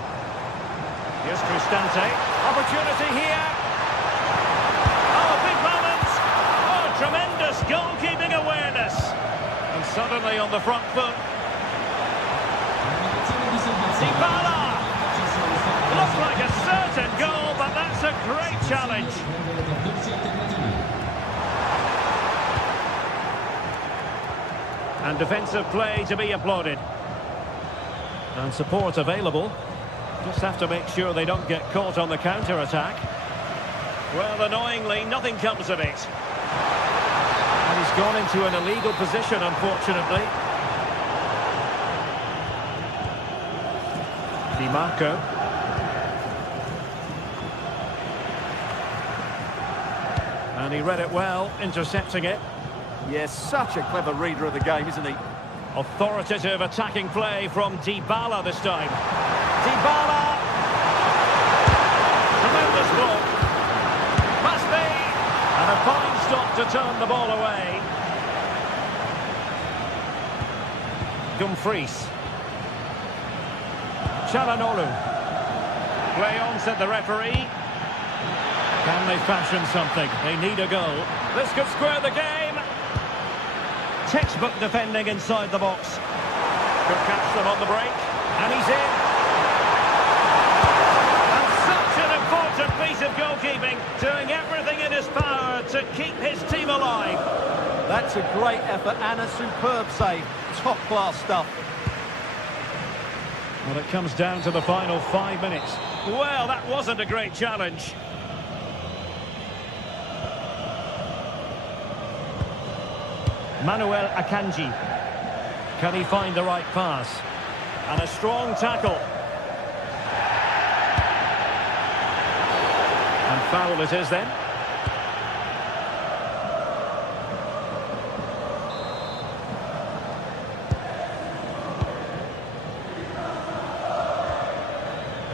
Here's Cristante. Opportunity here. Tremendous goalkeeping awareness. And suddenly on the front foot. Dybala! Looks like a certain goal, but that's a great challenge. And defensive play to be applauded. And support available. Just have to make sure they don't get caught on the counter-attack. Well, annoyingly, nothing comes of it. And he's gone into an illegal position, unfortunately. Di Marco. And he read it well, intercepting it. Yes, such a clever reader of the game, isn't he? Authoritative attacking play from Dybala this time. Dybala! Tremendous block. Must be! And a fine stop to turn the ball away. Dumfries. Çalhanoğlu. Play on, said the referee. Can they fashion something? They need a goal. This could square the game. Textbook defending inside the box. Could catch them on the break. And he's in. And such an important piece of goalkeeping, doing everything in his power to keep his team alive. That's a great effort and a superb save. Top-class stuff. Well, it comes down to the final 5 minutes. Well, that wasn't a great challenge. Manuel Akanji. Can he find the right pass? And a strong tackle. And foul it is then.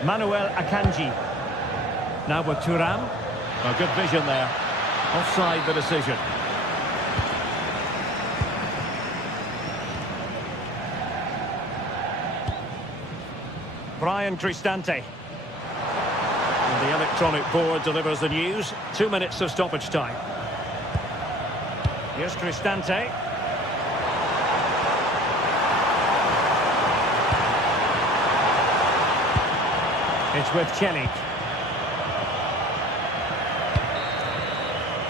Manuel Akanji. Now with Thuram. Oh, good vision there. Offside the decision. Brian Cristante. And the electronic board delivers the news. 2 minutes of stoppage time. Here's Cristante. It's with Chelik.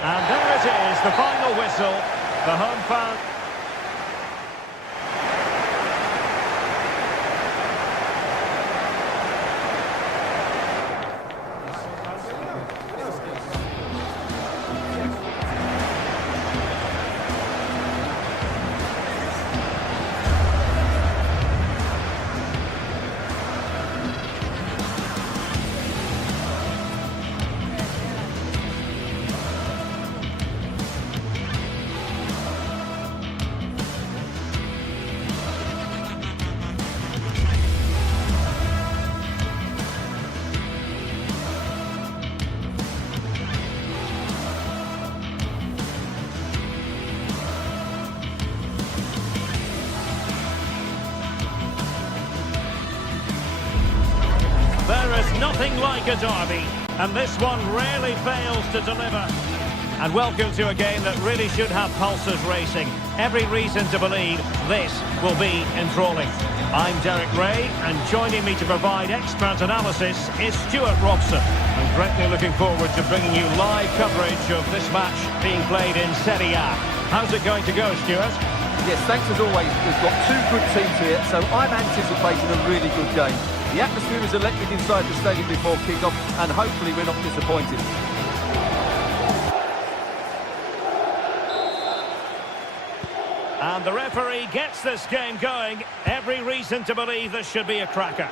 And there it is, the final whistle. The home fan. There is nothing like a derby, and this one rarely fails to deliver. And welcome to a game that really should have pulses racing. Every reason to believe this will be enthralling. I'm Derek Ray, and joining me to provide expert analysis is Stuart Robson. I'm greatly looking forward to bringing you live coverage of this match being played in Serie A. How's it going to go, Stuart? Yes, thanks as always. We've got two good teams here, so I'm anticipating a really good game. The atmosphere is electric inside the stadium before kick-off, and hopefully we're not disappointed. And the referee gets this game going. Every reason to believe this should be a cracker.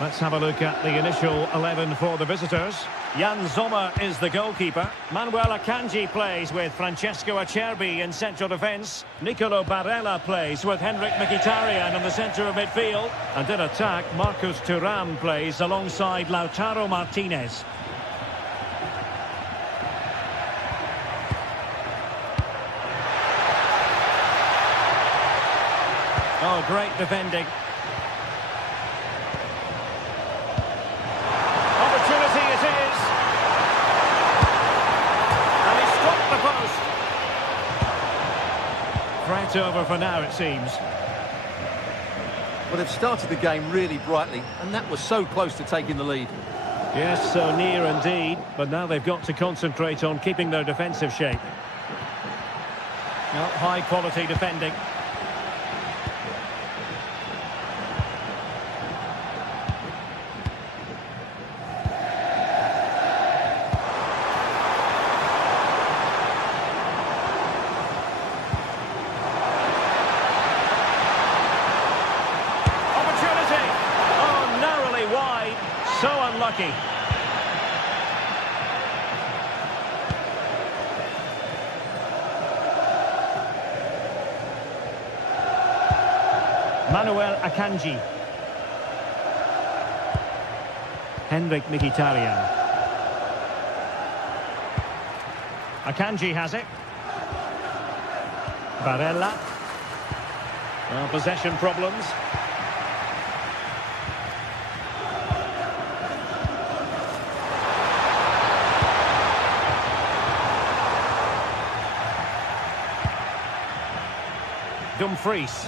Let's have a look at the initial 11 for the visitors. Jan Sommer is the goalkeeper. Manuel Akanji plays with Francesco Acerbi in central defence. Nicolo Barella plays with Henrik Mkhitaryan in the centre of midfield. And in attack, Marcus Thuram plays alongside Lautaro Martinez. Oh, great defending. Opportunity it is. And he struck the post. Threat over for now, it seems. Well, they've started the game really brightly, and that was so close to taking the lead. Yes, so near indeed. But now they've got to concentrate on keeping their defensive shape. Well, high-quality defending. So unlucky. Manuel Akanji. Henrik Mkhitaryan. Akanji has it. Barella. Well, possession problems. Dumfries.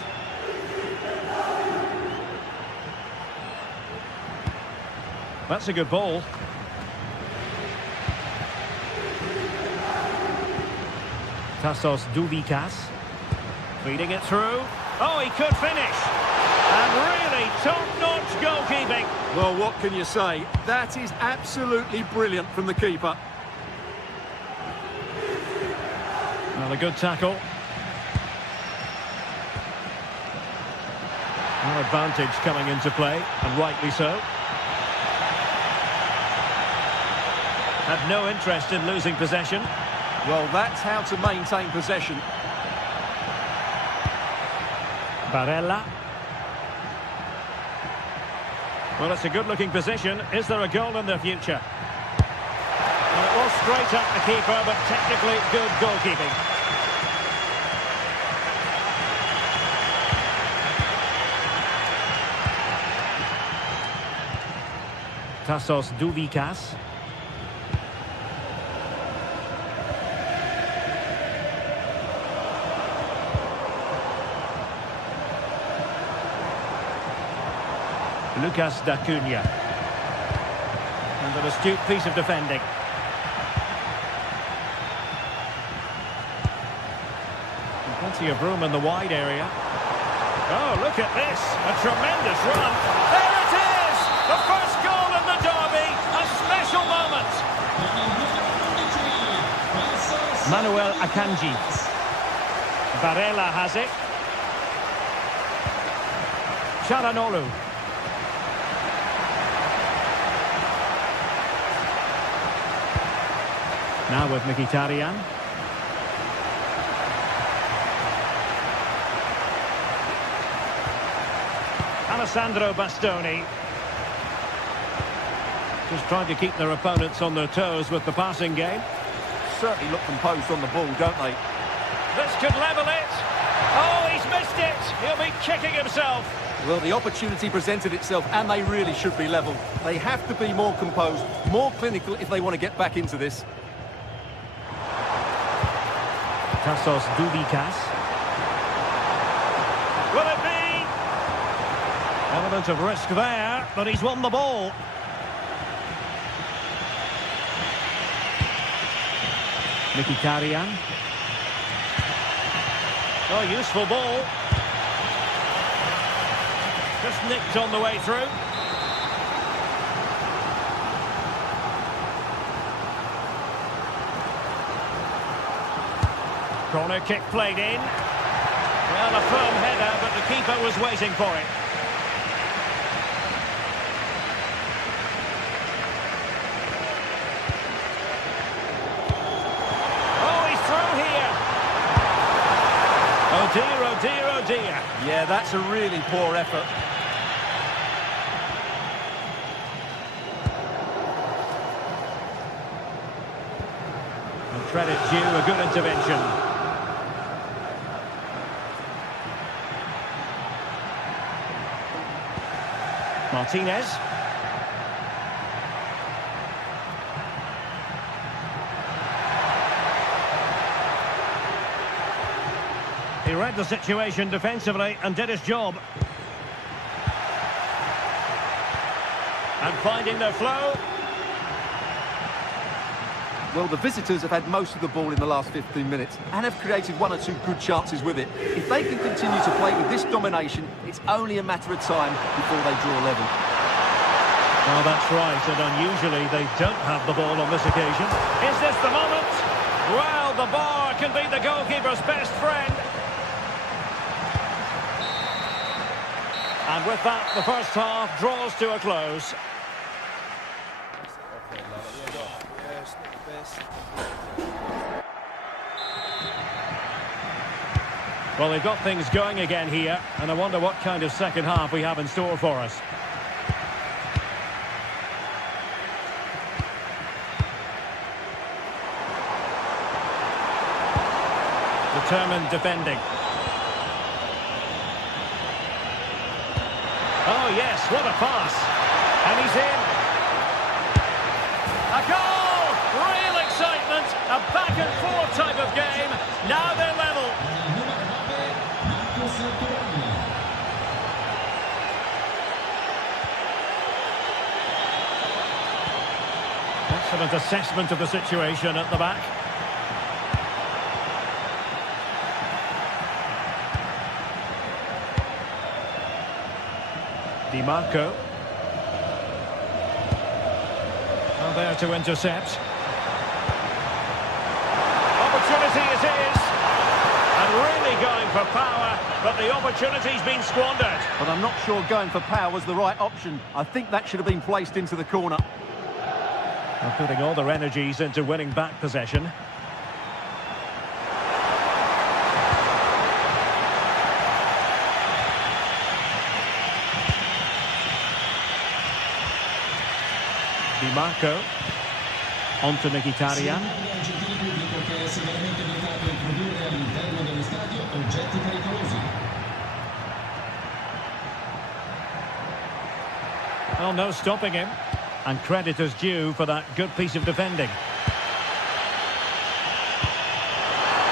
That's a good ball. Tassos Douvikas. Feeding it through. Oh, he could finish. And really top-notch goalkeeping. Well, what can you say? That is absolutely brilliant from the keeper. Well, a good tackle. An advantage coming into play, and rightly so. Had no interest in losing possession. Well, that's how to maintain possession. Barella. Well, it's a good-looking position. Is there a goal in the future? Well, it was straight at the keeper, but technically good goalkeeping. Tassos Douvikas. Lucas d'Acunha. And an astute piece of defending. And plenty of room in the wide area. Oh, look at this. A tremendous run. There it is! The first goal in the derby. A special moment. Manuel Akanji. Varela has it. Çalhanoğlu. Now with Mkhitaryan. Alessandro Bastoni. Just trying to keep their opponents on their toes with the passing game. Certainly look composed on the ball, don't they? This could level it. Oh, he's missed it. He'll be kicking himself. Well, the opportunity presented itself, and they really should be level. They have to be more composed, more clinical if they want to get back into this. Tassos Dubikas. Will it be? Element of risk there, but he's won the ball. Mkhitaryan. Oh, useful ball. Just nicked on the way through. Corner kick played in. Well, a firm header, but the keeper was waiting for it. Oh, he's through here. Oh dear, oh dear, oh dear. Yeah, that's a really poor effort. And credit due, a good intervention. Martinez. He read the situation defensively and did his job. And finding their flow. Well, the visitors have had most of the ball in the last 15 minutes and have created one or two good chances with it. If they can continue to play with this domination, it's only a matter of time before they draw level. Well, that's right, and unusually they don't have the ball on this occasion. Is this the moment? Well, the bar can be the goalkeeper's best friend. And with that, the first half draws to a close. Well, they've got things going again here, and I wonder what kind of second half we have in store for us. Determined defending. Oh, yes, what a pass. And he's in. A goal! Real excitement. A back-and-forth type of game. Now they're level. Excellent assessment of the situation at the back. Di Marco. Well, there to intercept. Opportunity it is. And really going for power, but the opportunity's been squandered. But I'm not sure going for power was the right option. I think that should have been placed into the corner. They're putting all their energies into winning back possession. Di Marco. On to Mkhitaryan. Oh, no stopping him. And credit is due for that good piece of defending.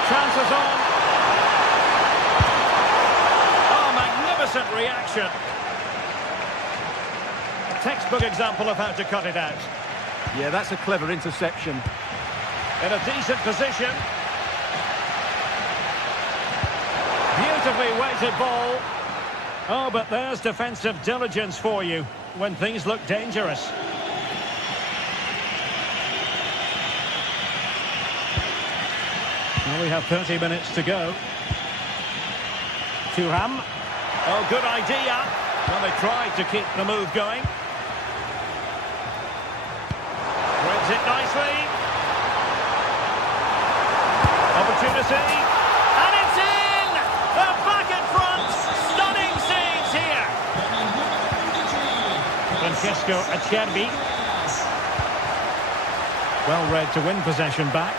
Chances on. Oh, magnificent reaction. textbook example of how to cut it out. Yeah, that's a clever interception. In a decent position. Beautifully weighted ball. Oh, but there's defensive diligence for you when things look dangerous. Well, we have 30 minutes to go. Thuram. Oh, good idea. Well, they tried to keep the move going. Threads it nicely. Opportunity. And it's in! They're back in front. Stunning scenes here. Francesco Acerbi. Well read to win possession back.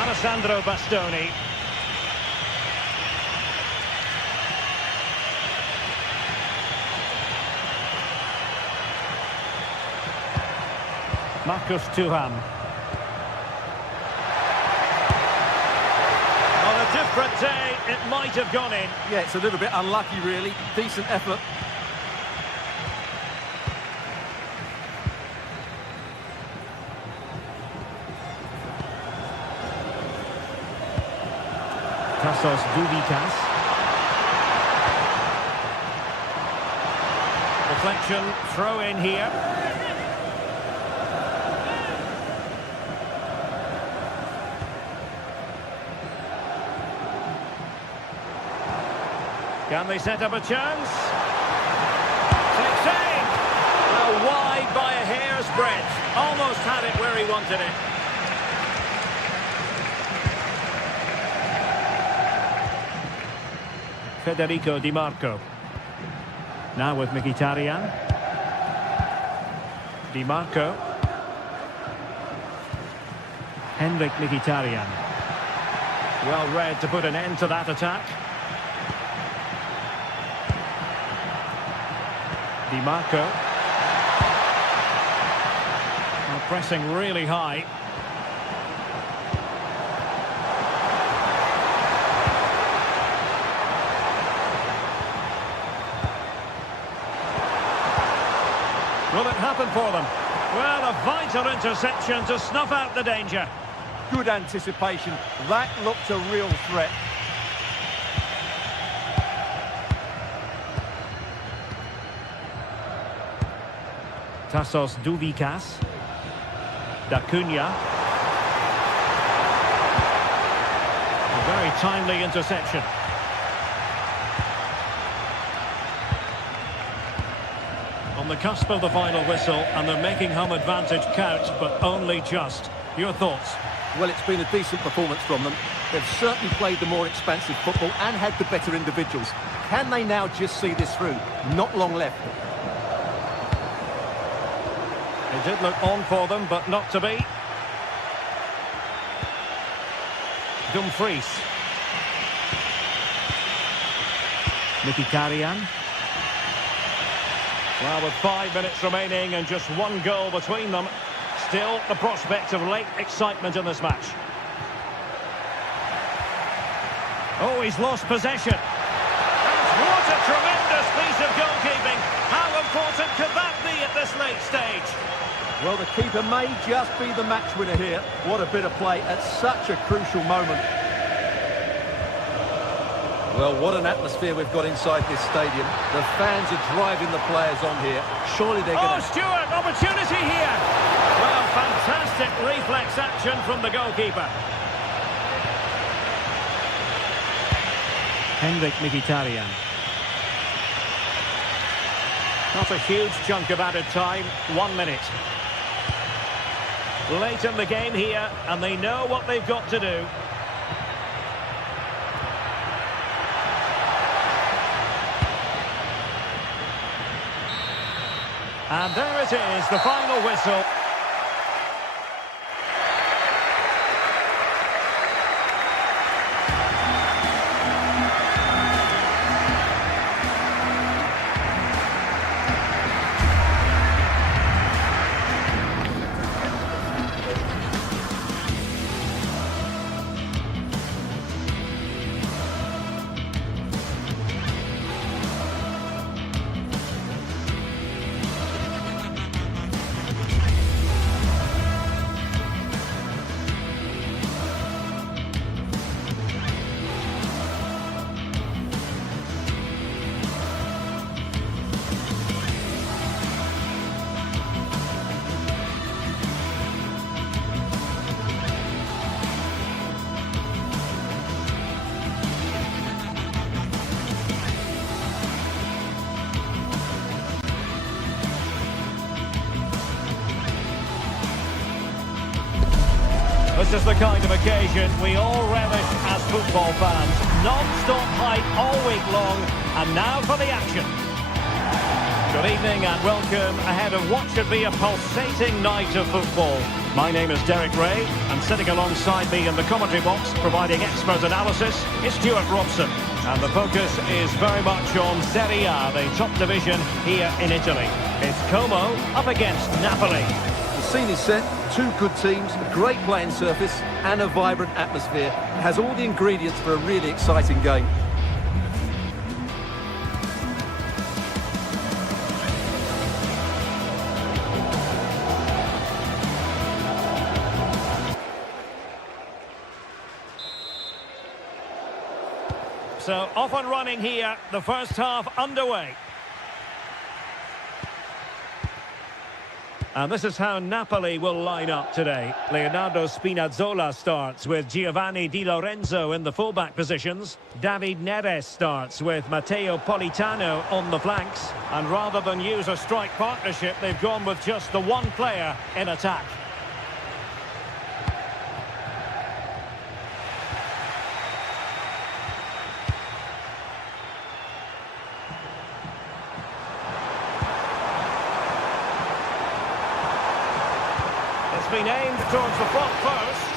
Alessandro Bastoni. Marcus Thuram. On a different day, it might have gone in. Yeah, it's a little bit unlucky, really. Decent effort. Tassos Duvikas. Deflection, throw in here. Can they set up a chance? Takes aim! Well, wide by a hair's breadth. Almost had it where he wanted it. Federico Di Marco. Now with Mkhitaryan. Di Marco. Henrik Mkhitaryan. Well read to put an end to that attack. Di Marco. Well, pressing really high. Will it happen for them? Well, a vital interception to snuff out the danger. Good anticipation. That looked a real threat. Tassos Duvikas. Da Cunha. A very timely interception. On the cusp of the final whistle, and they're making home advantage count, but only just. Your thoughts? Well, it's been a decent performance from them. They've certainly played the more expansive football and had the better individuals. Can they now just see this through? Not long left. It did look on for them, but not to be. Dumfries. Mkhitaryan. Well, with 5 minutes remaining and just one goal between them, still the prospect of late excitement in this match. Oh, he's lost possession. And what a tremendous piece of goalkeeping. How important could that be at this late stage? Well, the keeper may just be the match winner here. What a bit of play at such a crucial moment. Well, what an atmosphere we've got inside this stadium. The fans are driving the players on here. Surely they're going to... Oh, Stewart, opportunity here. Well, fantastic reflex action from the goalkeeper. Henrik Mkhitaryan. Not a huge chunk of added time, 1 minute. Late in the game here, and they know what they've got to do. And there it is, the final whistle. This is the kind of occasion we all relish as football fans. Non-stop hype all week long, and now for the action. Good evening and welcome ahead of what should be a pulsating night of football. My name is Derek Ray, and sitting alongside me in the commentary box, providing expert analysis, is Stuart Robson. And the focus is very much on Serie A, the top division here in Italy. It's Como up against Napoli. The scene is set, two good teams, a great playing surface and a vibrant atmosphere. It has all the ingredients for a really exciting game. So off and running here, the first half underway. And this is how Napoli will line up today. Leonardo Spinazzola starts with Giovanni Di Lorenzo in the fullback positions. David Neres starts with Matteo Politano on the flanks. And rather than use a strike partnership, they've gone with just the one player in attack. Been aimed towards the front first.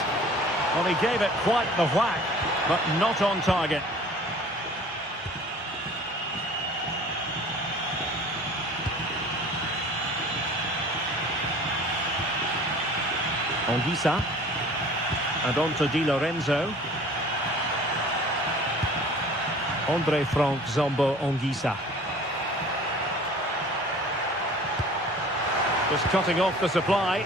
Well, he gave it quite the whack, but not on target. Anguissa. And on to Di Lorenzo. Andre Frank Zombo Anguissa. Just cutting off the supply.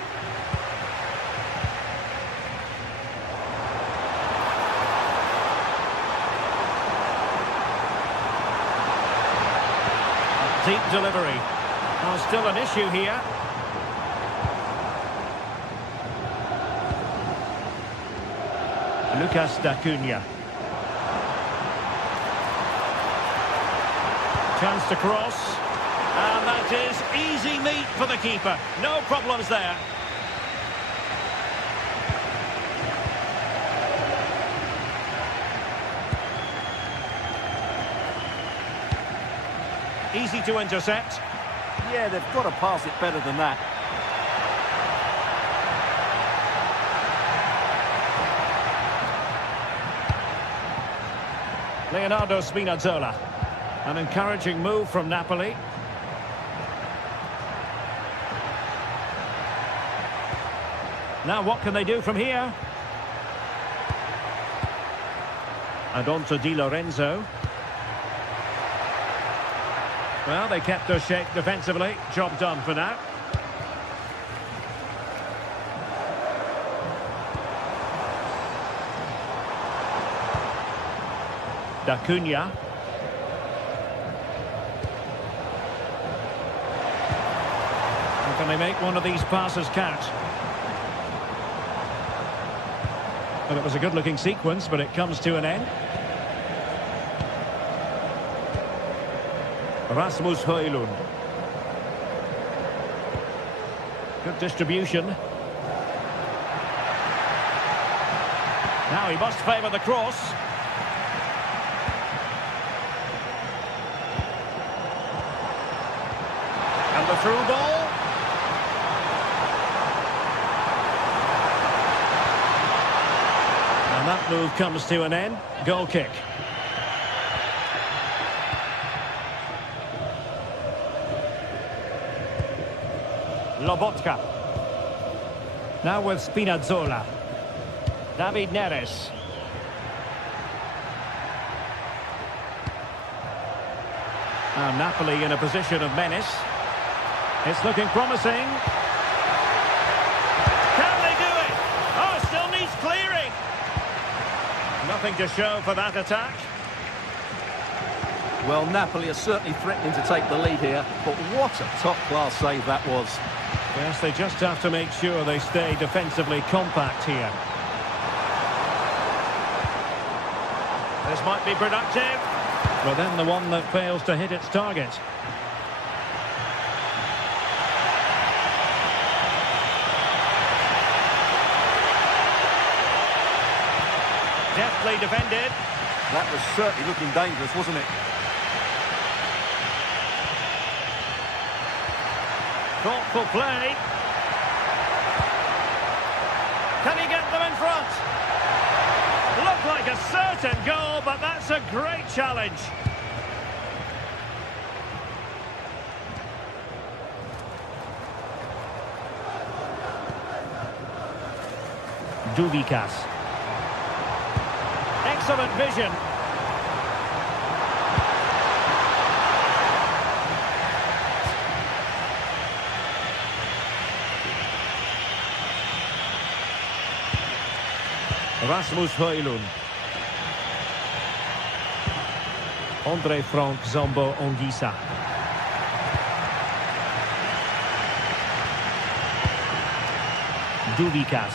Deep delivery. Well, still an issue here. Lucas D'Acunha. Chance to cross. And that is easy meat for the keeper. No problems there. Easy to intercept. Yeah, they've got to pass it better than that. Leonardo Spinazzola. An encouraging move from Napoli. Now what can they do from here? And on to Di Lorenzo. Well, they kept their shape defensively. Job done for now. D'Acunha. And can they make one of these passes count? Well, it was a good-looking sequence, but it comes to an end. Rasmus Højlund. Good distribution. Now he must favour the cross. And the through ball. And that move comes to an end. Goal kick. Lobotka. Now with Spinazzola. David Neres. Now Napoli in a position of menace. It's looking promising. Can they do it? Oh, it still needs clearing. Nothing to show for that attack. Well, Napoli are certainly threatening to take the lead here, but what a top-class save that was. Yes, they just have to make sure they stay defensively compact here. This might be productive. But then the one that fails to hit its target. Deftly defended. That was certainly looking dangerous, wasn't it? Thoughtful play. Can he get them in front? Looked like a certain goal, but that's a great challenge. Duvikas. Excellent vision. Rasmus Højlund. André Frank Zambo Anguissa. Duvikas.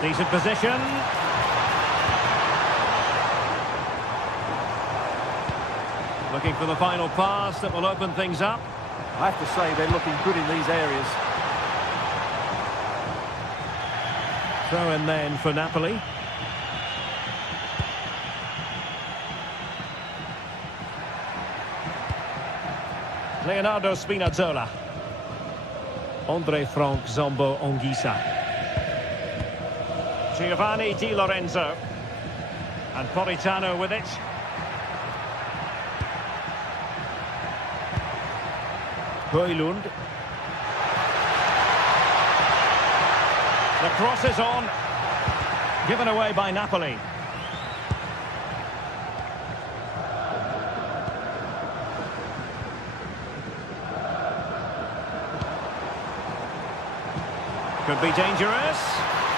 Decent position. Looking for the final pass that will open things up. I have to say they're looking good in these areas. Throw in then for Napoli. Leonardo Spinazzola. André Frank Zambo Anguissa. Giovanni Di Lorenzo. And Politano with it. Højlund. The cross is on. Given away by Napoli. Could be dangerous.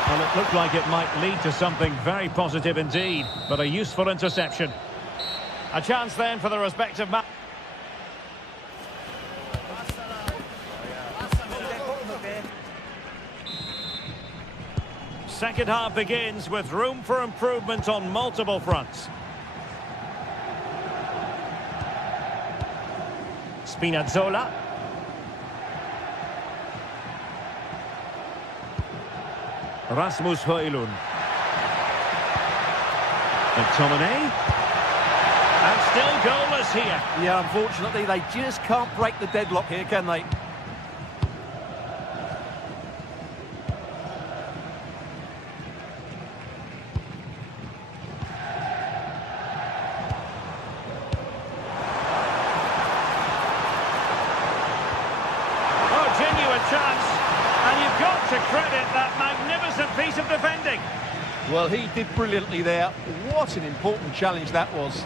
Well, it looked like it might lead to something very positive indeed, but a useful interception. A chance then for the respective match. Second half begins with room for improvement on multiple fronts. Spinazzola. Rasmus Højlund. McTominay. And still goalless here. Yeah, unfortunately, they just can't break the deadlock here, can they? Chance, and you've got to credit that magnificent piece of defending. Well, he did brilliantly there. What an important challenge that was.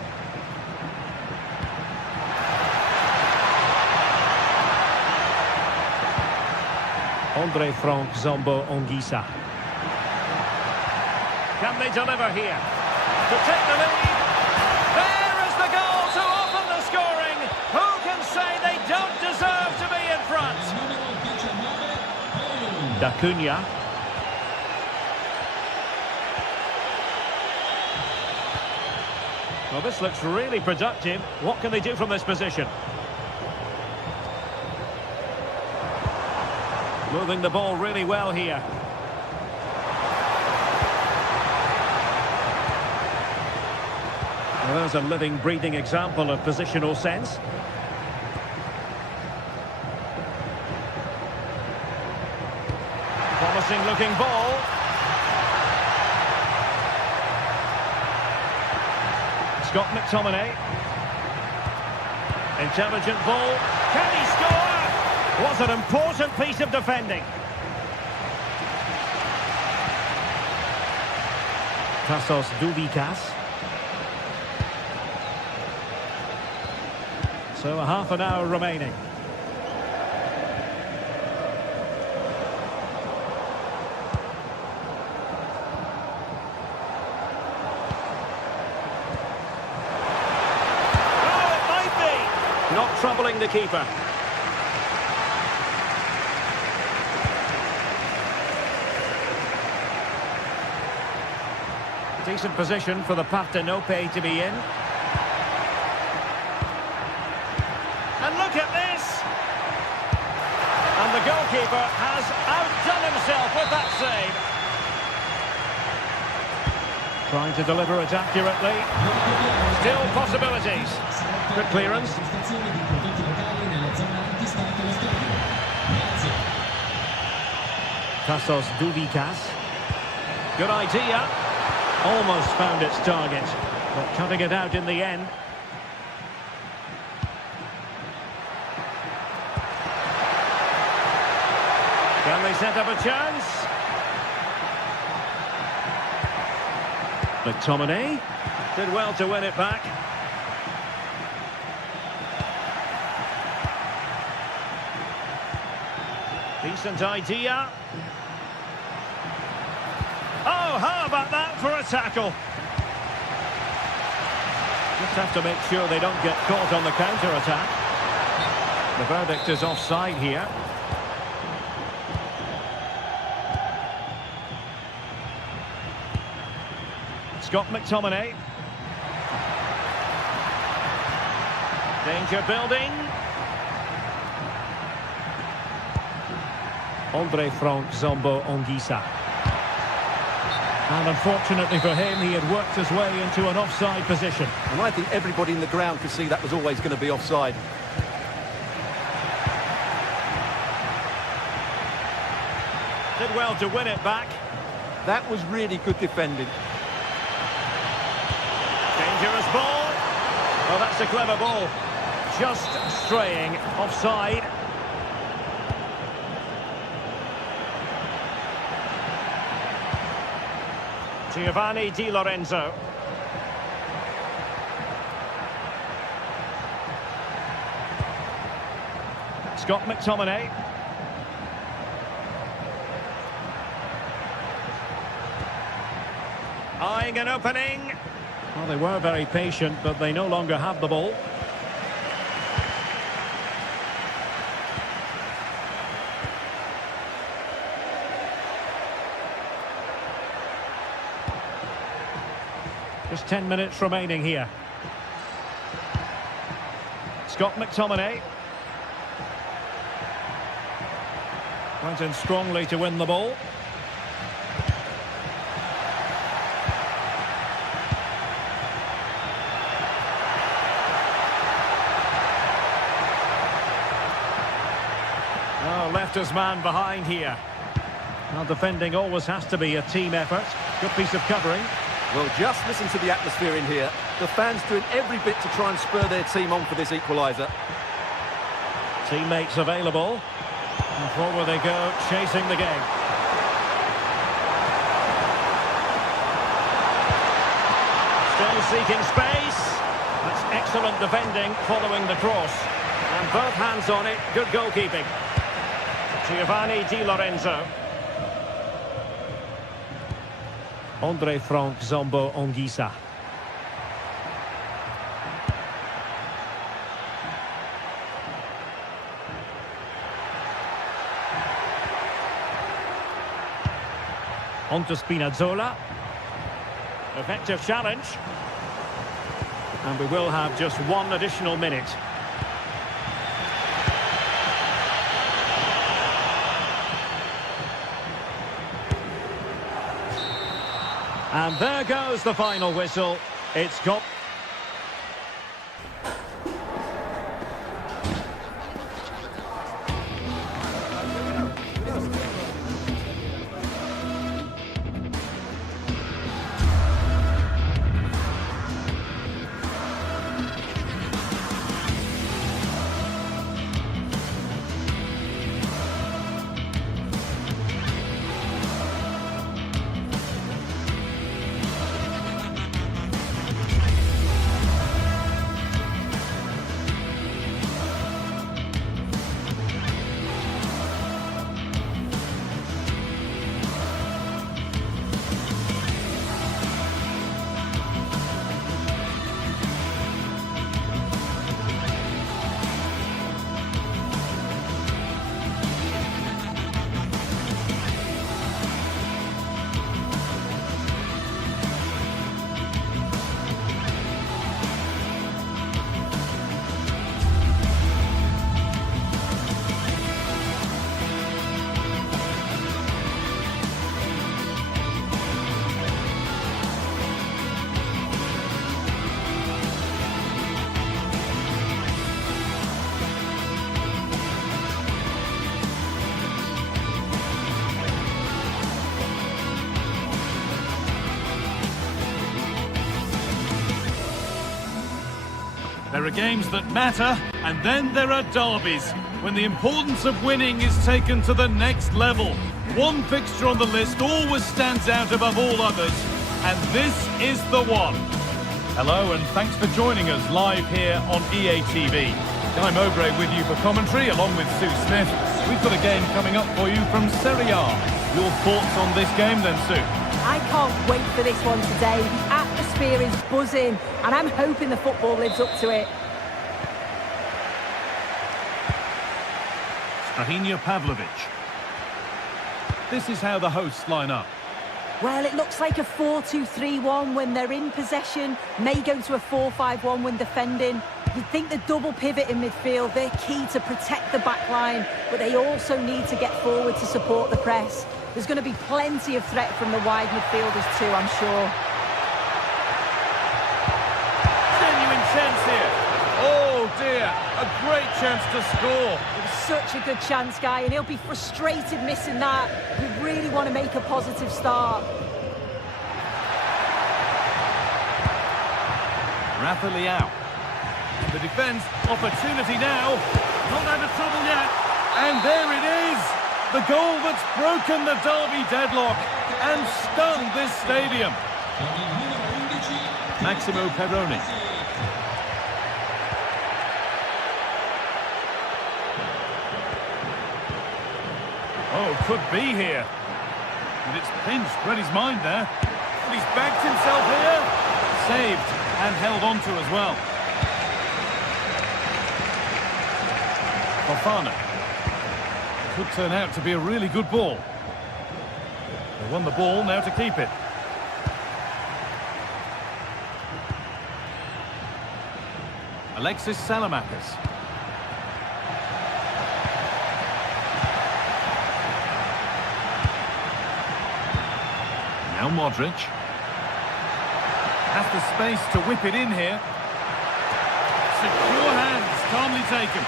André Frank Zambo Anguissa. Can they deliver here? To take the lead. There is the goal to open the scoring. Who can say they don't deserve to be in front? D'Acunha. Well, this looks really productive. What can they do from this position? Moving the ball really well here. Well, there's a living, breathing example of positional sense. Promising looking ball. Scott McTominay. Intelligent ball. Can he score? Was an important piece of defending. Tassos Duvikas. So a half an hour remaining. Not troubling the keeper. Decent position for the Partenope to be in. And look at this! And the goalkeeper has outdone himself. that save. Trying to deliver it accurately. Still possibilities. Good clearance. Tassos Doudikas. Good idea. Almost found its target, but cutting it out in the end. Can they set up a chance? McTominay did well to win it back. Decent idea. Oh, how about that for a tackle? Just have to make sure they don't get caught on the counter-attack. The verdict is offside here. Scott McTominay. Danger building. Andre Frank Zombo Ongisa. And unfortunately for him, he had worked his way into an offside position. And I think everybody in the ground could see that was always going to be offside. Did well to win it back. That was really good defending. Dangerous ball. Oh, that's a clever ball. Just straying offside. Giovanni Di Lorenzo. Scott McTominay. Eyeing an opening. Well, they were very patient, but they no longer have the ball. Just 10 minutes remaining here. Scott McTominay. Went in strongly to win the ball. Oh, left his man behind here. Well, defending always has to be a team effort. Good piece of covering. Well, just listen to the atmosphere in here. The fans doing every bit to try and spur their team on for this equaliser. Teammates available. And forward they go, chasing the game. Still seeking space. That's excellent defending following the cross. And both hands on it, good goalkeeping. Giovanni Di Lorenzo. Andre Frank Zombo Ongisa. On to Spinazzola. Effective challenge. And we will have just one additional minute. And there goes the final whistle. It's got... There are games that matter, and then there are derbies, when the importance of winning is taken to the next level. One fixture on the list always stands out above all others, and this is the one. Hello, and thanks for joining us live here on EA TV. Guy Mowbray with you for commentary, along with Sue Smith. We've got a game coming up for you from Serie A. Your thoughts on this game then, Sue? I can't wait for this one today. The atmosphere is buzzing, and I'm hoping the football lives up to it. Strahinja Pavlovic. This is how the hosts line up. Well, it looks like a 4-2-3-1 when they're in possession, may go to a 4-5-1 when defending. You'd think the double pivot in midfield, they're key to protect the back line, but they also need to get forward to support the press. There's going to be plenty of threat from the wide midfielders too, I'm sure. Genuine chance here. Oh dear, a great chance to score. It was such a good chance, Guy, and he'll be frustrated missing that. We really want to make a positive start. Rafa Leao. The defence, opportunity now. Not out of trouble yet. And there it is. The goal that's broken the derby deadlock and stunned this stadium. Maximo Perrone. Oh, could be here. And it's pinched, read his mind there. And he's backed himself here. Saved and held on to as well. Fofana. Could turn out to be a really good ball. They won the ball, now to keep it. Alexis Salamakis. Now Modric. Has the space to whip it in here. Secure hands, calmly taken.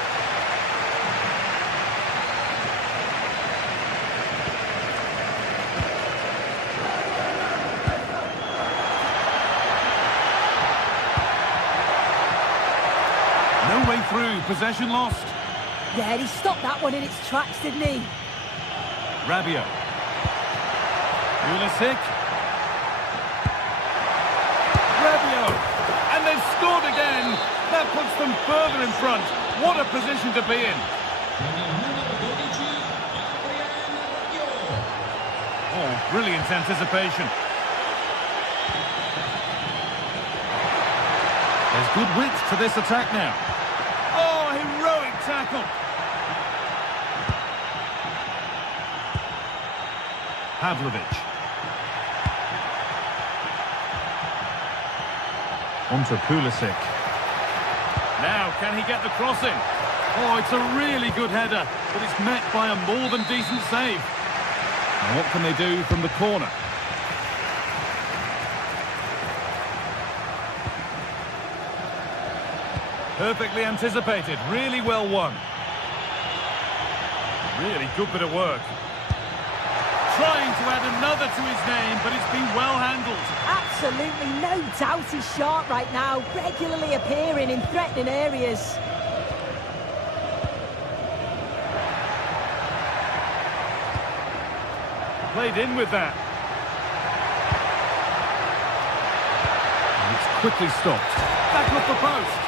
No way through, possession lost. Yeah, he stopped that one in its tracks, didn't he? Rabiot. Pulisic. Rabiot. And they've scored again. That puts them further in front. What a position to be in. Oh, brilliant anticipation. There's good width to this attack now. Oh, heroic tackle. Pavlovic. On to Pulisic. Now, can he get the crossing? Oh, it's a really good header, but it's met by a more than decent save. And what can they do from the corner? Perfectly anticipated, really well won. Really good bit of work. Trying to add another to his name, but it's been well handled. Absolutely no doubt he's sharp right now, regularly appearing in threatening areas. Played in with that. And it's quickly stopped. Back off the post.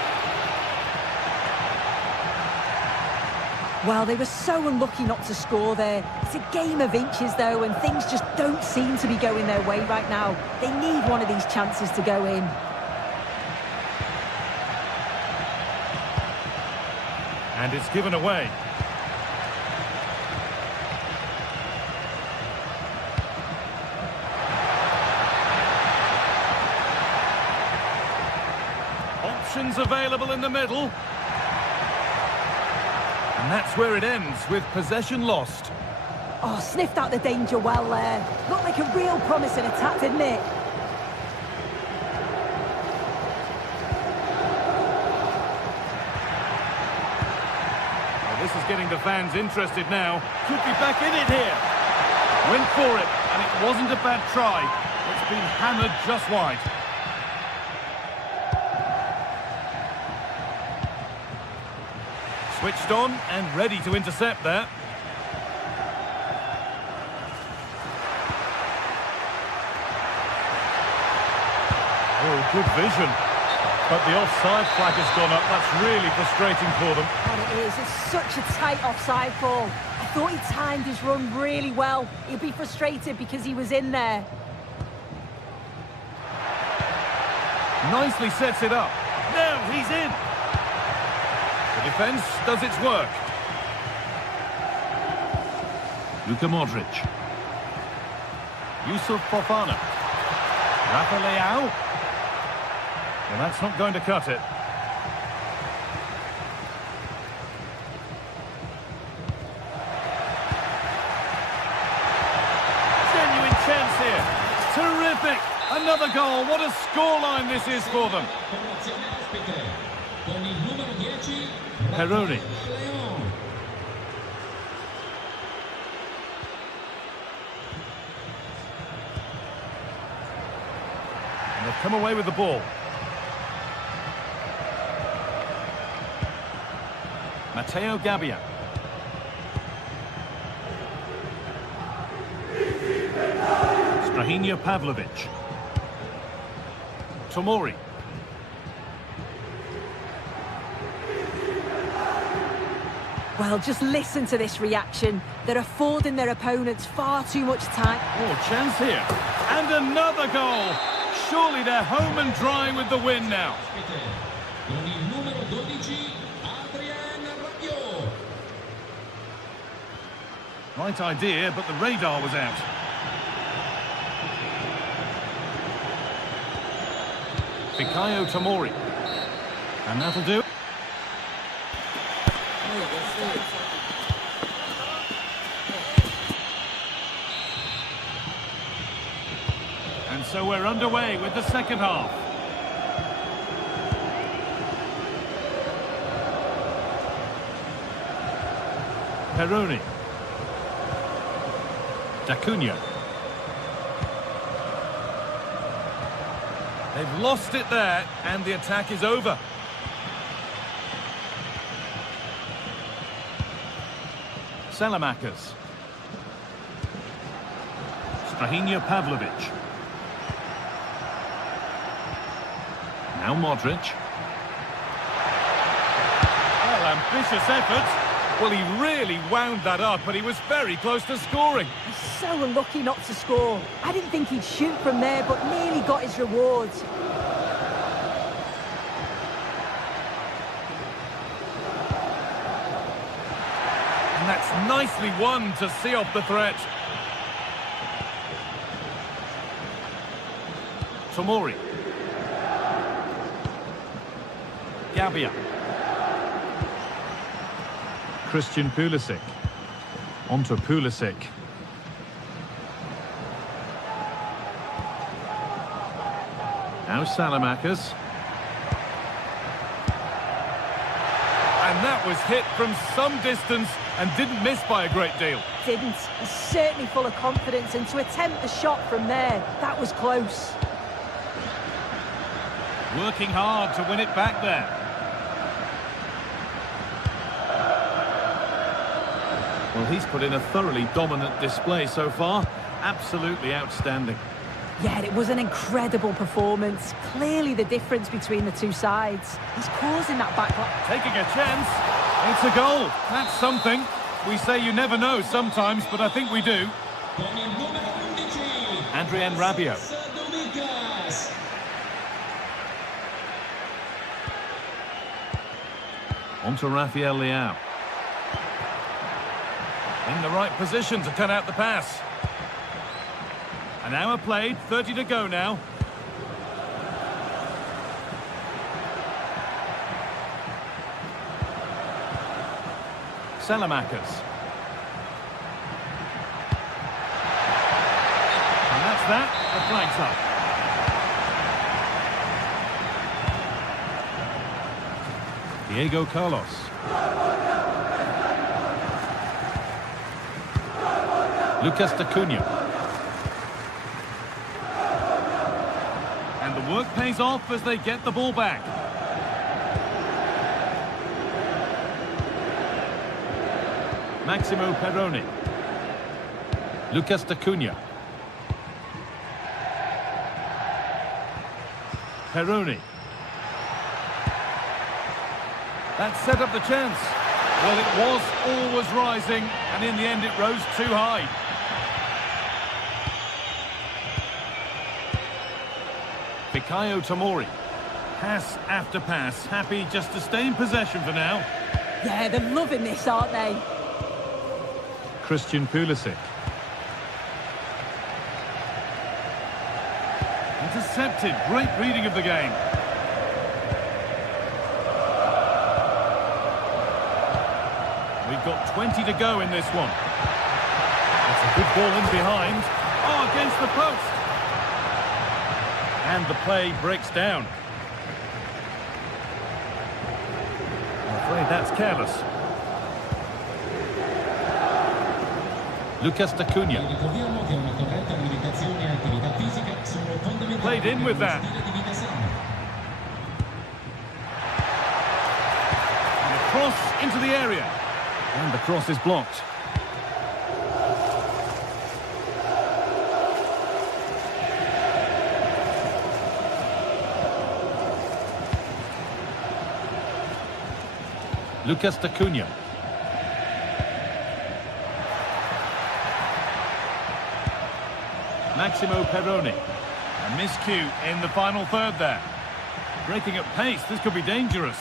Well, they were so unlucky not to score there. It's a game of inches, though, and things just don't seem to be going their way right now. They need one of these chances to go in. And it's given away. Options available in the middle. And that's where it ends, with possession lost. Oh, sniffed out the danger well there. Looked like a real promising attack, didn't it? Well, this is getting the fans interested now. Could be back in it here. Went for it, and it wasn't a bad try. It's been hammered just wide. Switched on and ready to intercept there. Oh, good vision. But the offside flag has gone up. That's really frustrating for them. And it is. It's such a tight offside call. I thought he timed his run really well. He'll be frustrated because he was in there. Nicely sets it up. Now he's in. The defence does its work. Luka Modric. Yusuf Fofana. Rafa Leao. Well, that's not going to cut it. Genuine chance here. Terrific. Another goal. What a scoreline this is for them. Peroni. And they've come away with the ball. Matteo Gabbia. Strahinja Pavlovic. Tomori. Well, just listen to this reaction. They're affording their opponents far too much time. Oh, chance here. And another goal. Surely they're home and dry with the win now. Right idea, but the radar was out. Fikayo Tomori. And that'll do. And so we're underway with the second half. Peroni. D'Acunha. They've lost it there, and the attack is over. Salamakers. Strahinja Pavlovic. Now Modric. Well, ambitious effort. Well, he really wound that up, but he was very close to scoring. He's so unlucky not to score. I didn't think he'd shoot from there, but nearly got his rewards. And that's nicely won to see off the threat. Tomori. Gabbia. Christian Pulisic. Onto Pulisic. Now Salamakers. And that was hit from some distance and didn't miss by a great deal. Didn't. He's certainly full of confidence, and to attempt the shot from there, that was close. Working hard to win it back there. Well, he's put in a thoroughly dominant display so far. Absolutely outstanding. Yeah, it was an incredible performance. Clearly the difference between the two sides. He's causing that backline. Taking a chance. It's a goal. That's something. We say you never know sometimes, but I think we do. Adrien Rabiot. Onto Rafael Leao. In the right position to cut out the pass. An hour played, 30 to go now. Salamakers. And that's that. The flag's up. Diego Carlos. Lucas D'Acunha. And the work pays off as they get the ball back. Maximo Perrone. Lucas D'Acunha. Perrone. That set up the chance. Well, it was always rising, and in the end it rose too high. Fikayo Tomori. Pass after pass, happy just to stay in possession for now. Yeah, they're loving this, aren't they? Christian Pulisic. Intercepted, great reading of the game. We've got 20 to go in this one. It's a good ball in behind. Oh, against the post. And the play breaks down. I'm afraid that's careless. Lucas D'Acunha. Played in with that. And a cross into the area. And the cross is blocked. Lucas D'Acunha. Maximo Perrone. A miscue in the final third there. Breaking at pace, this could be dangerous.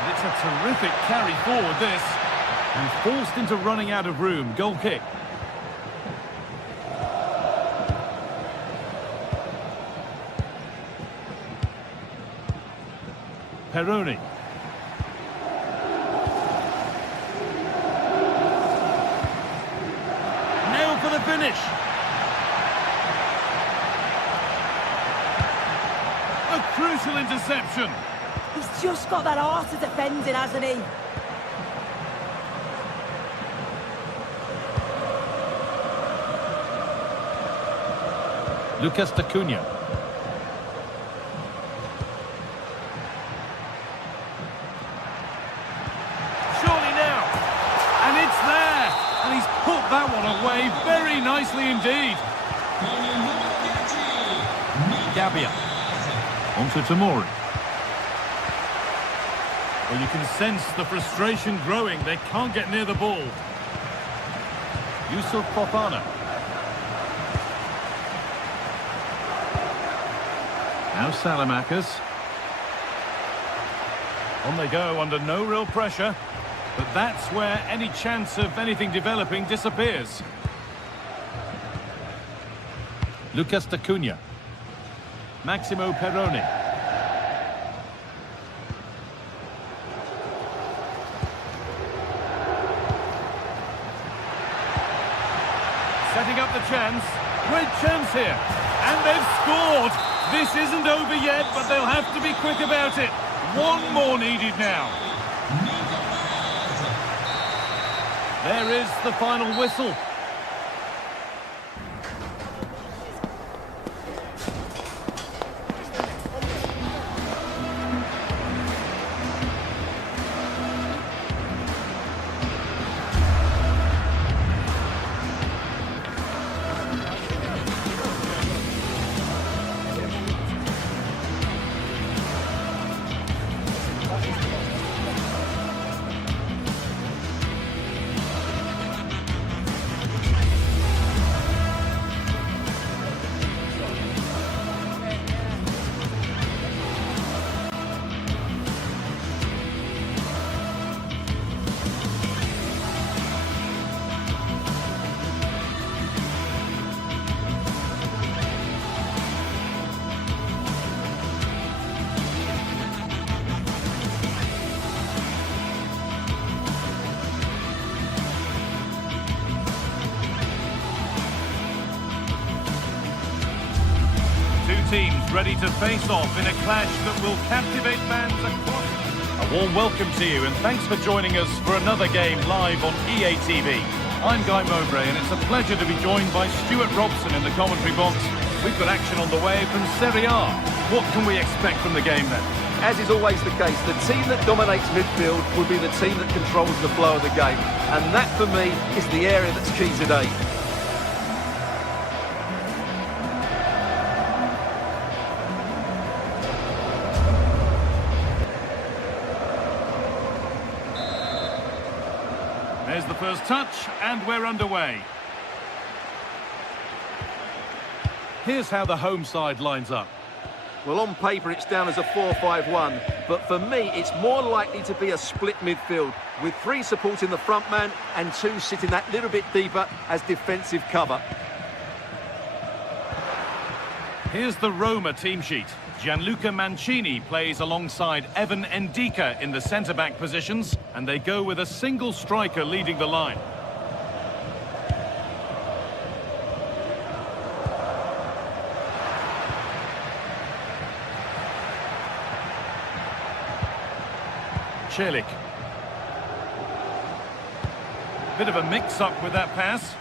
And it's a terrific carry forward, this. And forced into running out of room. Goal kick. Perrone. Now for the finish. A crucial interception. He's just got that art of defending, hasn't he? Lucas D'Acunha. Put that one away very nicely indeed. Gabbia. Onto Tomori. Well, you can sense the frustration growing. They can't get near the ball. Yusuf Fofana. Now Salamakers. On they go under no real pressure. But that's where any chance of anything developing disappears. Lucas D'Acunha. Maximo Perrone. Setting up the chance. Great chance here. And they've scored. This isn't over yet, but they'll have to be quick about it. One more needed now. There is the final whistle. Teams ready to face off in a clash that will captivate fans across. A warm welcome to you and thanks for joining us for another game live on EA TV. I'm Guy Mowbray and it's a pleasure to be joined by Stuart Robson in the commentary box. We've got action on the way from Serie A. What can we expect from the game then? As is always the case, the team that dominates midfield will be the team that controls the flow of the game. And that, for me, is the area that's key today. There's the first touch, and we're underway. Here's how the home side lines up. Well, on paper, it's down as a 4-5-1, but for me, it's more likely to be a split midfield, with 3 supporting the front man and 2 sitting that little bit deeper as defensive cover. Here's the Roma team sheet. Gianluca Mancini plays alongside Evan Ndika in the centre-back positions, and they go with a single striker leading the line. Celik. Bit of a mix-up with that pass.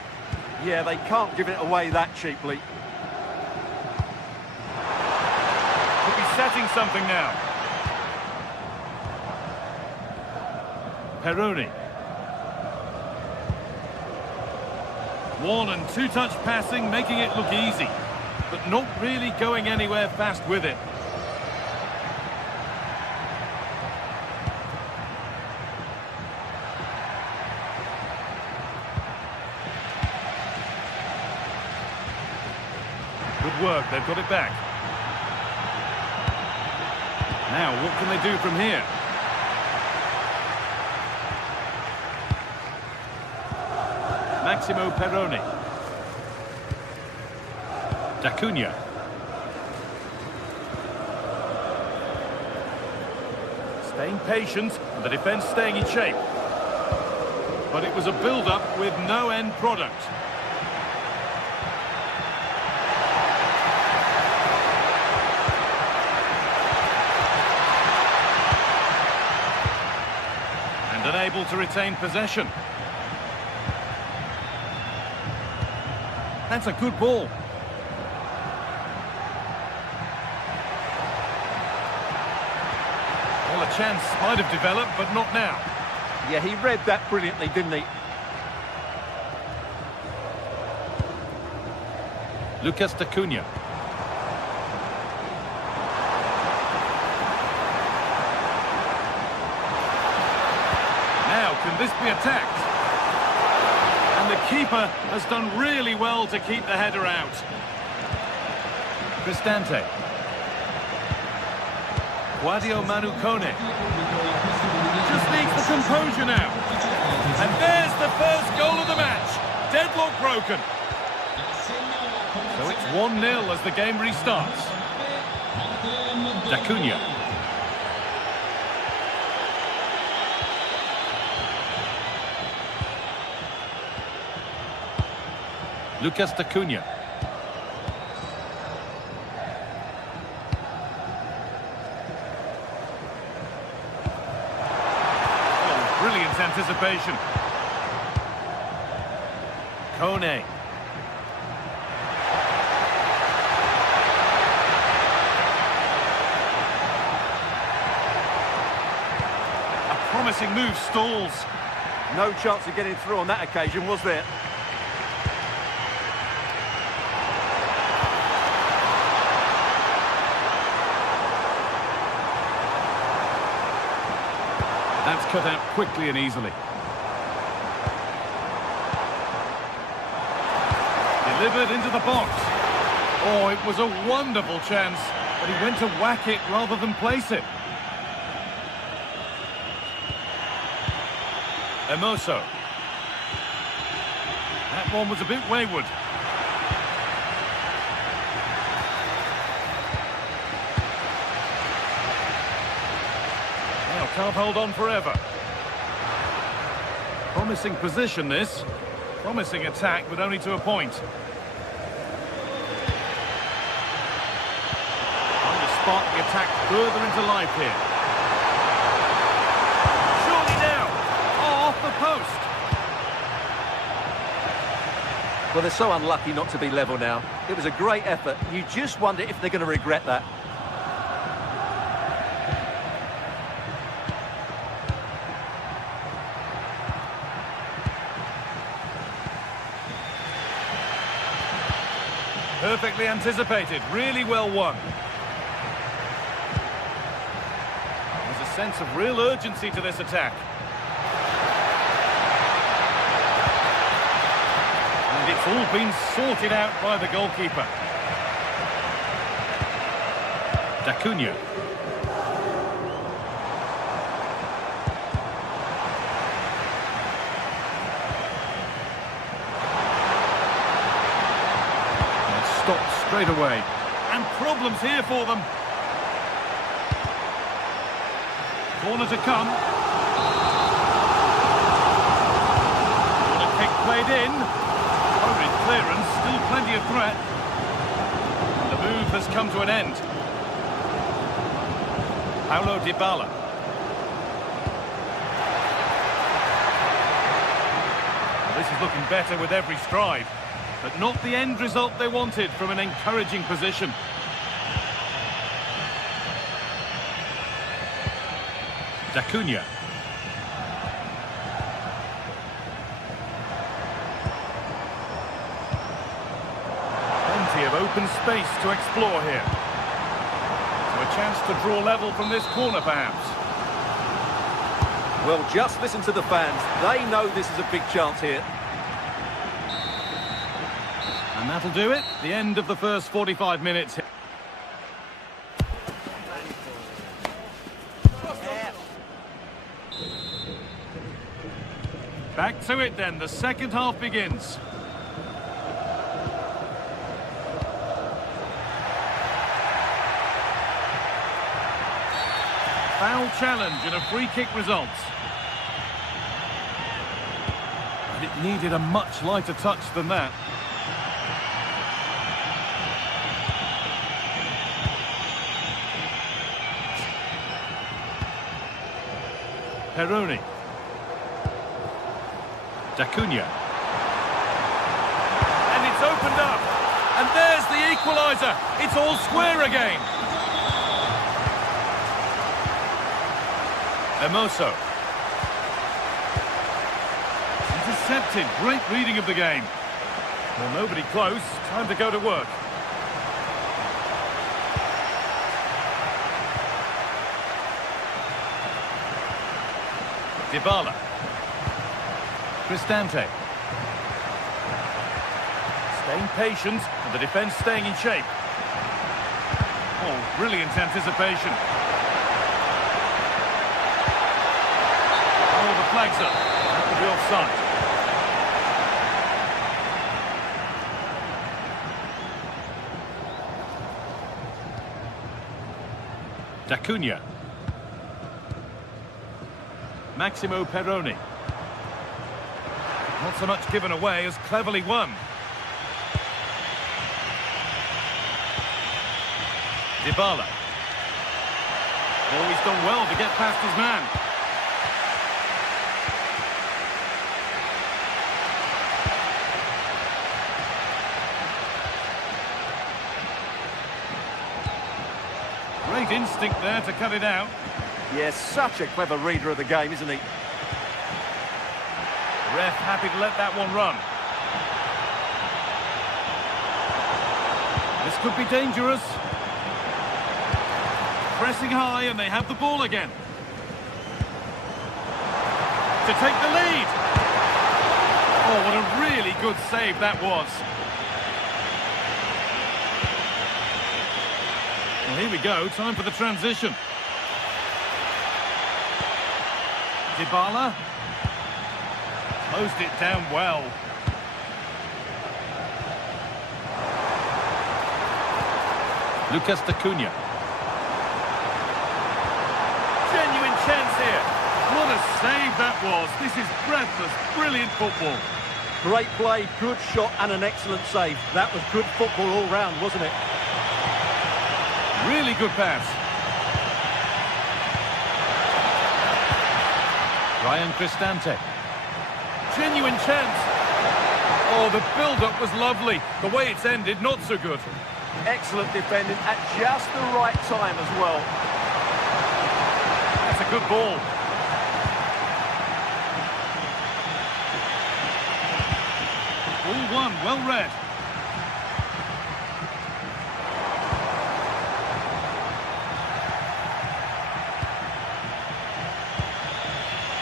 Yeah, they can't give it away that cheaply. Could be setting something now. Peroni. 1- and 2-touch passing, making it look easy, but not really going anywhere fast with it. Good work, they've got it back. Now, what can they do from here? Maximo Peroni. D'Acunha. Staying patient, and the defence staying in shape. But it was a build-up with no end product. Unable to retain possession. That's a good ball. Well, a chance might have developed, but not now. Yeah, he read that brilliantly, didn't he? Lucas D'Acunha. Can this be attacked? And the keeper has done really well to keep the header out. Cristante. Guadio Manucone. Just needs the composure now. And there's the first goal of the match. Deadlock broken. So it's 1-0 as the game restarts. D'Acunha. Lucas D'Acunha. Oh, brilliant anticipation. Kone. A promising move stalls. No chance of getting through on that occasion, was there? That's cut out quickly and easily. Delivered into the box. Oh, it was a wonderful chance, but he went to whack it rather than place it. Hermoso. That one was a bit wayward. Can't hold on forever. Promising position, this. Promising attack, but only to a point. Trying to spark the attack further into life here. Surely now. Oh, off the post. Well, they're so unlucky not to be level now. It was a great effort. You just wonder if they're going to regret that. Perfectly anticipated, really well won. There's a sense of real urgency to this attack. And it's all been sorted out by the goalkeeper. D'Acunha. Stopped straight away. And problems here for them. Corner to come. What a kick played in. Hurried clearance, still plenty of threat. And the move has come to an end. Paulo Dybala. Well, this is looking better with every stride. But not the end result they wanted from an encouraging position. D'Acunha. Plenty of open space to explore here. So a chance to draw level from this corner, perhaps. Well, just listen to the fans. They know this is a big chance here. And that'll do it. The end of the first 45 minutes. Back to it then. The second half begins. Foul challenge and a free kick results. But it needed a much lighter touch than that. Peroni. D'Acunha. And it's opened up. And there's the equaliser. It's all square again. Hermoso. Intercepted. Great reading of the game. Well, nobody close. Time to go to work. Dybala. Cristante. Staying patient, and the defence staying in shape. Oh, brilliant anticipation. Oh, the flag's up. That could be offside. D'Acunha. Maximo Peroni. Not so much given away as cleverly won. Dybala. Oh, he's done well to get past his man. Great instinct there to cut it out. Yes, such a clever reader of the game, isn't he? Ref happy to let that one run. This could be dangerous. Pressing high and they have the ball again. To take the lead. Oh, what a really good save that was. Well, here we go, time for the transition. Dybala. Closed it down well. Lucas D'Acunha. Genuine chance here. What a save that was. This is breathless, brilliant football. Great play, good shot and an excellent save. That was good football all round, wasn't it? Really good pass. Ryan Cristante. Genuine chance. Oh, the build-up was lovely. The way it's ended, not so good. Excellent defending at just the right time as well. That's a good ball. All one, well read.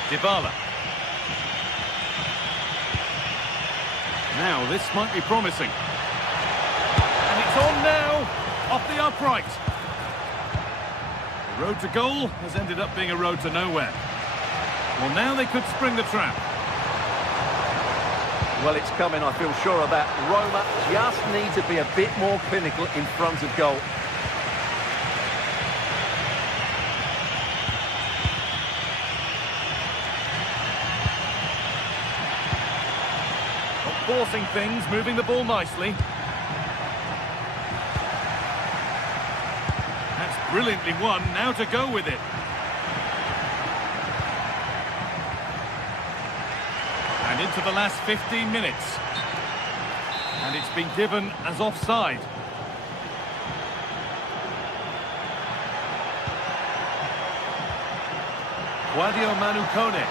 Dybala. Now, this might be promising. And it's on now, off the upright. The road to goal has ended up being a road to nowhere. Well, now they could spring the trap. Well, it's coming, I feel sure of that. Roma just need to be a bit more clinical in front of goal. Forcing things, moving the ball nicely. That's brilliantly won, now to go with it. And into the last 15 minutes. And it's been given as offside. Guadio Manukone.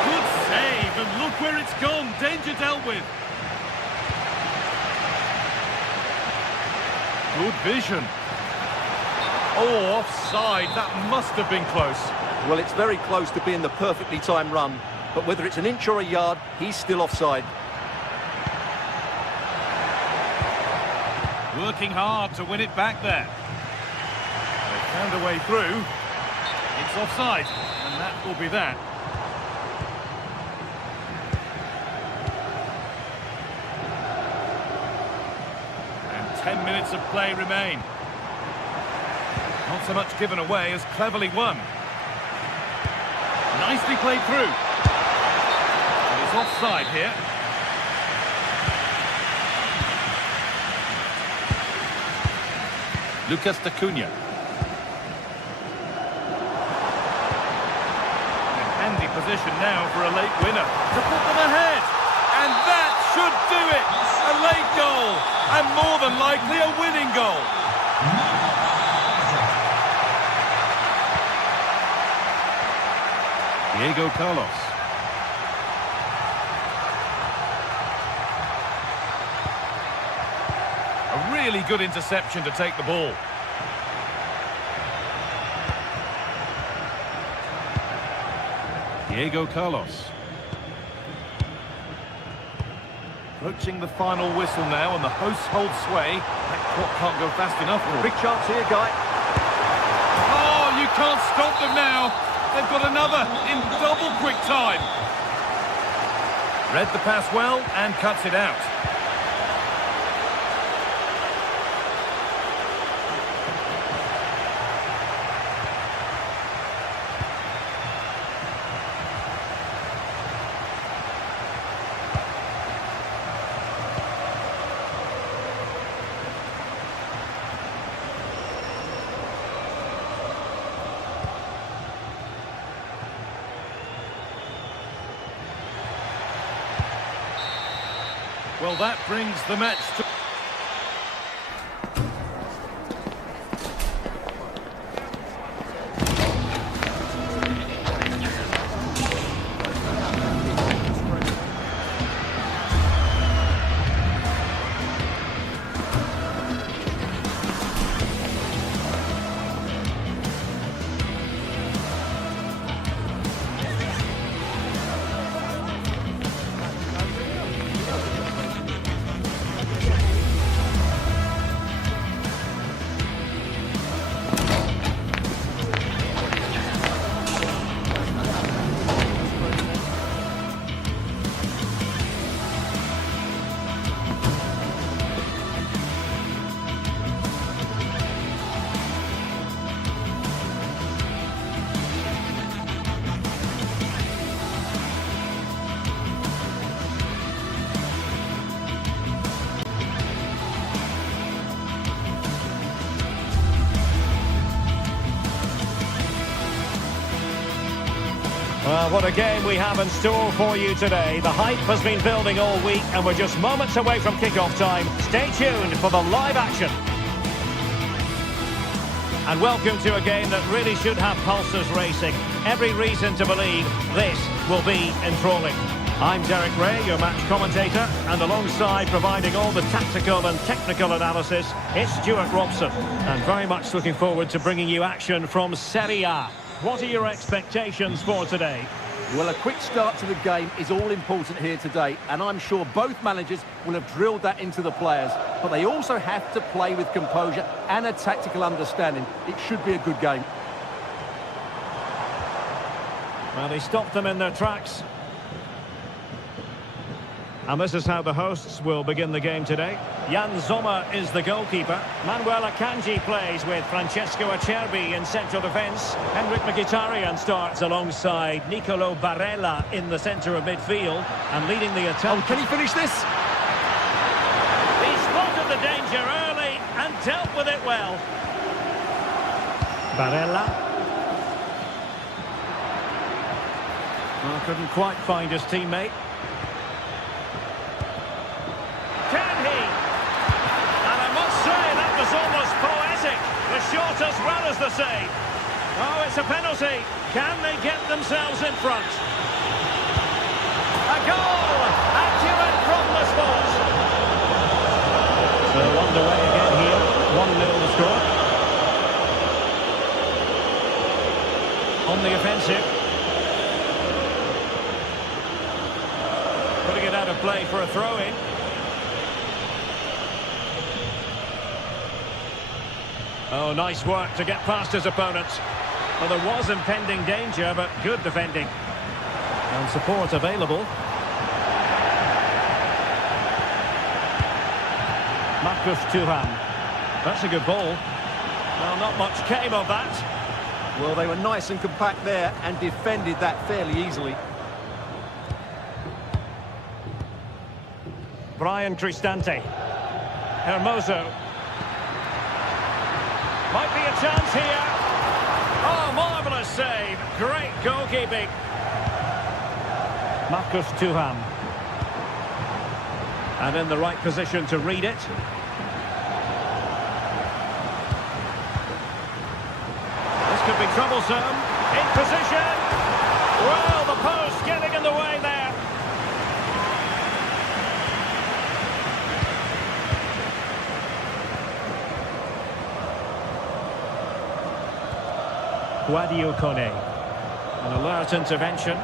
Good save, and look where it's gone. Danger dealt with. Good vision. Oh, offside. That must have been close. Well, it's very close to being the perfectly timed run. But whether it's an inch or a yard, he's still offside. Working hard to win it back there. They found a way through. It's offside, and that will be that. And 10 minutes of play remain. Not so much given away as cleverly won. Nicely played through. And it's offside here. Lucas Acuna. In handy position now for a late winner to put them ahead. And that should do it. A late goal. And more than likely a winning goal. Diego Carlos. A really good interception to take the ball. Diego Carlos. Approaching the final whistle now, and the hosts hold sway. That clock can't go fast enough. Big chance here, Guy. Oh, you can't stop them now. They've got another in double quick time. Read the pass well and cuts it out. Well, that brings the match to... Well, what a game we have in store for you today. The hype has been building all week and we're just moments away from kick-off time. Stay tuned for the live action. And welcome to a game that really should have pulses racing. Every reason to believe this will be enthralling. I'm Derek Ray, your match commentator, and alongside providing all the tactical and technical analysis, it's Stuart Robson. And very much looking forward to bringing you action from Serie A. What are your expectations for today? Well, a quick start to the game is all important here today, and I'm sure both managers will have drilled that into the players. But they also have to play with composure and a tactical understanding. It should be a good game. Well, he stopped them in their tracks. And this is how the hosts will begin the game today. Jan Sommer is the goalkeeper. Manuel Akanji plays with Francesco Acerbi in central defence. Henrik Mkhitaryan starts alongside Nicolo Barella in the centre of midfield. And leading the attack. Oh, can he finish this? He spotted the danger early and dealt with it well. Barella. Well, couldn't quite find his teammate. Almost poetic, the shot as well as the save. Oh, it's a penalty. Can they get themselves in front? A goal! Accurate from the spot. So underway again here. 1-0 the score. On the offensive. Putting it out of play for a throw-in. Oh, nice work to get past his opponents. Well, there was impending danger, but good defending. And support available. Marcus Thuram. That's a good ball. Well, not much came of that. Well, they were nice and compact there and defended that fairly easily. Brian Cristante. Hermoso. Might be a chance here. Oh, marvellous save. Great goalkeeping. Marcus Thuram. And in the right position to read it. This could be troublesome. In position. Well, the post getting in the way there. Guadio Kone. An alert intervention.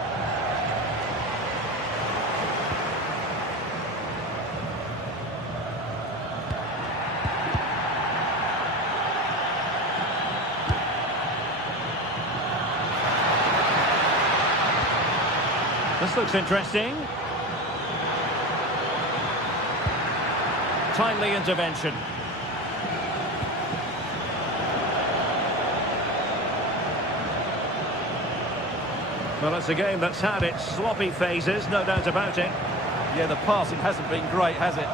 This looks interesting. Timely intervention. Well, it's a game that's had its sloppy phases, no doubt about it. Yeah, the passing hasn't been great, has it?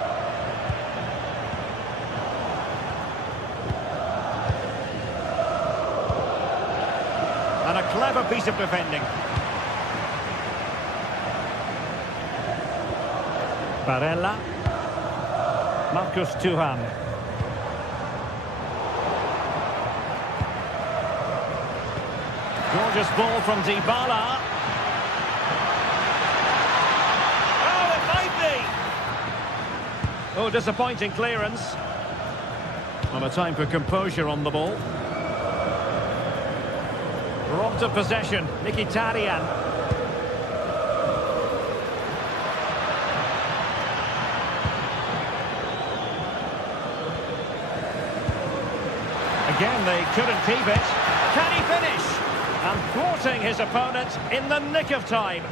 And a clever piece of defending. Barella. Marcus Thuram. Gorgeous ball from Dybala. Oh, it might be. Oh, disappointing clearance. Well, a time for composure on the ball. Robbed of possession, Mkhitaryan. Again, they couldn't keep it. Can he finish? And thwarting his opponent in the nick of time.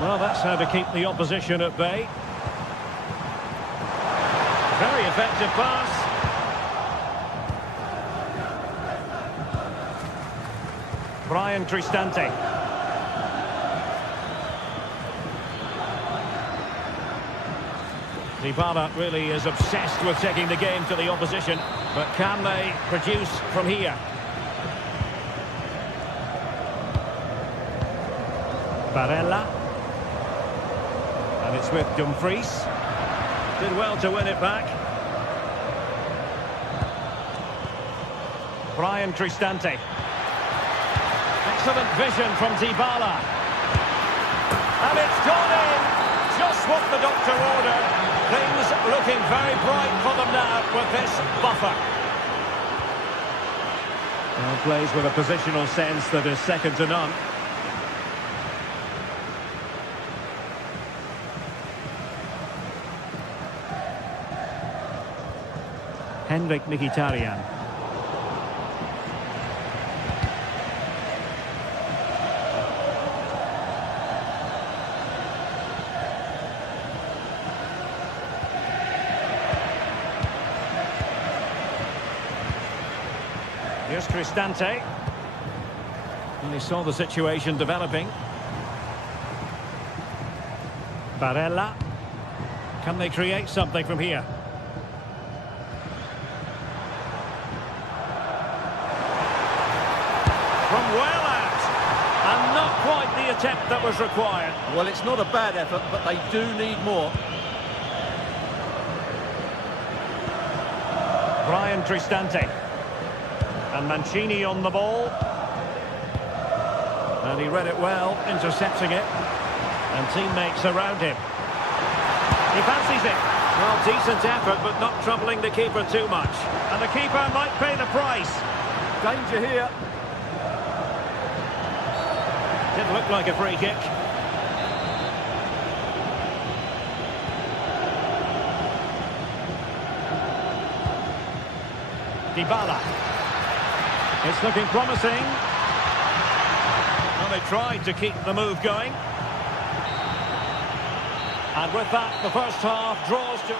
Well, that's how to keep the opposition at bay. Very effective pass. Brian Cristante. Dybala really is obsessed with taking the game to the opposition, but can they produce from here? Barella. And it's with Dumfries. Did well to win it back. Brian Cristante. Excellent vision from Dybala. And it's gone in. Just what the doctor ordered. Things looking very bright for them now with this buffer. Well, plays with a positional sense that is second to none. Henrik Mkhitaryan. Here's Cristante. And he saw the situation developing. Barella. Can they create something from here? From well out. And not quite the attempt that was required. Well, it's not a bad effort, but they do need more. Brian Cristante. And Mancini on the ball. And he read it well, intercepting it. And teammates around him. He fancies it. Well, decent effort, but not troubling the keeper too much. And the keeper might pay the price. Danger here. Didn't look like a free kick. Dybala. It's looking promising. Well, they tried to keep the move going. And with that, the first half draws to...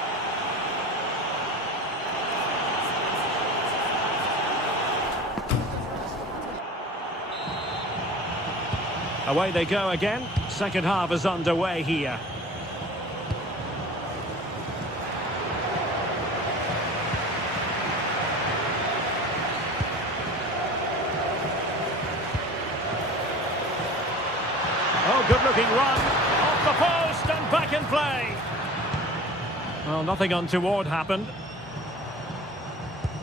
Away they go again. Second half is underway here. Oh, good-looking run. Off the post and back in play. Well, nothing untoward happened.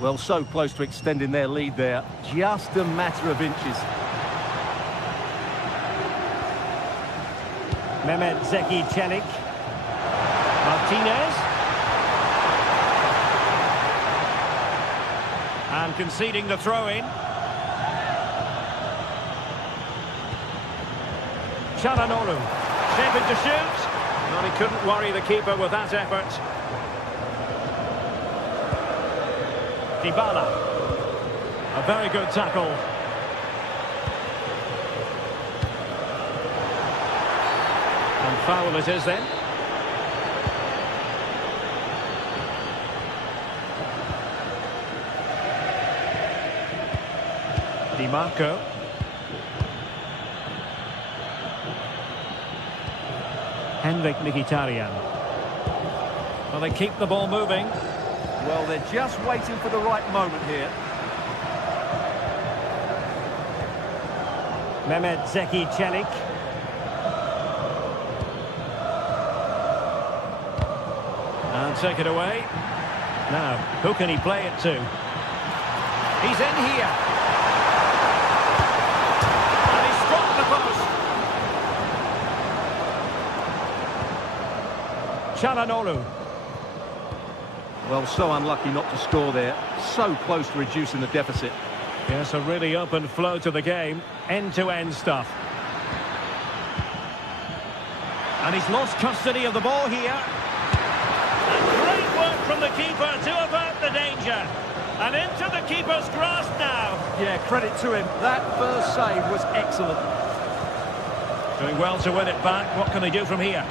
Well, so close to extending their lead there. Just a matter of inches. Mehmet Zeki Çelik. Martinez. And conceding the throw-in. Çalhanoğlu. Shaping to shoot. Well, he couldn't worry the keeper with that effort. Dybala. A very good tackle. And foul it is then. Di Marco. Henrik Mkhitaryan. Well, they keep the ball moving. Well, they're just waiting for the right moment here. Mehmet Zeki Çelik. And take it away. Now, who can he play it to? He's in here. And he struck the post. Çalhanoğlu. Well, so unlucky not to score there. So close to reducing the deficit. Yes, a really open flow to the game. End-to-end stuff. And he's lost custody of the ball here. And great work from the keeper to avert the danger. And into the keeper's grasp now. Yeah, credit to him. That first save was excellent. Doing well to win it back. What can they do from here?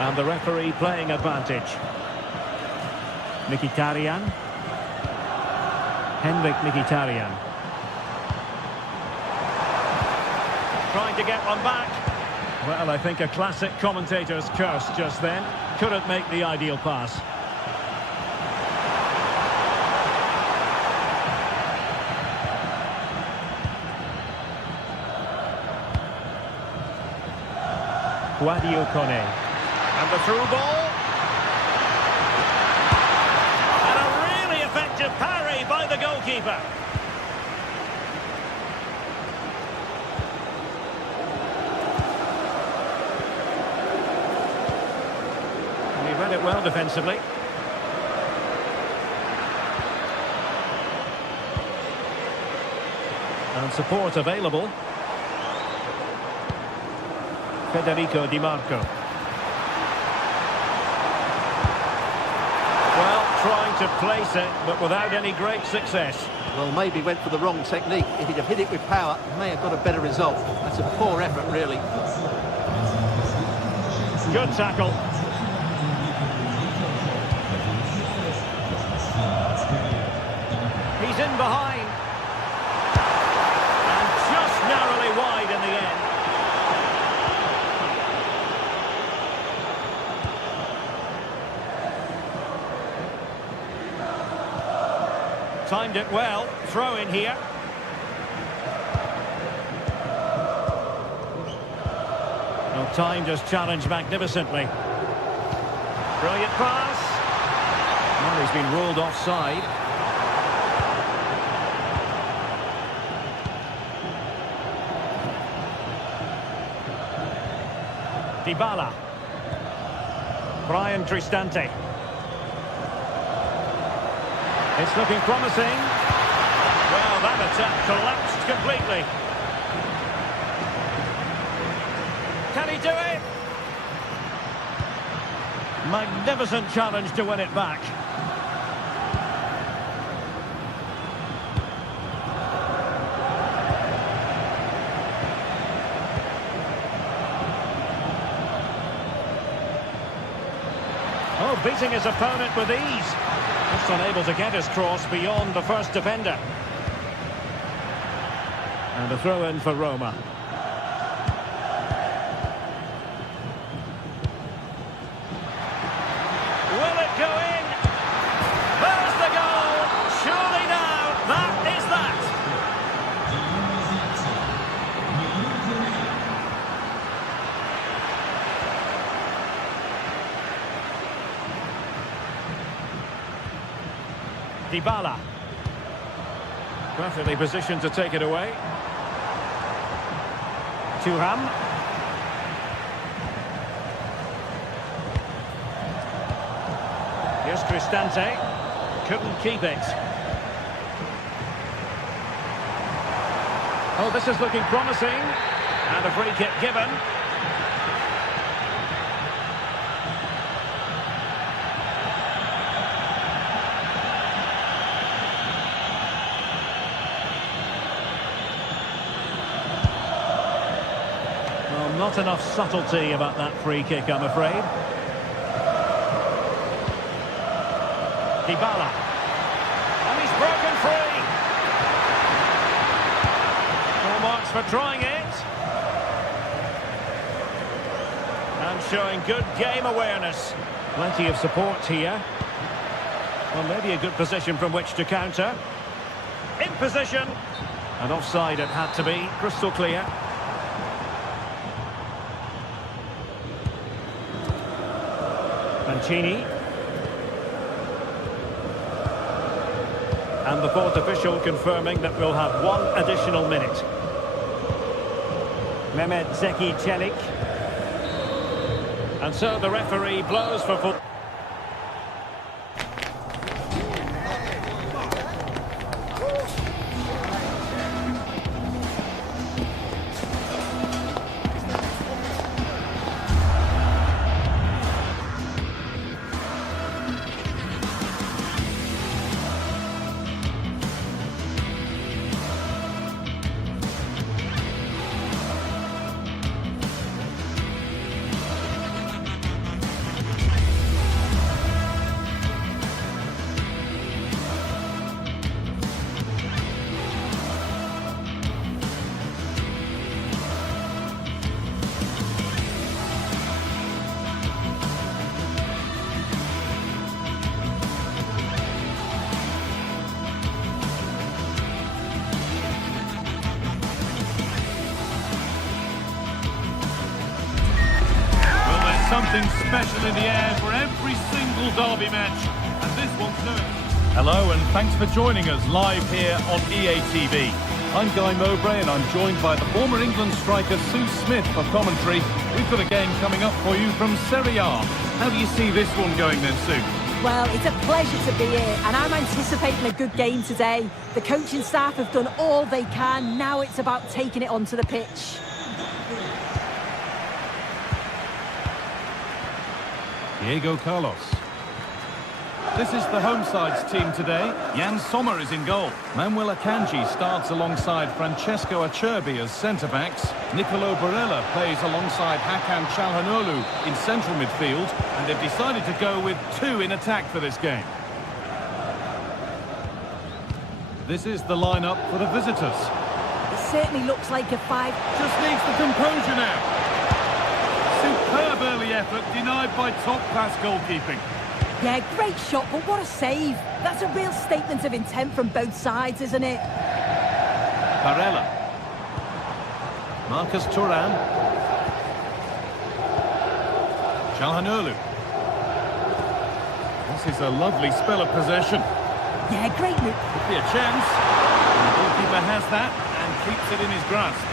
And the referee playing advantage. Mkhitaryan. Henrik Mkhitaryan. Trying to get one back. Well, I think a classic commentator's curse just then. couldn't make the ideal pass. Guadio Kone. And the through ball. And a really effective parry by the goalkeeper. And he read it well defensively. And support available. Federico Di Marco. Well, trying to place it, but without any great success. Well, maybe went for the wrong technique. If he'd have hit it with power, he may have got a better result. That's a poor effort, really. Good tackle. He's in behind. And just narrowly wide in the end. Timed it well. Throw in here. Well, timed his challenge magnificently. Brilliant pass. Well, he's been ruled offside. Dybala. Brian Cristante. It's looking promising. Well, that attack collapsed completely. Can he do it? Magnificent challenge to win it back. Oh, beating his opponent with ease. Just unable to get his cross beyond the first defender. And a throw in for Roma. Will it go in? There's the goal! Surely now, that is that! Dybala. Perfectly positioned to take it away. Thuram. Here's Cristante. Couldn't keep it. Oh, this is looking promising. And a free kick given. Not enough subtlety about that free kick, I'm afraid. Dybala. And he's broken free. Full marks for trying it. And showing good game awareness. Plenty of support here. Well, maybe a good position from which to counter. In position. And offside it had to be. Crystal clear. Mancini. And the fourth official confirming that we'll have one additional minute. Mehmet Zeki Çelik. And so the referee blows for full. whistle in the air for every single derby match, and this one's no. Hello, and thanks for joining us live here on EA TV. I'm Guy Mowbray, and I'm joined by the former England striker Sue Smith for commentary. We've got a game coming up for you from Serie A. How do you see this one going then, Sue? Well, it's a pleasure to be here, and I'm anticipating a good game today. The coaching staff have done all they can. Now it's about taking it onto the pitch. Diego Carlos. This is the home side's team today. Jan Sommer is in goal. Manuel Akanji starts alongside Francesco Acerbi as centre-backs. Nicolo Barella plays alongside Hakan Çalhanoğlu in central midfield. And they've decided to go with two in attack for this game. This is the lineup for the visitors. It certainly looks like a five. Just needs the composure now. Superb early effort, denied by top-class goalkeeping. Yeah, great shot, but what a save. That's a real statement of intent from both sides, isn't it? Barella. Marcus Thuram. Çalhanoğlu. This is a lovely spell of possession. Yeah, great move. Could be a chance. And the goalkeeper has that and keeps it in his grasp.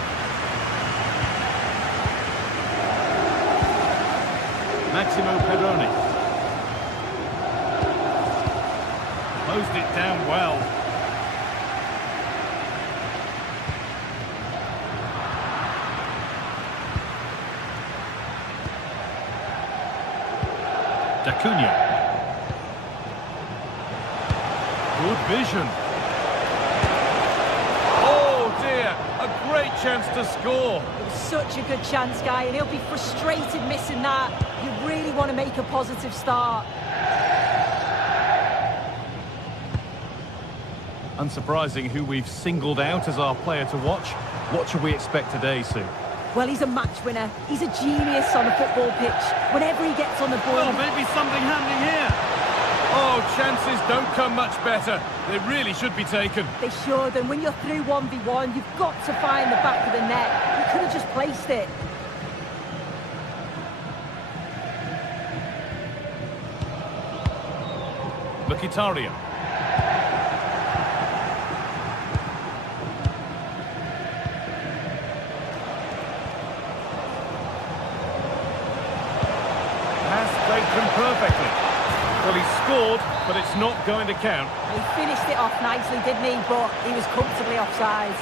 Maximo Perroni. Closed it down well. D'Acunha. Good vision. Oh dear, a great chance to score. It was such a good chance, Guy, and he'll be frustrated missing that. You really want to make a positive start. Unsurprising who we've singled out as our player to watch. What should we expect today, Sue? Well, he's a match winner. He's a genius on a football pitch. Whenever he gets on the ball... Well, maybe something happening here. Oh, chances don't come much better. They really should be taken. They should, and when you're through 1v1, you've got to find the back of the net. You could have just placed it. Mkhitaryan. Perfectly. Well, he scored, but it's not going to count. He finished it off nicely, didn't he? But he was comfortably offside.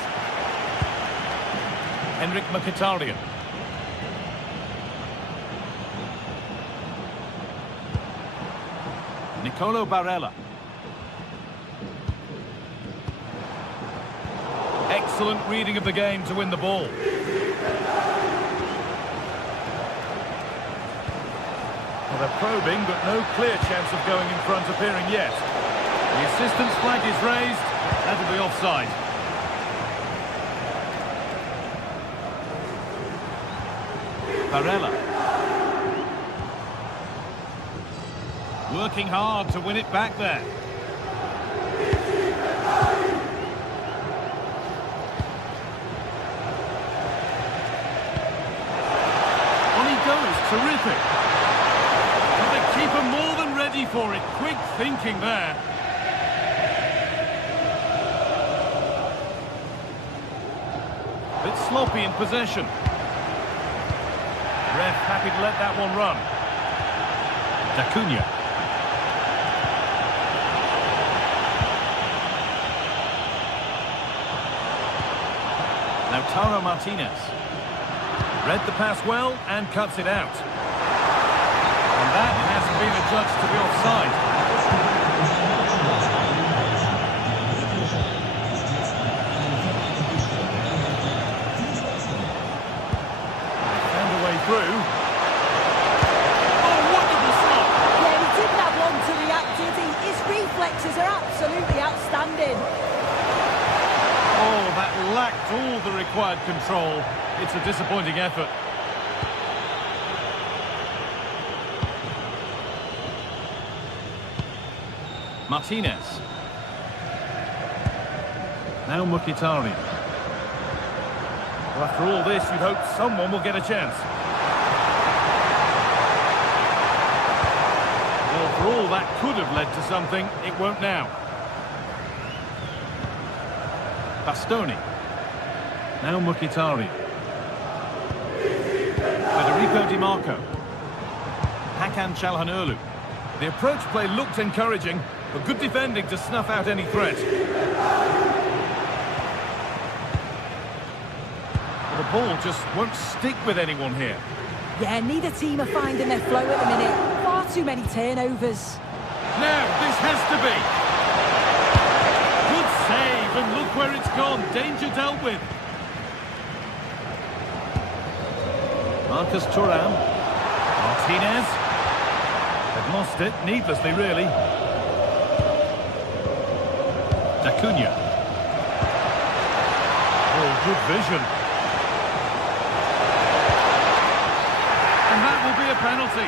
Henrik Mkhitaryan. Nicolo Barella. Excellent reading of the game to win the ball. Well, they're probing, but no clear chance of going in front appearing yet. The assistant's flag is raised. That'll be offside. Barella. Working hard to win it back there. On he goes, terrific. Keeper more than ready for it. Quick thinking there. Bit sloppy in possession. Ref happy to let that one run. D'Acunha. Lautaro Martinez. Read the pass well and cuts it out. And that hasn't been adjudged to be offside. Found a way through. Oh, wonderful stop! Yeah, he didn't have long to react, did he? His reflexes are absolutely outstanding. Oh, that lacked all the required control. It's a disappointing effort. Martinez. Now Mkhitaryan. Well, after all this, you'd hope someone will get a chance. For all that could have led to something, it won't now. Bastoni. Now Mkhitaryan. Federico Di Marco. Hakan Çalhanoğlu. The approach play looked encouraging, but good defending to snuff out any threat. The ball just won't stick with anyone here. Yeah, neither team are finding their flow at the minute. Far too many turnovers. Now, this has to be. Good save, and look where it's gone. Danger dealt with. Marcus Thuram. Martinez. They've lost it, needlessly, really. Acuna. Oh, good vision. And that will be a penalty.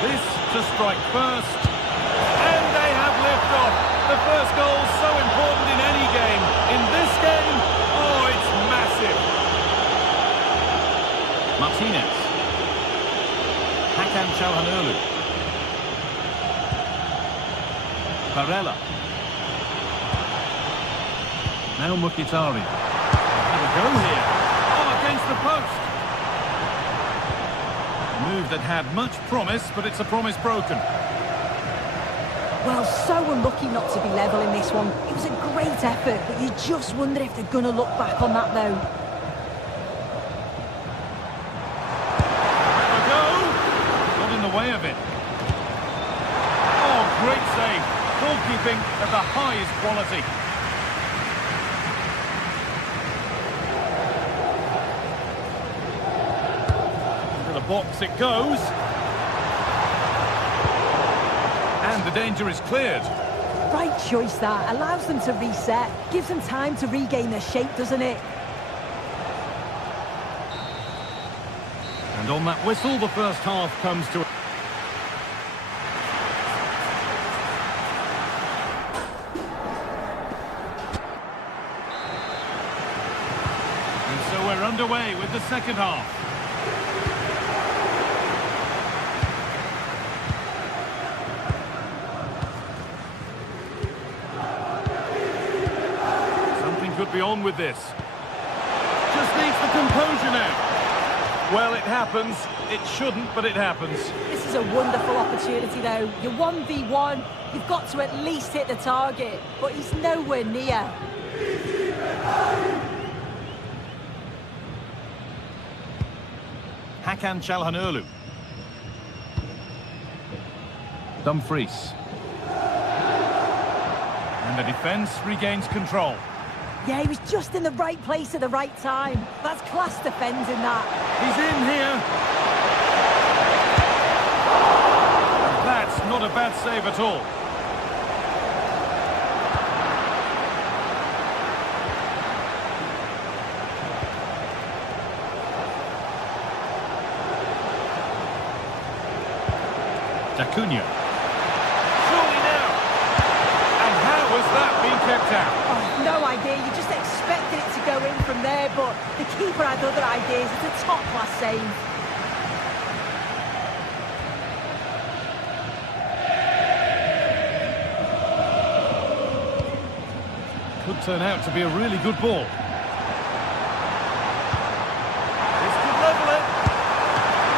This to strike first. And they have liftoff. The first goal so important in any game. In this game, oh, it's massive. Martinez. Hakan Çalhanoğlu. Barella. Now Mkhitaryan. Have a go here. Oh, against the post. A move that had much promise, but it's a promise broken. Well, so unlucky not to be level in this one. It was a great effort, but you just wonder if they're going to look back on that, though. Have a go. Not in the way of it. Oh, great save. Goalkeeping of the highest quality. Into the box it goes. And the danger is cleared. Right choice, that. Allows them to reset. Gives them time to regain their shape, doesn't it? And on that whistle, the first half comes to... And so we're underway with the second half. Could be on with this. Just needs the composure now. Well, it happens. It shouldn't, but it happens. This is a wonderful opportunity, though. You're 1v1. You've got to at least hit the target, but he's nowhere near. Hakan Çalhanoğlu. Dumfries. And the defence regains control. Yeah, he was just in the right place at the right time. That's class defending, that. He's in here. And that's not a bad save at all. Acuna. Surely now. And how has that been kept out? No idea, you just expected it to go in from there, but the keeper had other ideas. It's a top-class save. Could turn out to be a really good ball. This could level it.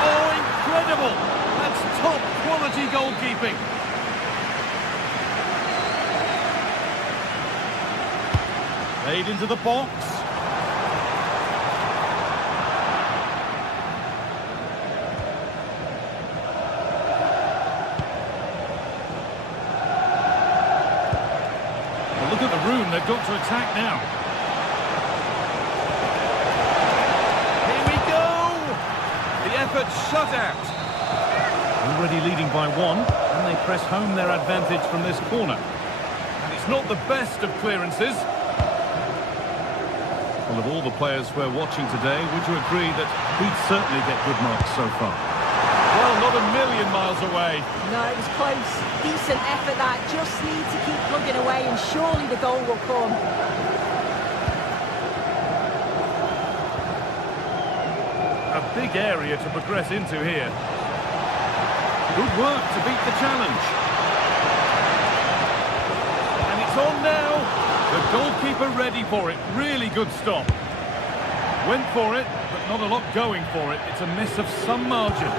Oh, incredible! That's top-quality goalkeeping. Played into the box. Well, look at the room they've got to attack now. Here we go! The effort shut out. Already leading by one, and they press home their advantage from this corner. And it's not the best of clearances. Well, of all the players we're watching today, would you agree that he'd certainly get good marks so far? Well, not a million miles away. No, it was close. Decent effort, that. Just need to keep plugging away and surely the goal will come. A Big area to progress into here. Good work to beat the challenge. And it's on now. The goalkeeper ready for it. Really good stop. Went for it, but not a lot going for it. It's a miss of some margin.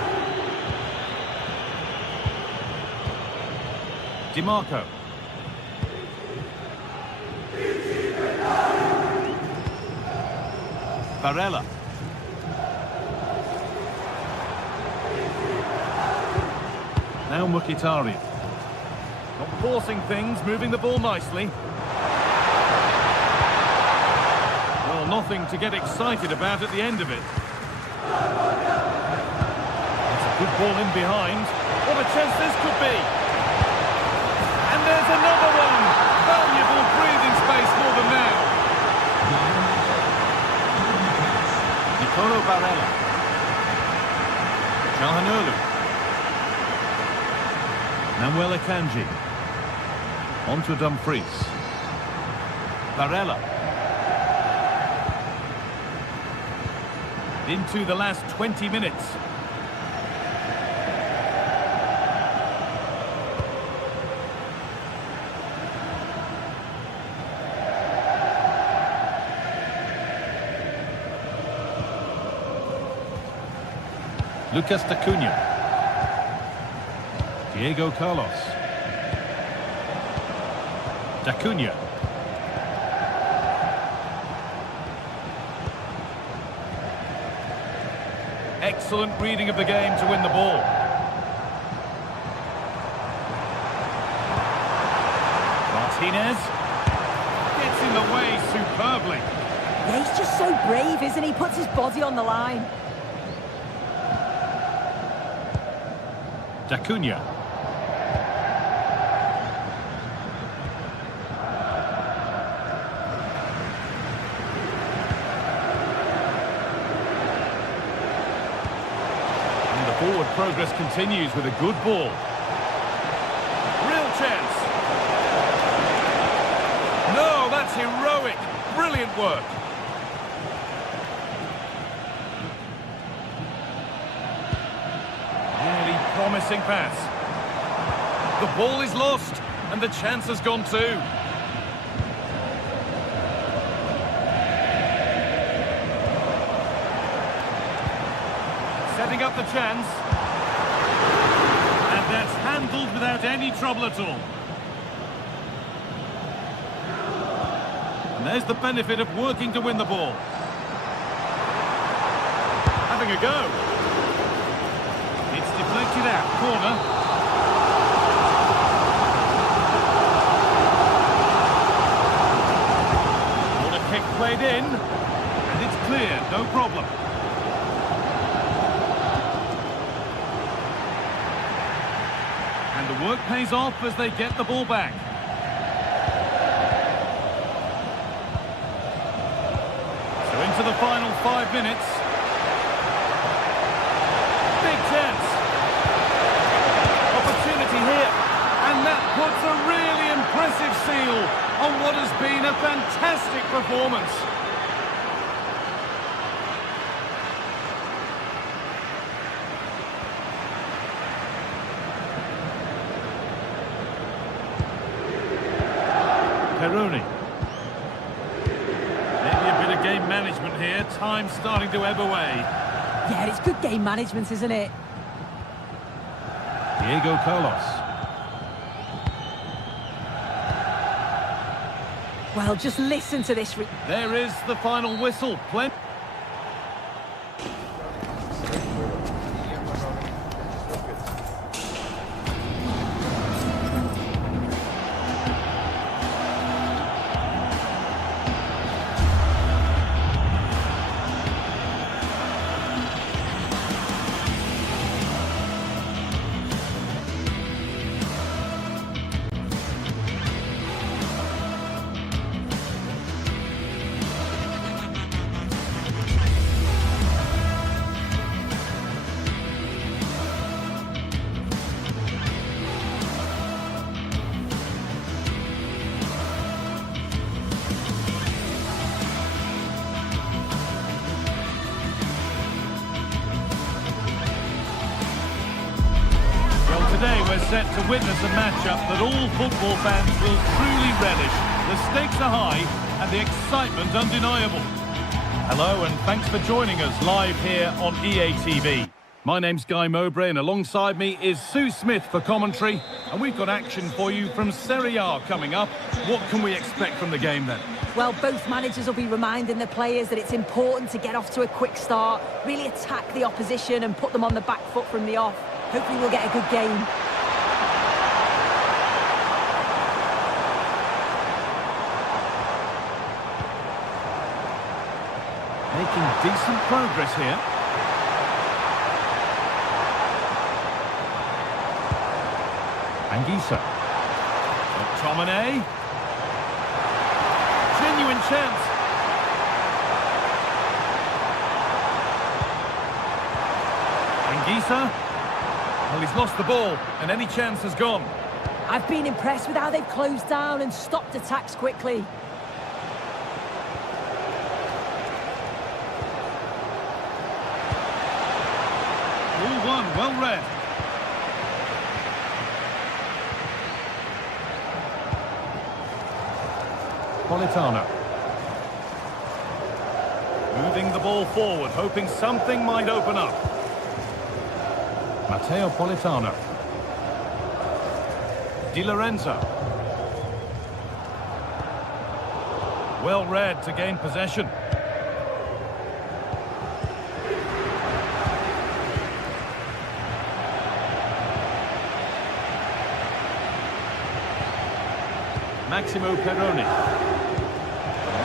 DiMarco. Barella. Now Mkhitaryan. Not forcing things, moving the ball nicely. Well, nothing to get excited about at the end of it. It's a good ball in behind. What a chance this could be. And there's another one. Valuable breathing space for them now. Nicolo Barella. Calhanoglu. Manuel Akanji. On to Dumfries. Barella. Into the last 20 minutes. Lucas Acuna. Diego Carlos. Acuna. Excellent reading of the game to win the ball. Martinez. Gets in the way superbly. Yeah, he's just so brave, isn't he? Puts his body on the line. Acuna. And the forward progress continues with a good ball. Real chance. No, that's heroic. Brilliant work. Promising pass. The ball is lost, and the chance has gone too. Setting up the chance. And that's handled without any trouble at all. And there's the benefit of working to win the ball. Having a go. Deflected out, corner. Corner kick played in, and it's clear, no problem. And the work pays off as they get the ball back. So into the final 5 minutes. Big chance. Here, and that puts a really impressive seal on what has been a fantastic performance. Peroni. Maybe a bit of game management here. Time starting to ebb away. Yeah, it's good game management, isn't it? Diego Carlos. Well, just listen to this. There is the final whistle. Plenty. We're set to witness a matchup that all football fans will truly relish. The stakes are high and the excitement undeniable. Hello and thanks for joining us live here on EA TV. My name's Guy Mowbray and alongside me is Sue Smith for commentary. And we've got action for you from Serie A coming up. What can we expect from the game then? Well, both managers will be reminding the players that it's important to get off to a quick start, really attack the opposition and put them on the back foot from the off. Hopefully we'll get a good game. Making decent progress here. Anguissa. McTominay. Genuine chance. Anguissa. Well, he's lost the ball, and any chance has gone. I've been impressed with how they've closed down and stopped attacks quickly. All one, well read. Politano. Moving the ball forward, hoping something might open up. Matteo Politano. Di Lorenzo. Well read to gain possession. Maximo Perroni.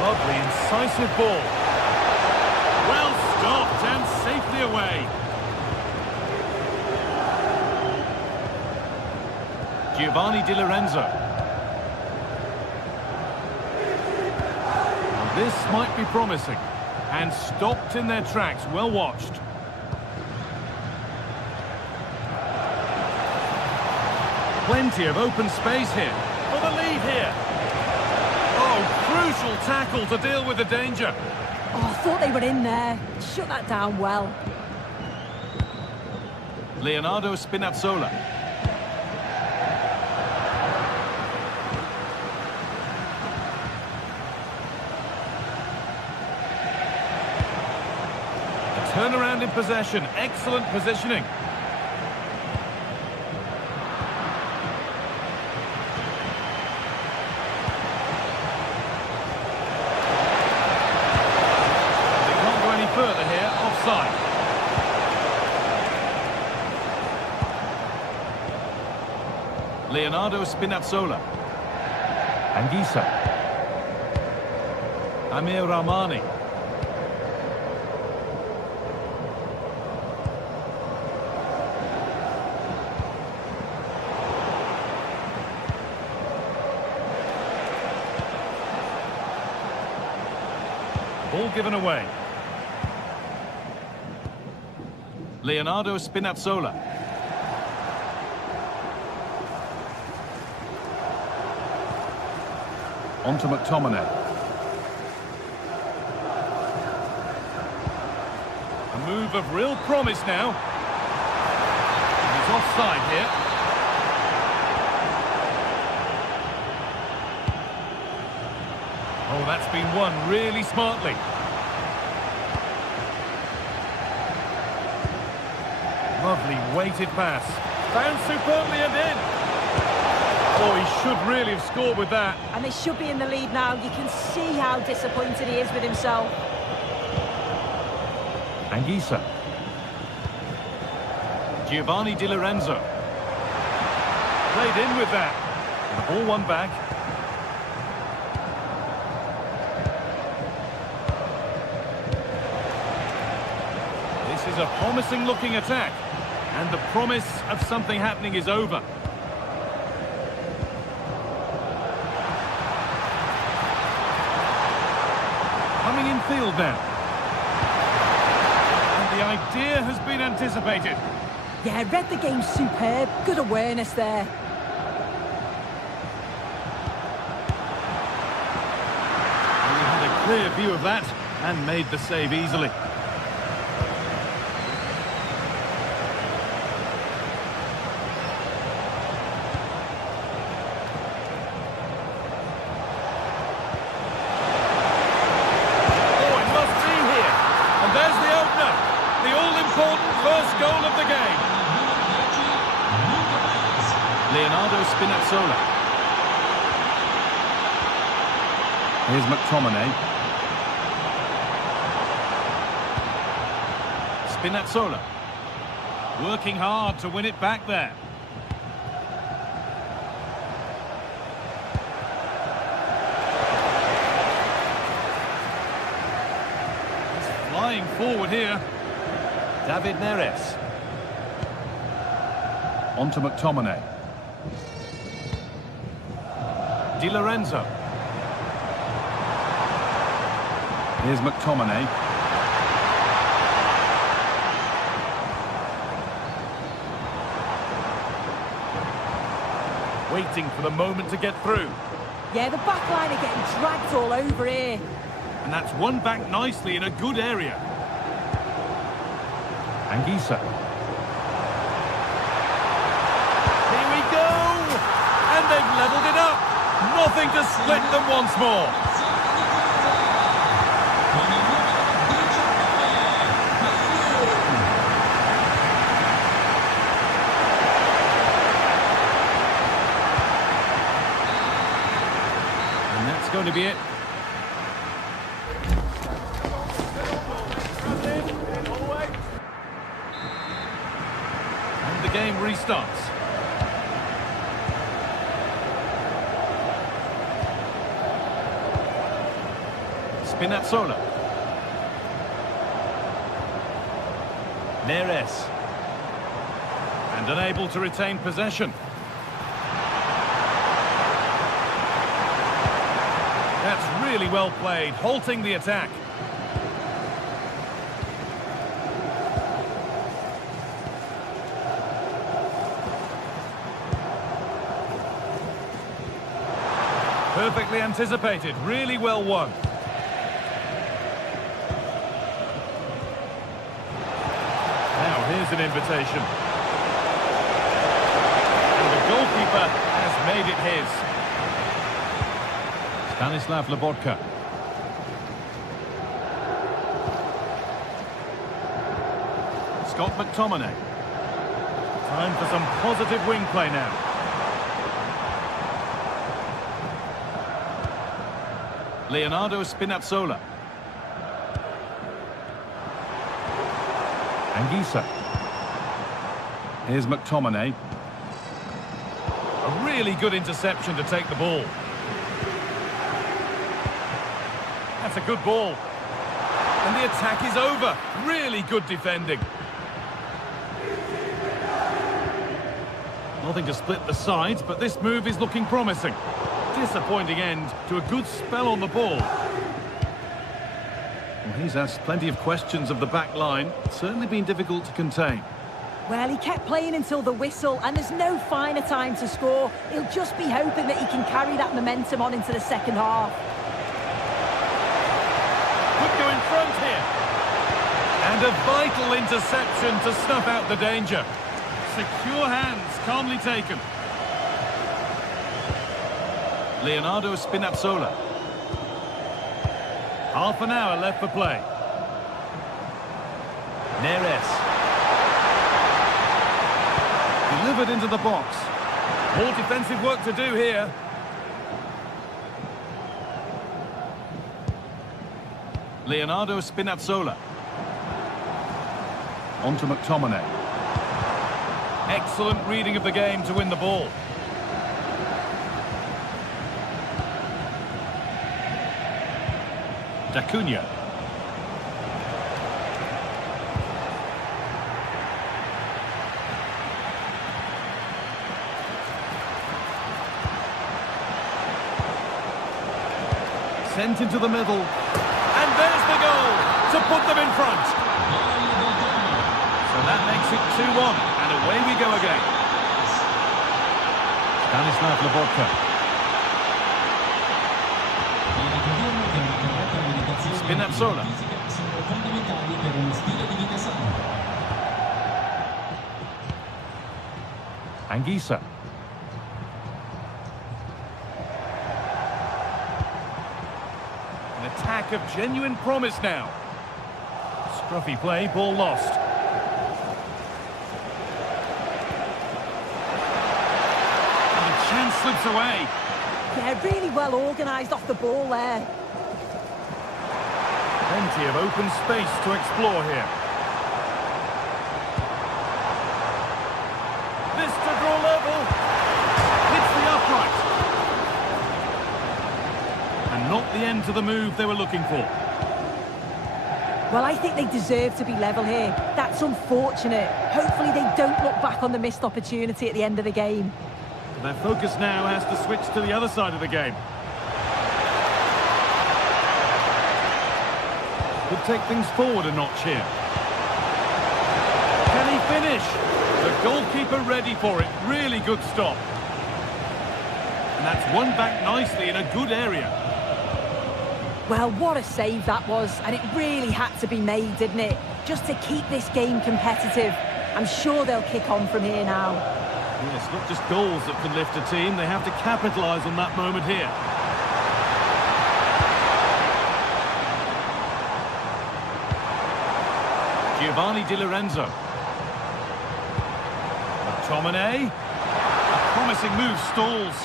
Lovely, incisive ball. Well stopped and safely away. Giovanni Di Lorenzo. This might be promising. And stopped in their tracks, well watched. Plenty of open space here. For the lead here. Oh, crucial tackle to deal with the danger. Oh, I thought they were in there. Shut that down well. Leonardo Spinazzola. A turnaround in possession. Excellent positioning. Further here, offside. Leonardo Spinazzola. Anguissa. Amir Rahmani. Ball given away. Leonardo Spinazzola. On to McTominay. A move of real promise now. He's offside here. Oh, that's been won really smartly. Lovely weighted pass. Found superbly and in. Oh, he should really have scored with that. And they should be in the lead now. You can see how disappointed he is with himself. Anguissa. Giovanni Di Lorenzo. Played in with that. And the ball won back. This is a promising looking attack. And the promise of something happening is over. Coming in field now. And the idea has been anticipated. Yeah, read the game superb. Good awareness there. And he had a clear view of that and made the save easily. goal of the game. Leonardo Spinazzola. Here's McTominay. Spinazzola. Working hard to win it back there. He's flying forward here. David Neres. On to McTominay. Di Lorenzo. Here's McTominay. Waiting for the moment to get through. Yeah, the back line are getting dragged all over here. And that's won back nicely in a good area. Anguissa. Here we go! And they've levelled it up. Nothing to split them once more. And that's going to be it. And the game restarts. Spinazzola. Neres. And unable to retain possession. That's really well played, halting the attack. Perfectly anticipated, really well won. Here's an invitation. And the goalkeeper has made it his. Stanislav Lobotka. Scott McTominay. Time for some positive wing play now. Leonardo Spinazzola. Anguissa. Here's McTominay. A really good interception to take the ball. That's a good ball. And the attack is over. Really good defending. Nothing to split the sides, but this move is looking promising. Disappointing end to a good spell on the ball. Well, he's asked plenty of questions of the back line. It's certainly been difficult to contain. Well, he kept playing until the whistle, and there's no finer time to score. He'll just be hoping that he can carry that momentum on into the second half. Could go in front here. And a vital interception to snuff out the danger. Secure hands, calmly taken. Leonardo Spinazzola. Half an hour left for play. Neres. Delivered into the box. More defensive work to do here. Leonardo Spinazzola. On to McTominay. Excellent reading of the game to win the ball. D'Acunha. Sent into the middle. And there's the goal to put them in front. So that makes it 2-1. And away we go again. Stanislav Lobotka. Spinazzola. Anguissa. An attack of genuine promise now. Scruffy play, ball lost. slips away. Yeah, really well organised off the ball there. Plenty of open space to explore here. This to draw level. Hits the upright. And not the end to the move they were looking for. Well, I think they deserve to be level here. That's unfortunate. Hopefully they don't look back on the missed opportunity at the end of the game. Their focus now has to switch to the other side of the game. Could take things forward a notch here. Can he finish? The goalkeeper ready for it. Really good stop. And that's won back nicely in a good area. Well, what a save that was, and it really had to be made, didn't it? Just to keep this game competitive. I'm sure they'll kick on from here now. Yes, not just goals that can lift a team, they have to capitalise on that moment here. Giovanni Di Lorenzo. McTominay. A promising move stalls.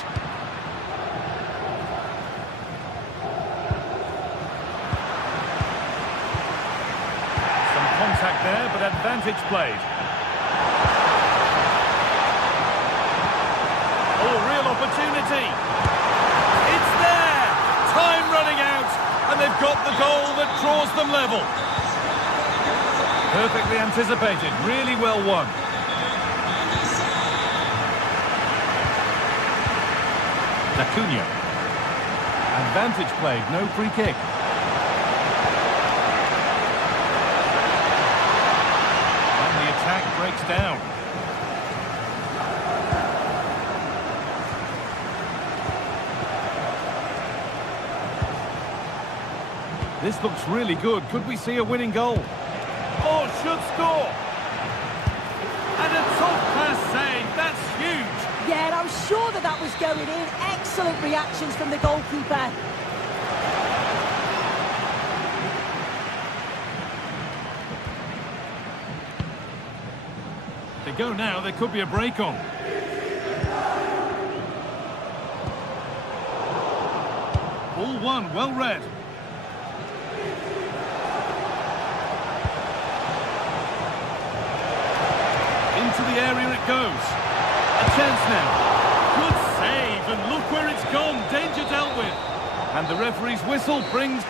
Some contact there, but advantage played. Oh, real opportunity. It's there. Time running out, and they've got the goal that draws them level. Perfectly anticipated, really well won. Acuna. Advantage played, no free kick. And the attack breaks down. This looks really good. Could we see a winning goal? Oh, should score. And a top-class save. That's huge. Yeah, I'm sure that was going in. Excellent reactions from the goalkeeper. If they go now, there could be a break on. Ball one, well read. Into the area it goes. A chance now. Good save, and look where it's gone. Danger dealt with. And the referee's whistle brings...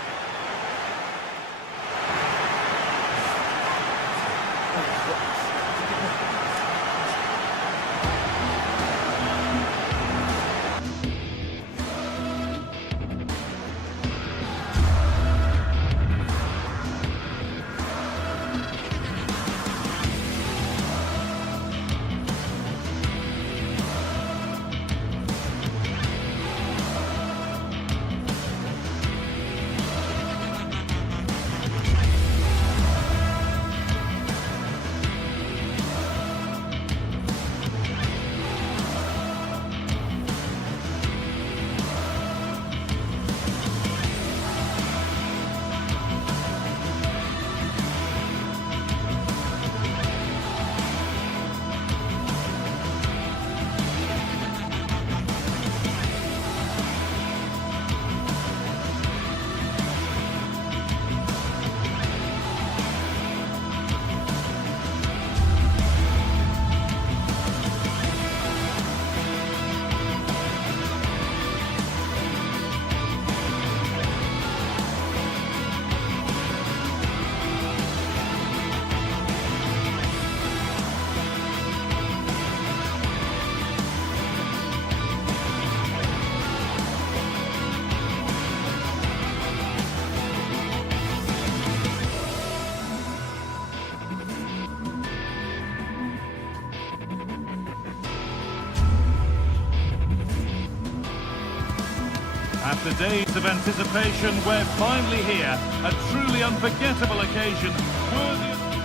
After days of anticipation, we're finally here. A truly unforgettable occasion.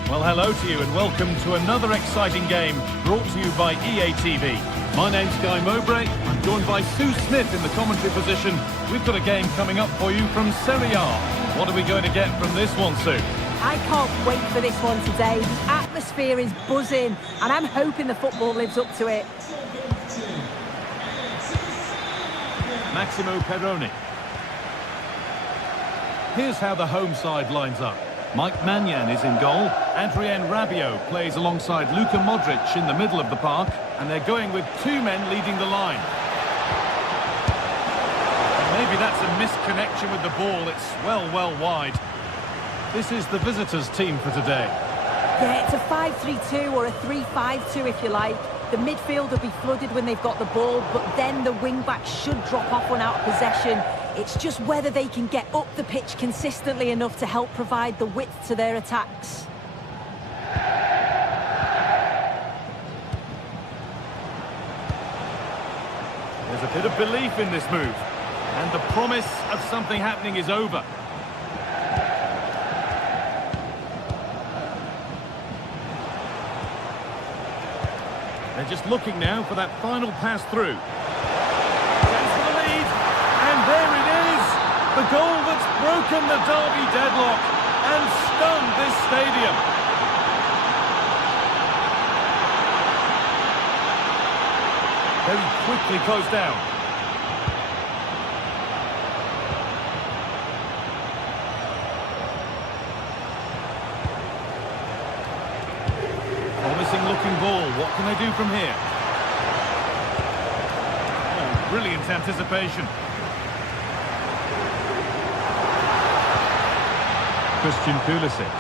Well, hello to you and welcome to another exciting game brought to you by EA TV. My name's Guy Mowbray. I'm joined by Sue Smith in the commentary position. We've got a game coming up for you from Serie A. What are we going to get from this one, Sue? I can't wait for this one today. The atmosphere is buzzing, and I'm hoping the football lives up to it. Maximo Perrone. Here's how the home side lines up. Mike Mannion is in goal. Adrien Rabiot plays alongside Luka Modric in the middle of the park. And they're going with two men leading the line. And maybe that's a misconnection with the ball. It's well wide. This is the visitors' team for today. Yeah, it's a 5-3-2 or a 3-5-2 if you like. The midfield will be flooded when they've got the ball, but then the wing-backs should drop off when out of possession. It's just whether they can get up the pitch consistently enough to help provide the width to their attacks. There's a bit of belief in this move, and the promise of something happening is over. They're just looking now for that final pass through. Chance for the lead, and there it is! The goal that's broken the derby deadlock and stunned this stadium. Very quickly closed down. Promising looking ball. What can they do from here? Oh, brilliant anticipation. Christian Pulisic.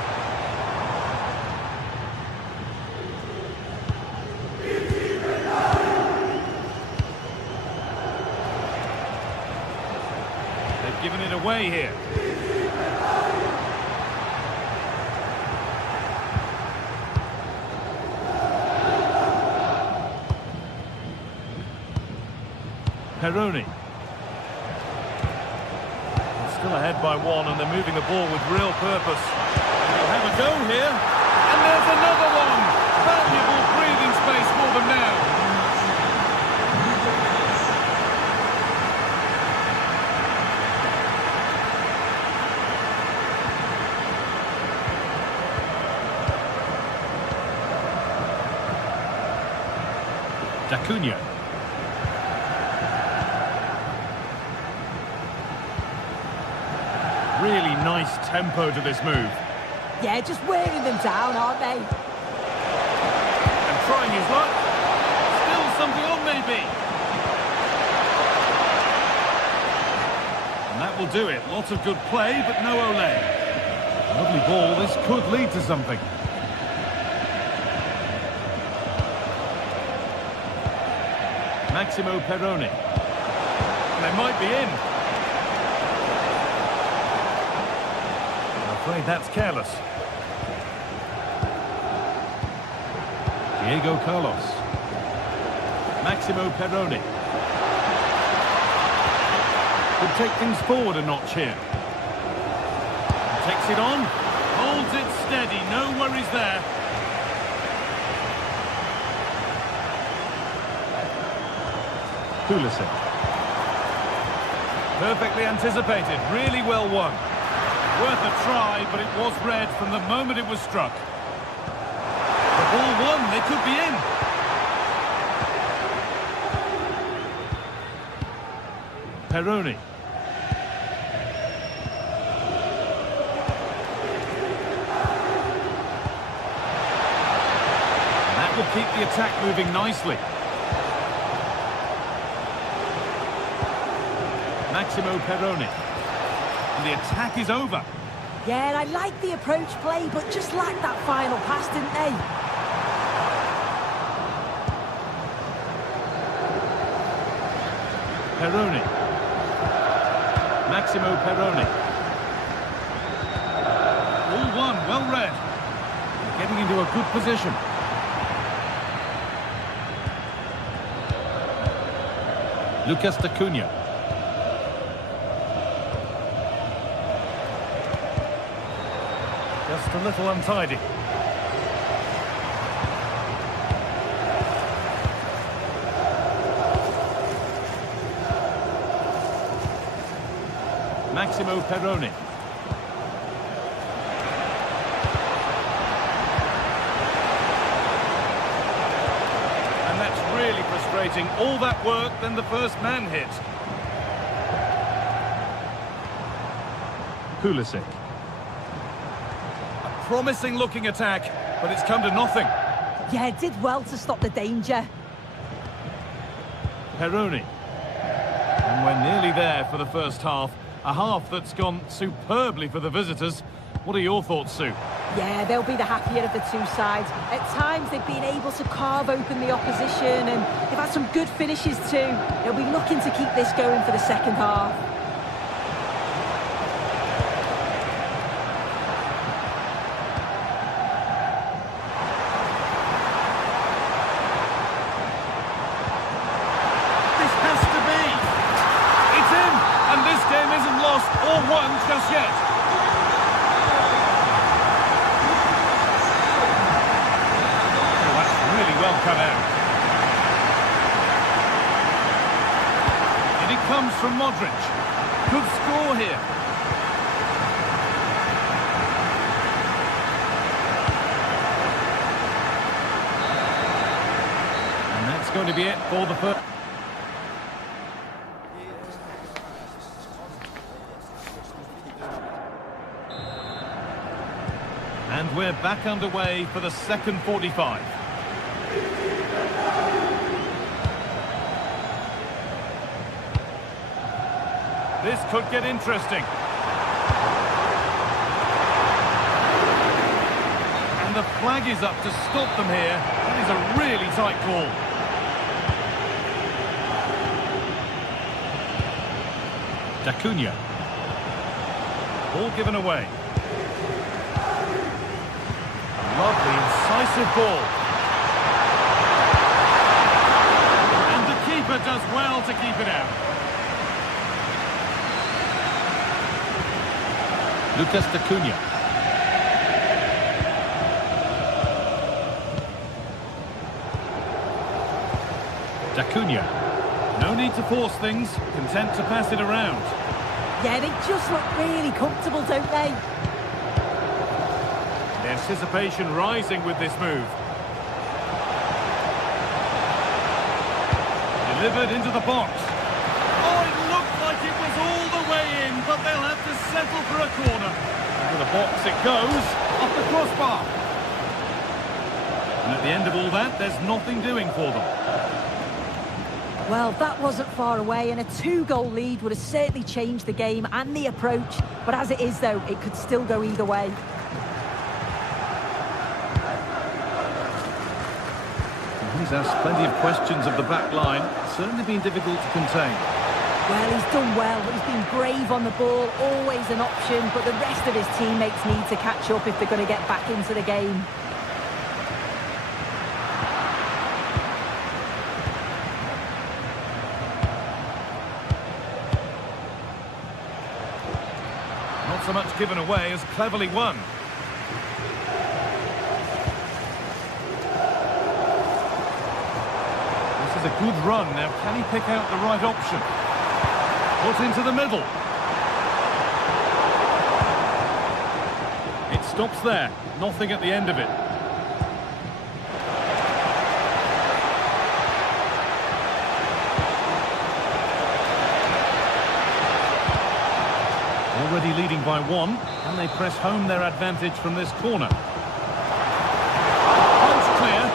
They've given it away here. Perrone. Still ahead by one, and they're moving the ball with real purpose. They'll have a go here, and there's another one! Valuable breathing space for them now. Acuna. Really nice tempo to this move. Yeah, just wearing them down, aren't they? And trying his luck. Still something on, maybe. And that will do it. Lots of good play, but no Ole. Lovely ball. This could lead to something. Maximo Perrone. And they might be in. I'm afraid that's careless. Diego Carlos. Maximo Perrone. Could take things forward a notch here. Takes it on. Holds it steady. No worries there. Pulisic. Perfectly anticipated, really well won. Worth a try, but it was red from the moment it was struck. The ball won, they could be in. Perrone. And that will keep the attack moving nicely. Maximo Perrone. And the attack is over. Yeah, I like the approach play, but just lacked that final pass, didn't they? Perrone. Maximo Perrone. All one, well read. Getting into a good position. Lucas Acuna. Just a little untidy. Maximo Perrone. And that's really frustrating. All that work, then the first man hit. Pulisic. A promising looking attack, but it's come to nothing. Yeah, did well to stop the danger. Peroni. And we're nearly there for the first half. A half that's gone superbly for the visitors. What are your thoughts, Sue? Yeah, they'll be the happier of the two sides. At times, they've been able to carve open the opposition, and they've had some good finishes too. They'll be looking to keep this going for the second half. This has to be. It's in, and this game isn't lost or won just yet. Well cut out. And it comes from Modric. Good score here. And that's going to be it for the first. And we're back underway for the second 45. This could get interesting. And the flag is up to stop them here. That is a really tight call. D'Acunha. Ball given away. A lovely, incisive ball. And the keeper does well to keep it out. Lucas D'Acunha. D'Acunha. No need to force things, content to pass it around. Yeah, they just look really comfortable, don't they? The anticipation rising with this move. Delivered into the box. Oh, it looked like it was all the way in, but they'll have to settle for a corner. Into the box it goes, off the crossbar. And at the end of all that, there's nothing doing for them. Well, that wasn't far away, and a two-goal lead would have certainly changed the game and the approach. But as it is, though, it could still go either way. He's asked plenty of questions of the back line. It's certainly been difficult to contain. Well, he's done well. He's been brave on the ball, always an option, but the rest of his teammates need to catch up if they're going to get back into the game. Not so much given away as cleverly won. This is a good run. Now, can he pick out the right option? Put into the middle. It stops there. Nothing at the end of it. Already leading by one, and they press home their advantage from this corner. Post clear.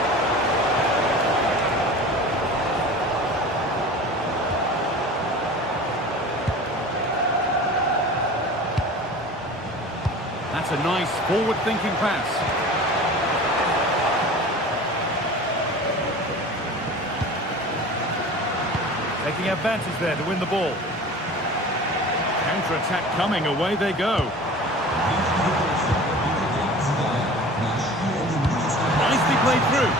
That's a nice forward-thinking pass. Taking advantage there to win the ball. Counter-attack coming, away they go. Nicely played through.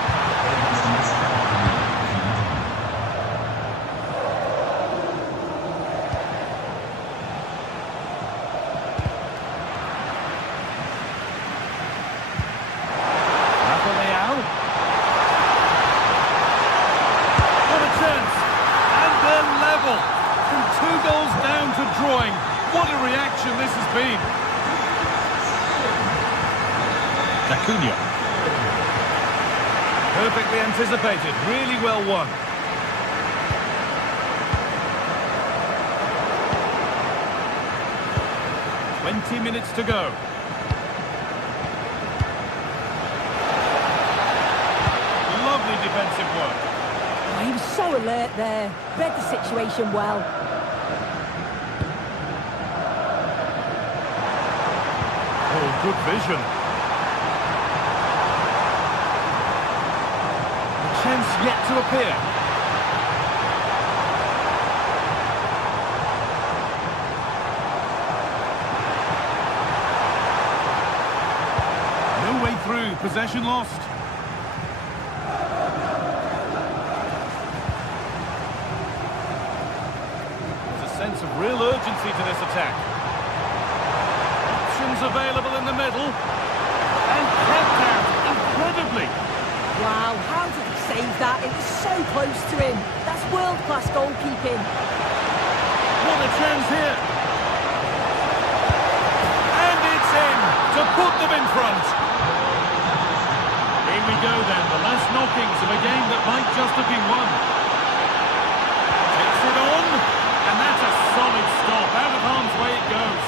Rafael. What a chance. And they're level. From 2 goals down to drawing. What a reaction this has been. D'Acunha. Perfectly anticipated, really well won. 20 minutes to go. Lovely defensive work. Oh, he was so alert there. Read the situation well. Oh, good vision. A chance yet to appear. No way through. Possession lost. There's a sense of real urgency to this attack. Options available in the middle. And kept out incredibly. Wow, how did he save that? It was so close to him. That's world-class goalkeeping. What a chance here. And it's in to put them in front. Here we go then, the last knockings of a game that might just have been won. Takes it on, and that's a solid stop. Out of harm's way it goes.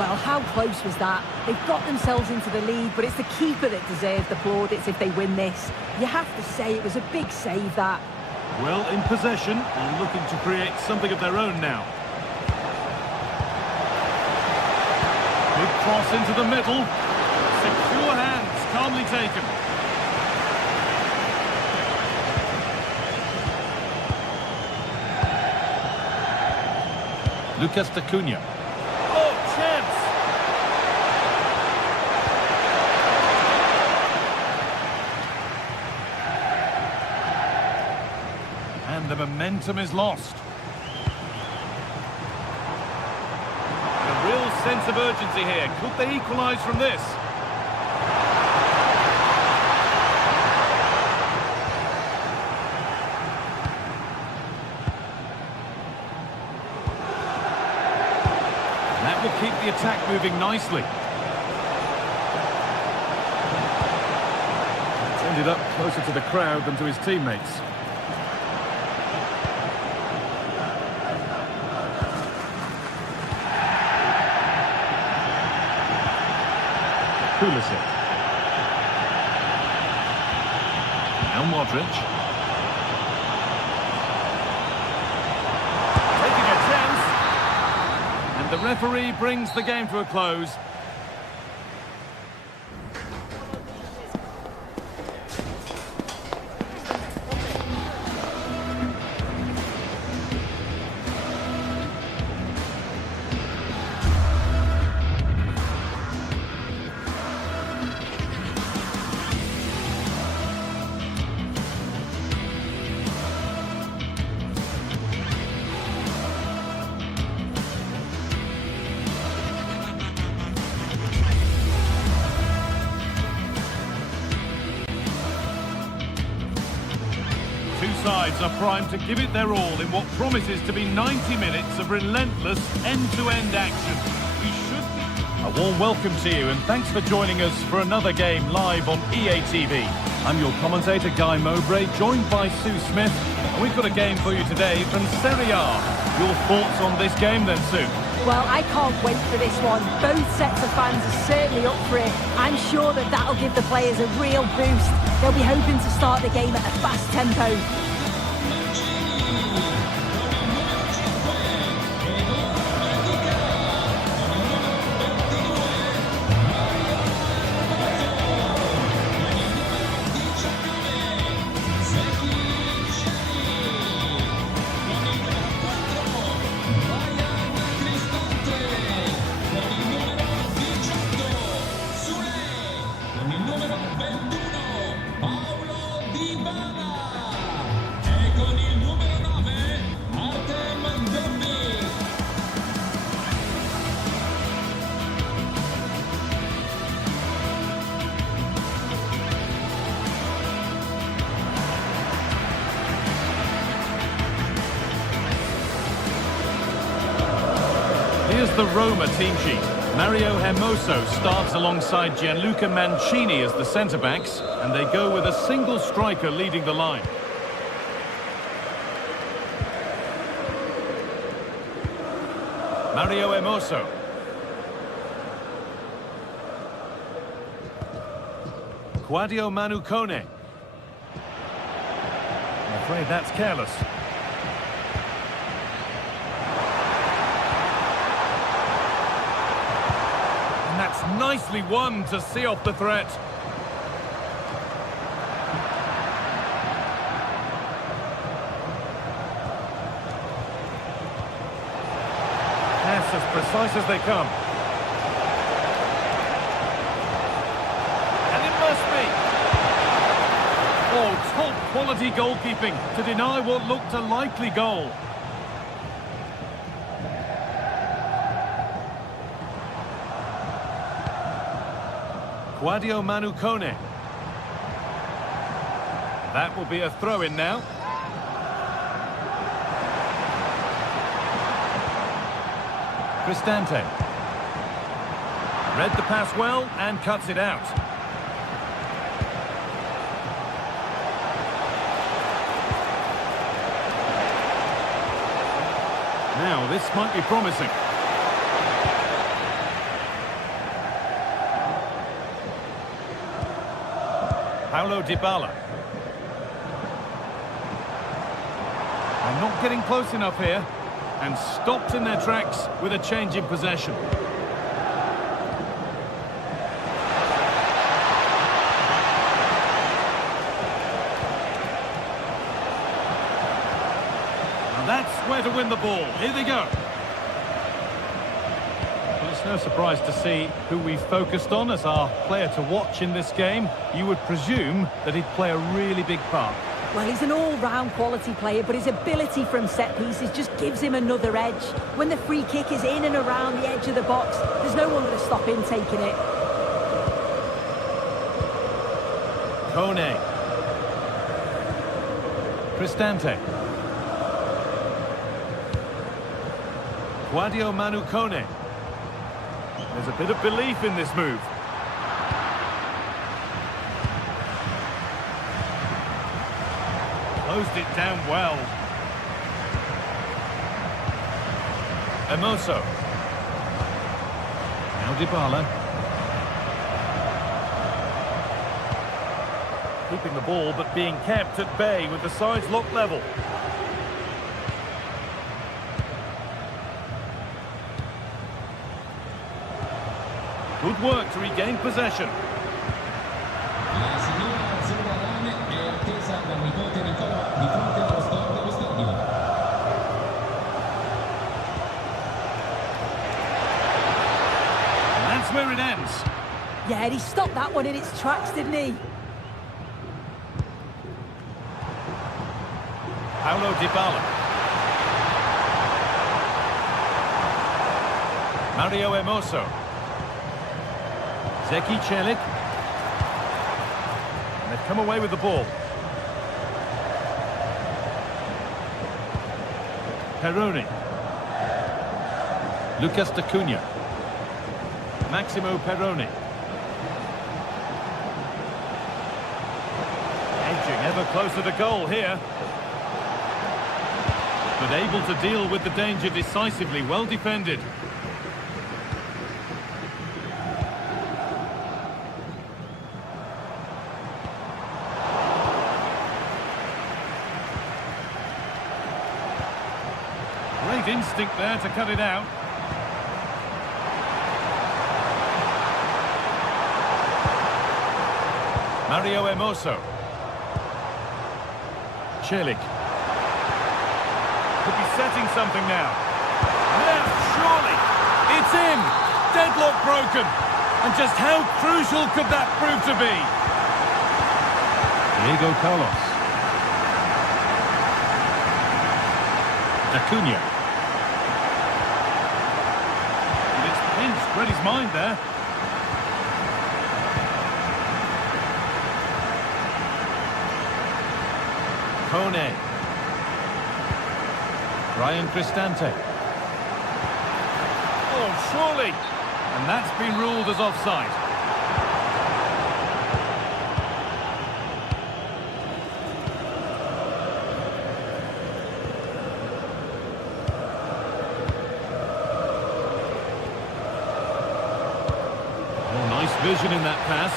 Well, how close was that? They've got themselves into the lead, but it's the keeper that deserves the plaudits if they win this. You have to say it was a big save, that. Well, in possession, and looking to create something of their own now. Big cross into the middle. Secure hands, calmly taken. Lucas Acuna. Oh, chance! And the momentum is lost. A real sense of urgency here. Could they equalise from this? That will keep the attack moving nicely. It's ended up closer to the crowd than to his teammates. Pulisic. Now Modric. Taking a chance. And the referee brings the game to a close. Two sides are primed to give it their all in what promises to be 90 minutes of relentless end-to-end action. We should be... A warm welcome to you and thanks for joining us for another game live on EA TV. I'm your commentator Guy Mowbray, joined by Sue Smith, and we've got a game for you today from Serie A. Your thoughts on this game then, Sue? Well, I can't wait for this one. Both sets of fans are certainly up for it. I'm sure that that'll give the players a real boost. They'll be hoping to start the game at a fast tempo. Here's the Roma team sheet. Mario Hermoso starts alongside Gianluca Mancini as the centre-backs, and they go with a single striker leading the line. Mario Hermoso. Quadio Manu Kone. I'm afraid that's careless. And that's nicely won to see off the threat. Yes, as precise as they come. And it must be. Oh, top quality goalkeeping to deny what looked a likely goal. Quadio Manu Kone. That will be a throw-in now. Cristante. Read the pass well and cuts it out. Now, this might be promising. Paulo Dybala. They're not getting close enough here. And stopped in their tracks with a change in possession. And that's where to win the ball. Here they go. Well, it's no surprise to see who we focused on as our player to watch in this game. You would presume that he'd play a really big part. Well, he's an all-round quality player, but his ability from set pieces just gives him another edge. When the free kick is in and around the edge of the box, there's no one to stop him taking it. Kone. Cristante. Quadio Manu Kone. There's a bit of belief in this move. Closed it down well. Hermoso. Now Dybala. Keeping the ball but being kept at bay with the sides locked level. Good work to regain possession. La signora Zurbarane è attesa dal nipote Nicola di fronte allo stor dello stadio. And that's where it ends. Yeah, and he stopped that one in its tracks, didn't he? Paulo Dybala. Mario Hermoso. Zeki Celik. And they've come away with the ball. Peroni. Lucas D'Acunha. Maximo Peroni. Edging ever closer to goal here. But able to deal with the danger decisively, well defended. Great instinct there to cut it out. Mario Hermoso. Celik. Could be setting something now. Yes, surely. It's in. Deadlock broken. And just how crucial could that prove to be? Diego Carlos. D'Acunha. And it's pinched, read his mind there. Kone. Ryan Cristante. Oh, surely. And that's been ruled as offside. vision in that pass.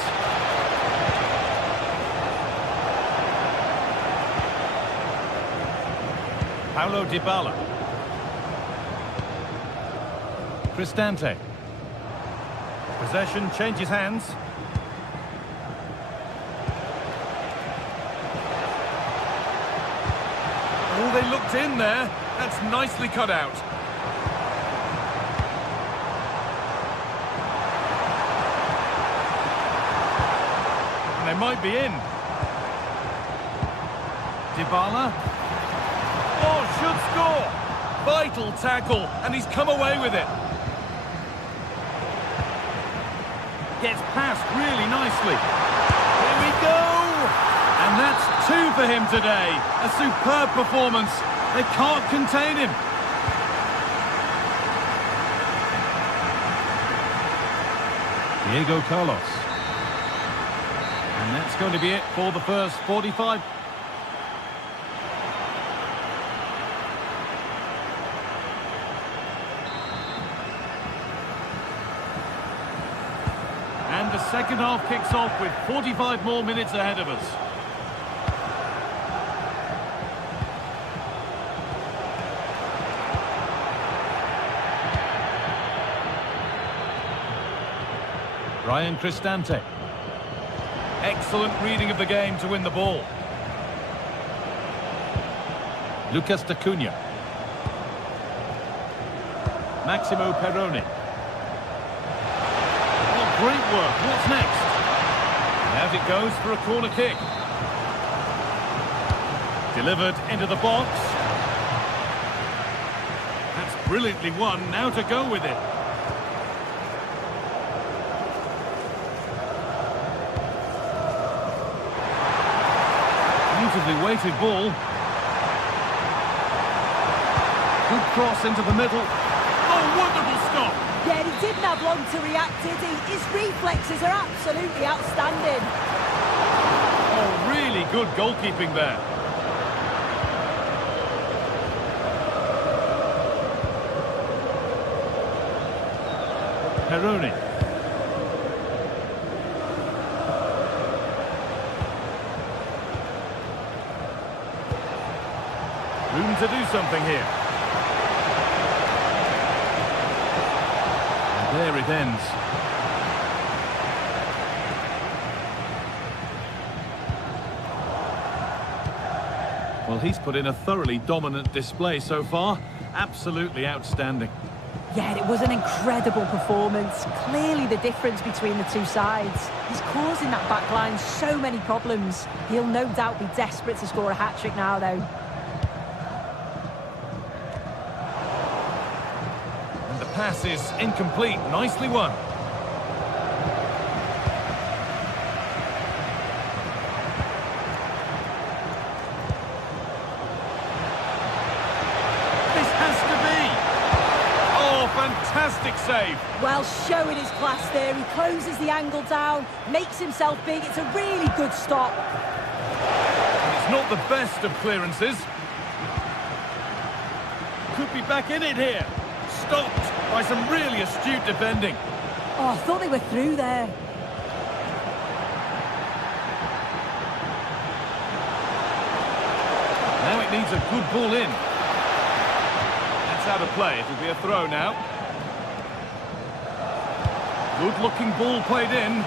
Paulo Dybala. Cristante. Possession changes hands. Oh, they looked in there. That's nicely cut out. And they might be in. Dybala. Oh, should score. Vital tackle, and he's come away with it. Gets past really nicely. Here we go! And that's 2 for him today. A superb performance. They can't contain him. Diego Carlos. And that's going to be it for the first 45. And the second half kicks off with 45 more minutes ahead of us. Ryan Cristante. Excellent reading of the game to win the ball. Lucas D'Acunha. Maximo Perrone. Great work. What's next? And out it goes for a corner kick. Delivered into the box. That's brilliantly won. Now to go with it. Beautifully weighted ball. Good cross into the middle. Oh, wonderful stop. Yeah, he didn't have long to react, did he? His reflexes are absolutely outstanding. Oh, really good goalkeeping there. Perrone. Room to do something here. There it ends. Well, he's put in a thoroughly dominant display so far. Absolutely outstanding. Yeah, it was an incredible performance. Clearly the difference between the two sides. He's causing that back line so many problems. He'll no doubt be desperate to score a hat-trick now, though. Pass is incomplete. Nicely won. This has to be. Oh, fantastic save. Well, showing his class there. He closes the angle down, makes himself big. It's a really good stop. And it's not the best of clearances. Could be back in it here. Stopped by some really astute defending. Oh, I thought they were through there. Now it needs a good ball in. That's out of play. It'll be a throw now. Good-looking ball played in.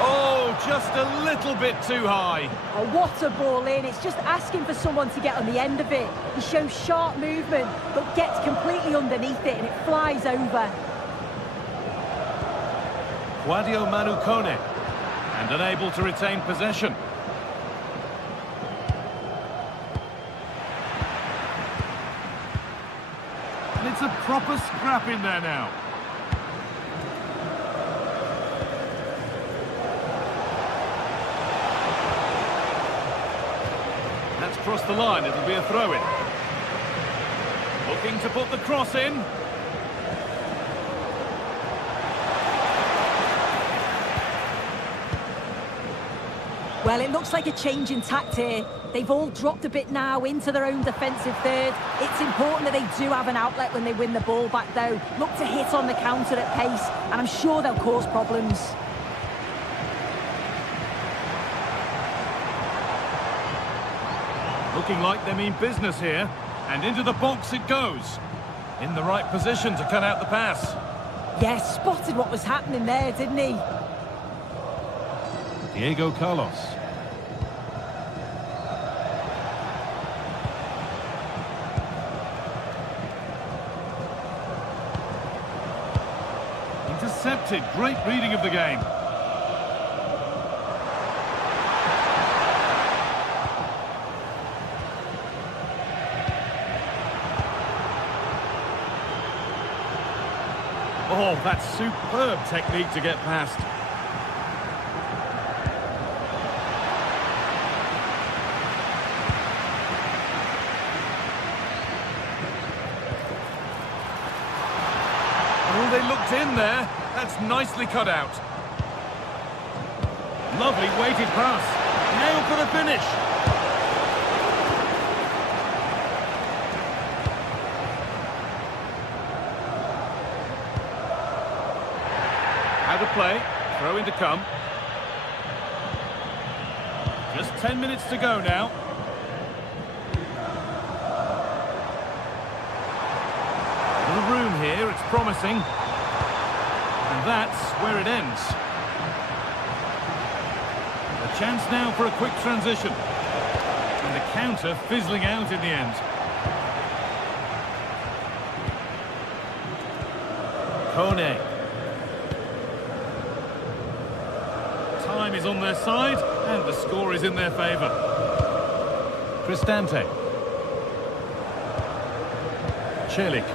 Oh, just a little bit too high. Oh, what a ball in. It's just asking for someone to get on the end of it. He shows sharp movement, but gets completely underneath it, and it flies over. Guadio Manucone, and unable to retain possession. And it's a proper scrap in there now. That's crossed the line. It'll be a throw-in. Looking to put the cross in. Well, it looks like a change in tact here. They've all dropped a bit now into their own defensive third. It's important that they do have an outlet when they win the ball back, though. Look to hit on the counter at pace, and I'm sure they'll cause problems. Looking like they mean business here. And into the box it goes. In the right position to cut out the pass. Yes, spotted what was happening there, didn't he? Diego Carlos. Intercepted. Great reading of the game. Oh, that's superb technique to get past. Oh, they looked in there. That's nicely cut out. Lovely weighted pass. Nailed for the finish. Out of play. Throw in to come. Just 10 minutes to go now. Little room here, it's promising. And that's where it ends. A chance now for a quick transition. And the counter fizzling out in the end. Kone. Time is on their side, and the score is in their favour. Cristante. Celik.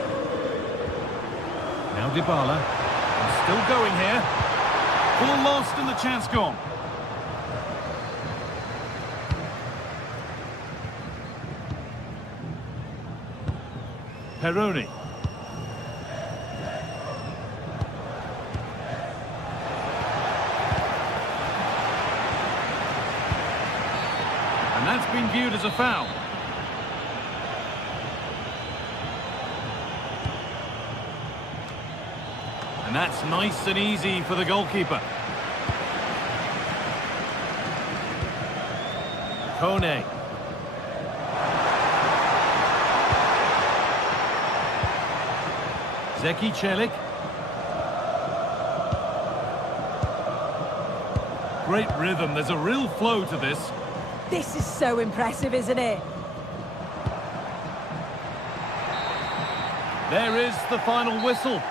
Now Dybala. And still going here. Ball lost and the chance gone. Peroni. And that's been viewed as a foul. And that's nice and easy for the goalkeeper. Kone. Zeki Celik. Great rhythm. There's a real flow to this. This is so impressive, isn't it? There is the final whistle.